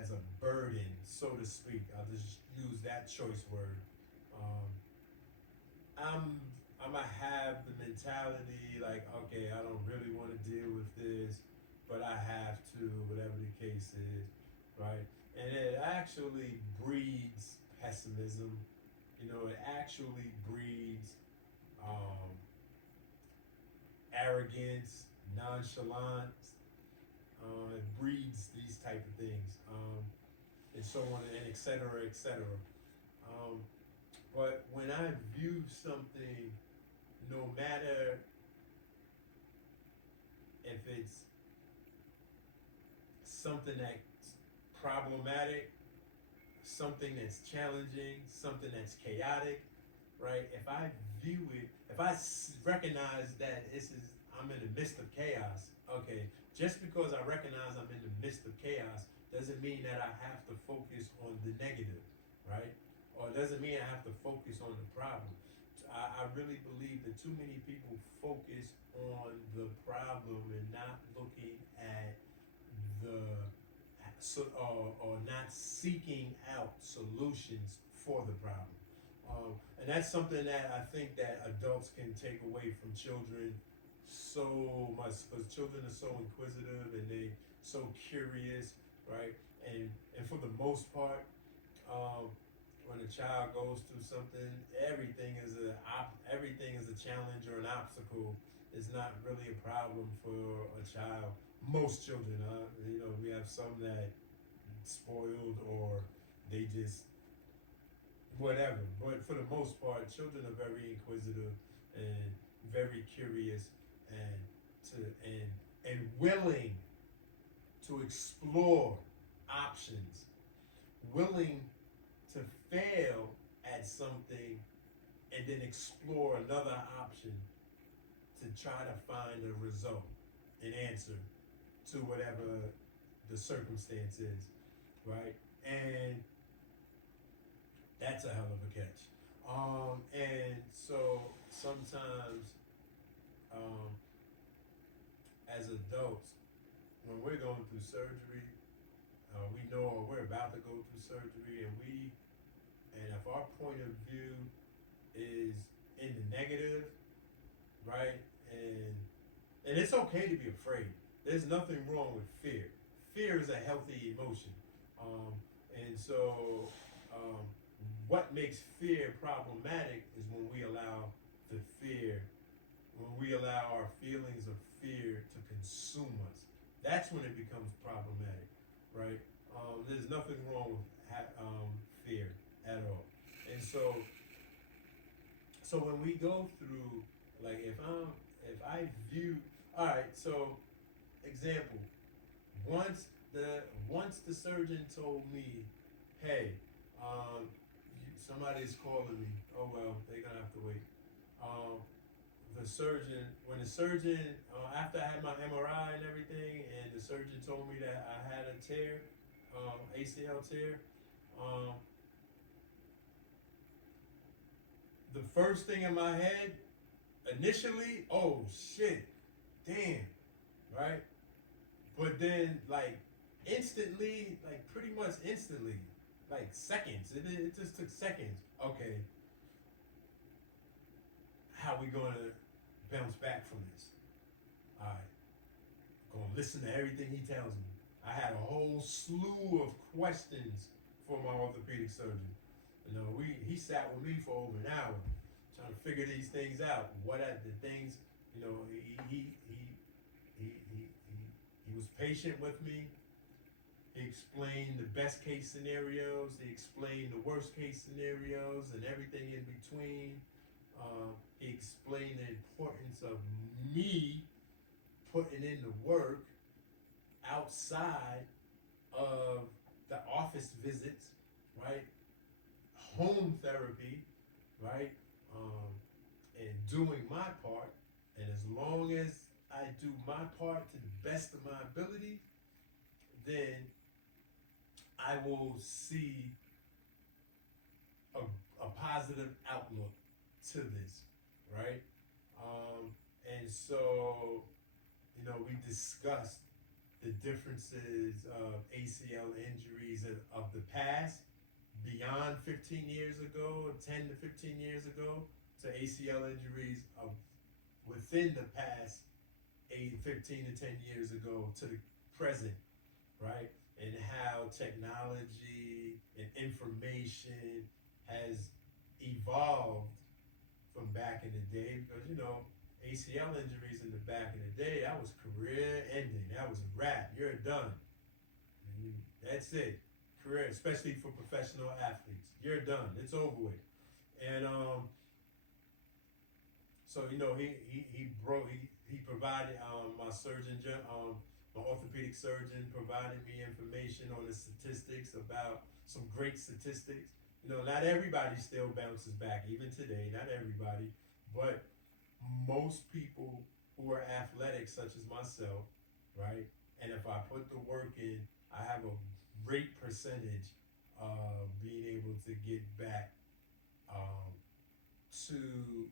as a burden, so to speak, I'll just use that choice word. I'm gonna have the mentality like, okay, I don't really want to deal with this, but I have to, whatever the case is, right? And it actually breeds pessimism. You know, it actually breeds arrogance, nonchalance. It breeds these type of things, and so on, and et cetera, et cetera. But when I view something, no matter if it's something that's problematic, something that's challenging, something that's chaotic, right? If I view it, if I recognize that I'm in the midst of chaos, okay, just because I recognize I'm in the midst of chaos doesn't mean that I have to focus on the negative, right? Or it doesn't mean I have to focus on the problem. I really believe that too many people focus on the problem and not looking at or not seeking out solutions for the problem. And that's something that I think that adults can take away from children so much, because children are so inquisitive and they so curious, right? And for the most part, when a child goes through something, everything is a challenge or an obstacle. It's not really a problem for a child. Most children, you know, we have some that spoiled or they just whatever. But for the most part, children are very inquisitive and very curious and willing to explore options, willing to fail at something and then explore another option to try to find a result, an answer to whatever the circumstance is, right? And that's a hell of a catch. And so sometimes, as adults, when we're going through surgery, we know we're about to go through surgery, and if our point of view is in the negative, right? And it's okay to be afraid. There's nothing wrong with fear. Fear is a healthy emotion. And so what makes fear problematic is when we allow the fear, when we allow our feelings of fear to consume us. That's when it becomes problematic, right? There's nothing wrong with fear at all. And so when we go through, like, if I view, all right, so example, once the surgeon told me, hey, somebody's calling me. Oh well, they're gonna have to wait. When the surgeon, after I had my MRI and everything, and the surgeon told me that I had a tear, ACL tear, the first thing in my head, initially, oh shit, damn, right? But then, like, instantly, like pretty much instantly, like seconds, it just took seconds. Okay, how we gonna bounce back from this? All right, gonna listen to everything he tells me. I had a whole slew of questions for my orthopedic surgeon. You know, he sat with me for over an hour trying to figure these things out. What are the things, you know, he was patient with me. He explained the best case scenarios. He explained the worst case scenarios and everything in between. He explained the importance of me putting in the work outside of the office visits, right? Home therapy, right? And doing my part. And as long as I do my part to the best of my ability, then I will see a positive outlook to this, right? And so, you know, we discussed the differences of ACL injuries of the past, beyond 15 years ago, 10 to 15 years ago, to ACL injuries of within the past 15 to 10 years ago to the present, right? And how technology and information has evolved from back in the day, because, you know, ACL injuries in the back in the day, that was career ending. That was a wrap. You're done. That's it. Career, especially for professional athletes. You're done. It's over with. And so, you know, he provided my surgeon, my orthopedic surgeon provided me information on the statistics, about some great statistics. You know, not everybody still bounces back, even today, not everybody, but most people who are athletic, such as myself, right? And if I put the work in, I have a great percentage of being able to get back to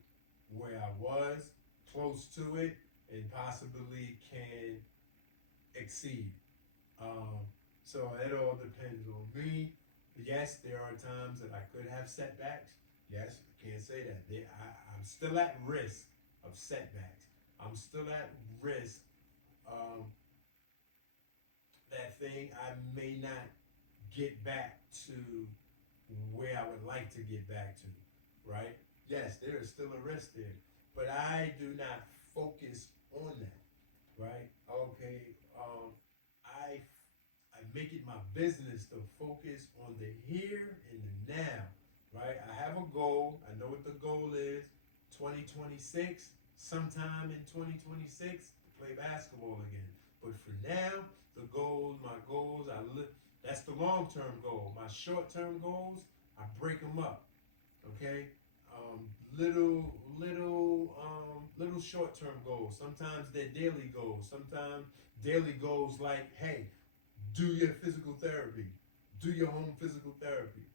where I was, close to it, and possibly can exceed. So it all depends on me. Yes, there are times that I could have setbacks. Yes, I can't say that. I'm still at risk of setbacks. I'm still at risk that thing I may not get back to where I would like to get back to, right? Yes, there is still a risk there, but I do not focus on that, right? Okay, I make it my business to focus on the here and the now, right? I have a goal. I know what the goal is. 2026, sometime in 2026, to play basketball again. But for now, my goals, That's the long-term goal. My short-term goals, I break them up. Okay, little short-term goals. Sometimes they're daily goals. Sometimes daily goals like, hey, do your physical therapy, do your home physical therapy,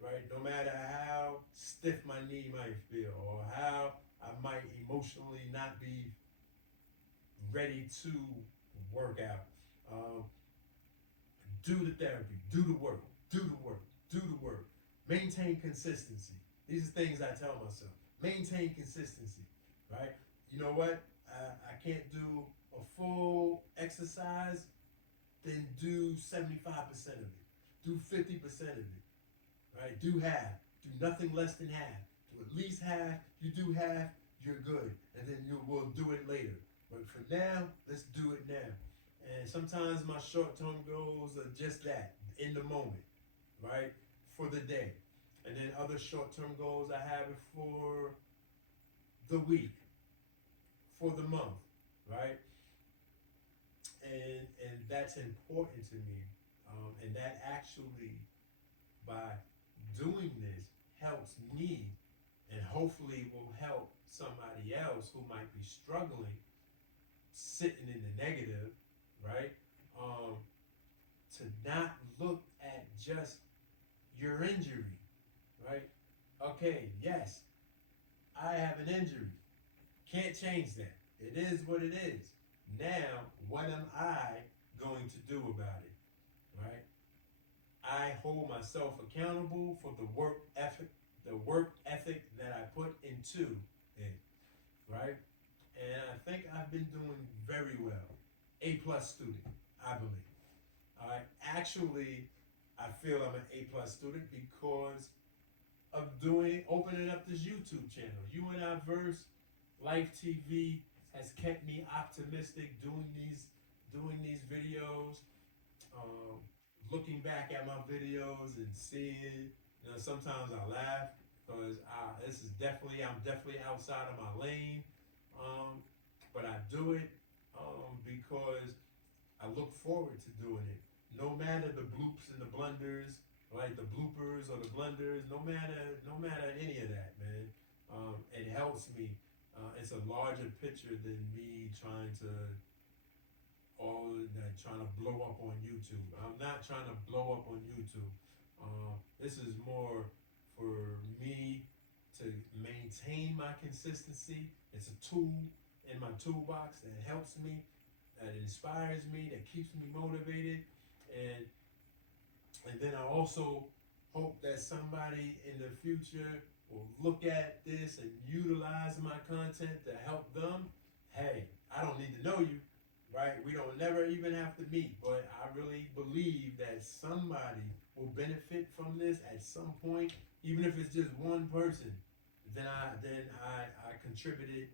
right? No matter how stiff my knee might feel or how I might emotionally not be ready to work out. Um, do the therapy, do the work, do the work, do the work. Maintain consistency. These are things I tell myself. Maintain consistency, right? You know what? I can't do a full exercise, then do 75% of it. Do 50% of it, right? Do half. Do nothing less than half. Do at least half. You do half, you're good. And then we'll do it later. But for now, let's do it now. And sometimes my short-term goals are just that, in the moment, right? For the day. And then other short-term goals, I have it for the week, for the month, right? And that's important to me. And that actually, by doing this, helps me and hopefully will help somebody else who might be struggling, sitting in the negative, right? To not look at just your injury, right? Okay, yes, I have an injury. Can't change that. It is what it is. Now, what am I going to do about it, right? I hold myself accountable for the work ethic that I put into it, right? And I think I've been doing very well. A+ student, I believe. Actually, I feel I'm an A+ student because of opening up this YouTube channel. U-N-I-VERSELIFETV has kept me optimistic doing these videos, looking back at my videos and seeing, sometimes I laugh because I'm definitely outside of my lane, but I do it because I look forward to doing it. No matter the bloops and the blunders, like the bloopers or the blunders, no matter any of that, man. It helps me. It's a larger picture than me trying to blow up on YouTube. I'm not trying to blow up on YouTube. This is more for me to maintain my consistency. It's a tool in my toolbox that helps me, that inspires me, that keeps me motivated, and then I also hope that somebody in the future will look at this and utilize my content to help them. Hey, I don't need to know you, right? We don't never even have to meet, but I really believe that somebody will benefit from this at some point, even if it's just one person. Then I contributed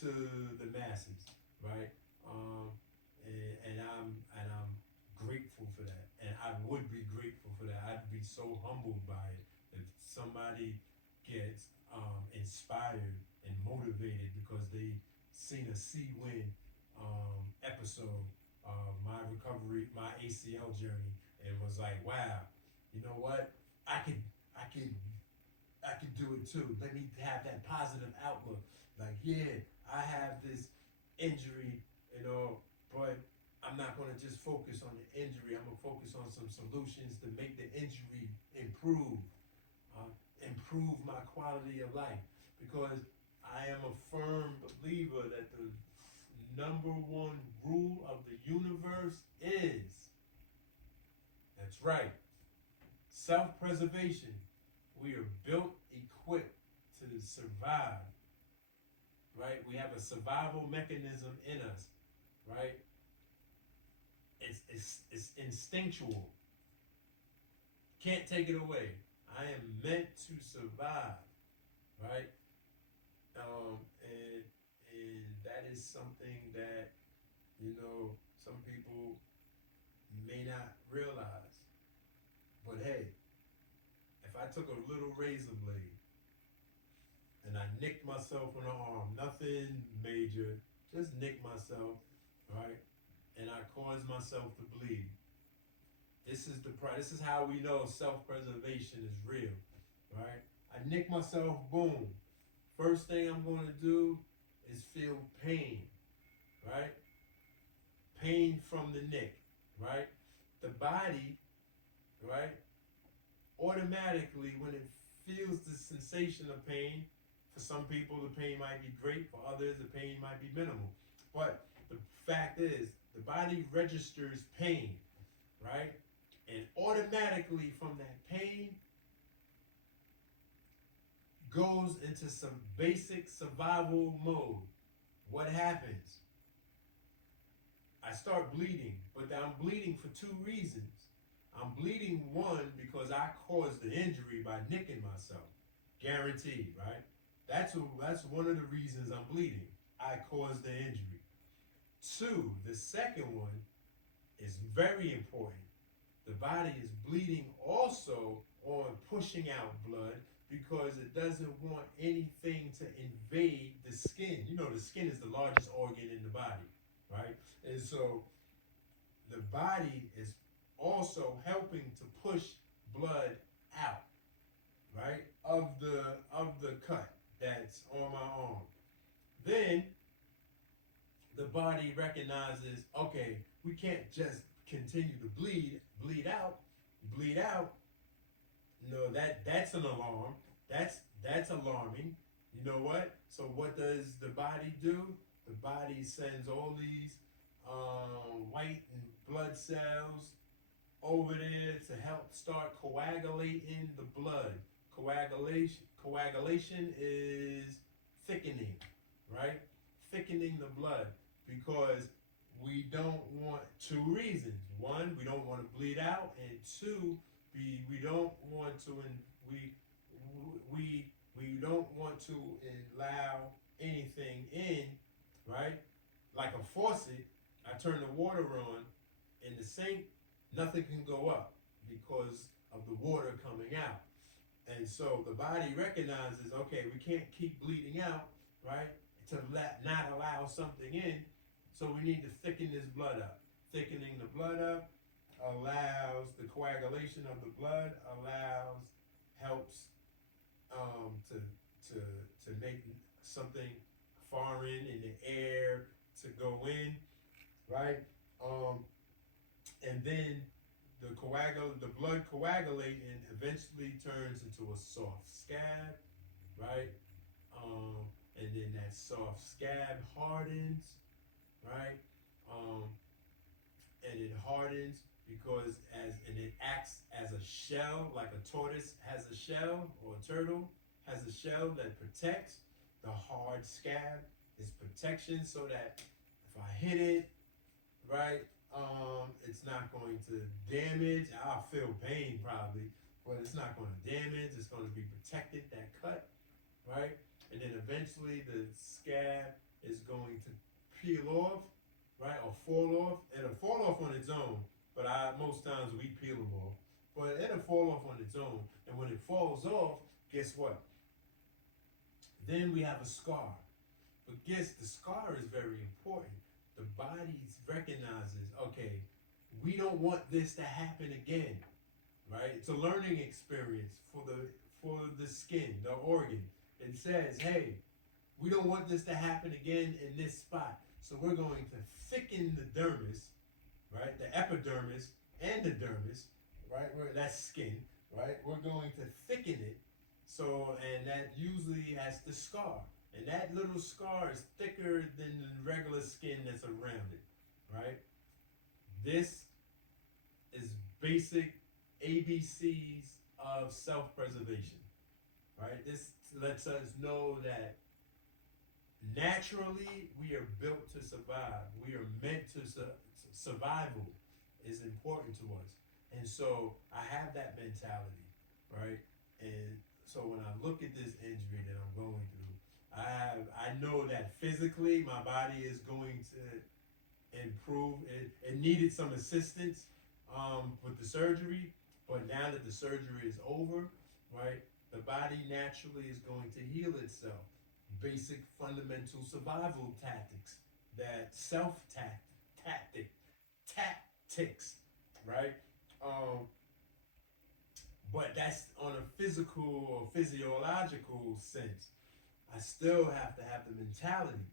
to the masses, right? And I'm grateful for that, and I would be grateful for that. I'd be so humbled by it if somebody gets inspired and motivated because they seen a C-Win episode of my recovery, my ACL journey, and was like, wow, you know what? I could do it too. Let me have that positive outlook. Like, yeah, I have this injury, but I'm not going to just focus on the injury. I'm going to focus on some solutions to make the injury improve my quality of life. Because I am a firm believer that the number one rule of the universe is, that's right, self-preservation. We are built, equipped to survive, right? We have a survival mechanism in us, right? It's instinctual. Can't take it away. I am meant to survive, right? And that is something that, some people may not realize. But hey, if I took a little razor blade and I nicked myself on the arm, nothing major, just nicked myself, right? And I caused myself to bleed. This is how we know self-preservation is real, right? I nick myself, boom. First thing I'm going to do is feel pain, right? Pain from the nick, right? The body, right, automatically when it feels the sensation of pain, for some people the pain might be great, for others the pain might be minimal. But the fact is, the body registers pain, right? And automatically from that pain goes into some basic survival mode. What happens? I start bleeding, but I'm bleeding for two reasons. I'm bleeding, one, because I caused the injury by nicking myself. Guaranteed, right? That's one of the reasons I'm bleeding. I caused the injury. Two, the second one is very important. The body is bleeding also on pushing out blood because it doesn't want anything to invade the skin. You know, the skin is the largest organ in the body, right? And so the body is also helping to push blood out, right, of the cut that's on my arm. Then the body recognizes, okay, we can't just continue to bleed out. No, that's an alarm. That's alarming. You know what? So what does the body do? The body sends all these white and blood cells over there to help start coagulating the blood. Coagulation is thickening, right? Thickening the blood because we don't want two reasons. One, we don't want to bleed out, and two, we don't want to we don't want to allow anything in, right? Like a faucet, I turn the water on in the sink, nothing can go up because of the water coming out. And so the body recognizes, okay, we can't keep bleeding out, right? To not allow something in, so we need to thicken this blood up. Thickening the blood up allows the coagulation of the blood, helps to make something foreign in the air to go in, right? And then the blood coagulating eventually turns into a soft scab, right? And then that soft scab hardens, right? And it hardens because and it acts as a shell, like a tortoise has a shell, or a turtle has a shell that protects. The hard scab is protection so that if I hit it, right, it's not going to damage. I'll feel pain probably, but it's not going to damage. It's going to be protected, that cut, right? And then eventually the scab is going to peel off, right, or fall off. It'll fall off on its own, but most times we peel them off. But it'll fall off on its own, and when it falls off, guess what? Then we have a scar. But guess the scar is very important. The body recognizes, okay, we don't want this to happen again, right? It's a learning experience for the skin, the organ. It says, hey, we don't want this to happen again in this spot. So we're going to thicken the dermis, right? The epidermis and the dermis, right? That's skin, right? We're going to thicken it. So, and that usually has the scar. And that little scar is thicker than the regular skin that's around it, right? This is basic ABCs of self-preservation, right? This lets us know that naturally we are built to survive. We are meant to survival is important to us. And so I have that mentality, right? And so when I look at this injury that I'm going through, I know that physically my body is going to improve. It needed some assistance with the surgery, but now that the surgery is over, right, the body naturally is going to heal itself. Basic fundamental survival tactics, that tactics, right? But that's on a physical or physiological sense. I still have to have the mentality,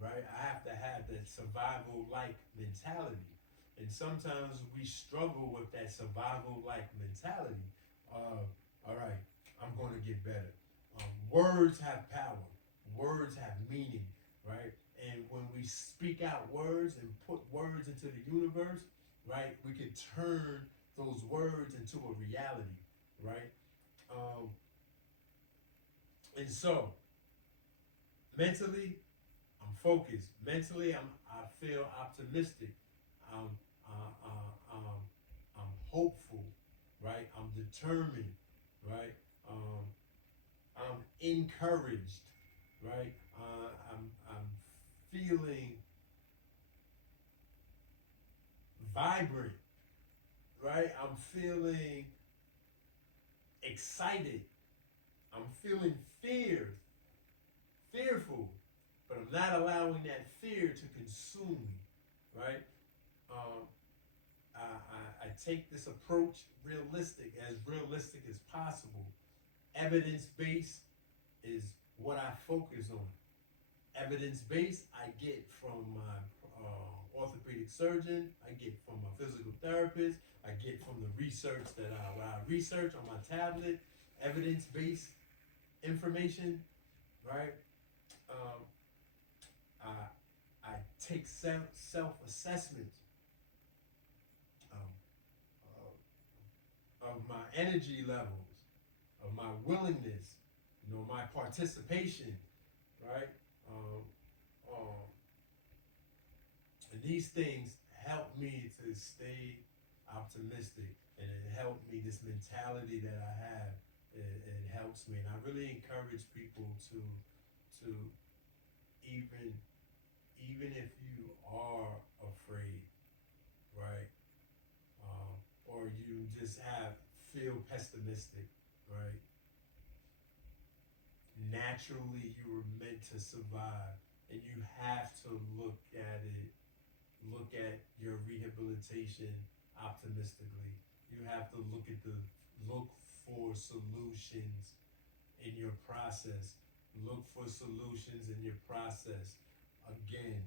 right? I have to have that survival-like mentality. And sometimes we struggle with that survival-like mentality. All right, I'm going to get better. Words have power. Words have meaning, right? And when we speak out words and put words into the universe, right, we can turn those words into a reality, right? And so, mentally, I'm focused. Mentally, I feel optimistic. I'm I'm hopeful, right? I'm determined, right? I'm encouraged, right? I'm feeling vibrant, right? I'm feeling excited. I'm feeling fearful, but I'm not allowing that fear to consume me, right? Um, I take this approach realistic as possible. Evidence-based is what I focus on. Evidence-based I get from my orthopedic surgeon, I get from my physical therapist, I get from the research that I research on my tablet. Evidence-based information, right? Um, I take self-assessment um, of my energy levels, of my willingness, my participation, right? Um, um, and these things help me to stay optimistic, and it helped me, this mentality that I have, it helps me. And I really encourage people to even if you are afraid, right? Or you just feel pessimistic, right? Naturally, you were meant to survive, and you have to look at your rehabilitation optimistically. You have to look for solutions in your process. Look for solutions in your process. Again,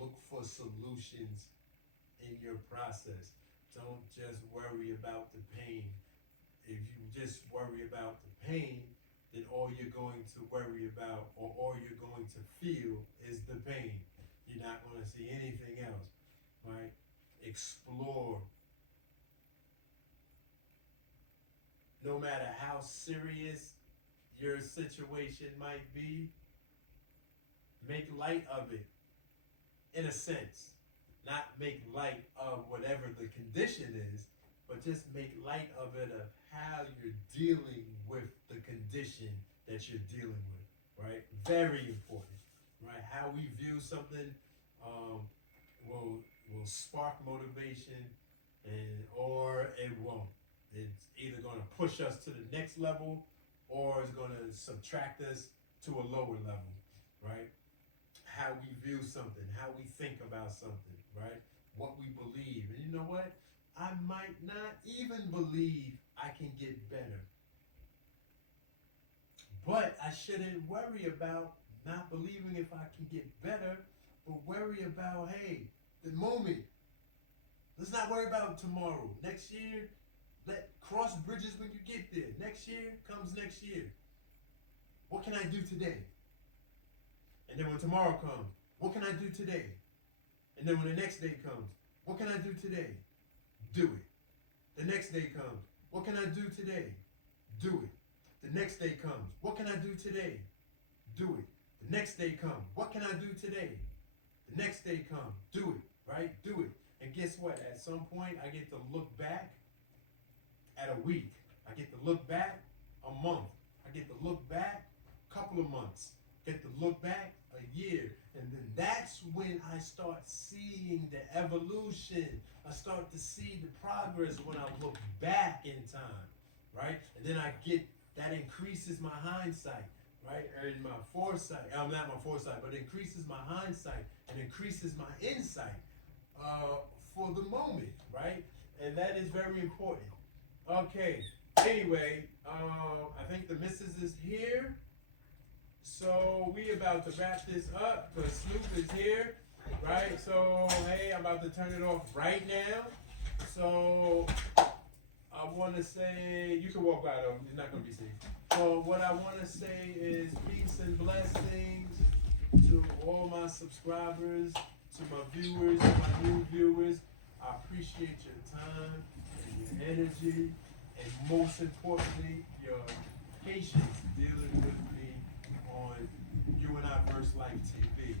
look for solutions in your process. Don't just worry about the pain. If you just worry about the pain, then all you're going to worry about, or all you're going to feel, is the pain. You're not going to see anything else, right? Explore. No matter how serious your situation might be, make light of it, in a sense. Not make light of whatever the condition is, but just make light of it, of how you're dealing with the condition that you're dealing with, right? Very important, right? How we view something will spark motivation, or it won't. It's either going to push us to the next level, or it's going to subtract us to a lower level, right? How we view something, how we think about something, right? What we believe. And you know what? I might not even believe I can get better. But I shouldn't worry about not believing if I can get better, but worry about, hey, the moment. Let's not worry about tomorrow. Next year, cross bridges when you get there. Next year comes next year. What can I do today? And then when tomorrow comes, what can I do today? And then when the next day comes, what can I do today? Do it. The next day comes, what can I do today? Do it. The next day comes, what can I do today? Do it. The next day comes, what can I do today? The next day comes, do it, right? Do it. And guess what? At some point, I get to look back at a week. I get to look back a month. I get to look back a couple of months. Get to look back a year. And then that's when I start seeing the evolution. I start to see the progress when I look back in time, right? And then that increases my hindsight, right? And my foresight, not my foresight, but it increases my hindsight and increases my insight for the moment, right? and that is very important. Okay, anyway, I think the missus is here. So we about to wrap this up because Snoop is here, right? So, hey, I'm about to turn it off right now. So I want to say, you can walk by though, you're not going to be seen. So what I want to say is peace and blessings to all my subscribers, to my viewers, my new viewers. I appreciate your time and your energy, and most importantly, your patience dealing with me on U-N-I-VERSELIFETV.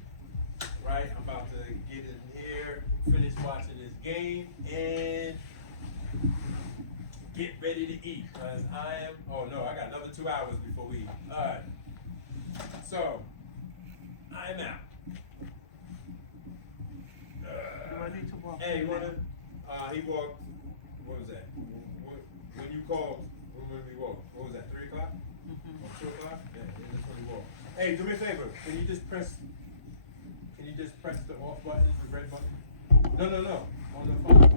Right? I'm about to get in here, finish watching this game, and get ready to eat. Because I am, oh no, I got another 2 hours before we eat. Alright. So, I'm out. Do I need to walk? Hey, he walked, what was that? When you called, when we walked, what was that, 3 o'clock? Or 2 o'clock? Yeah, that's when we walked. Hey, do me a favor, can you just press the off button, the red button? No, on the phone.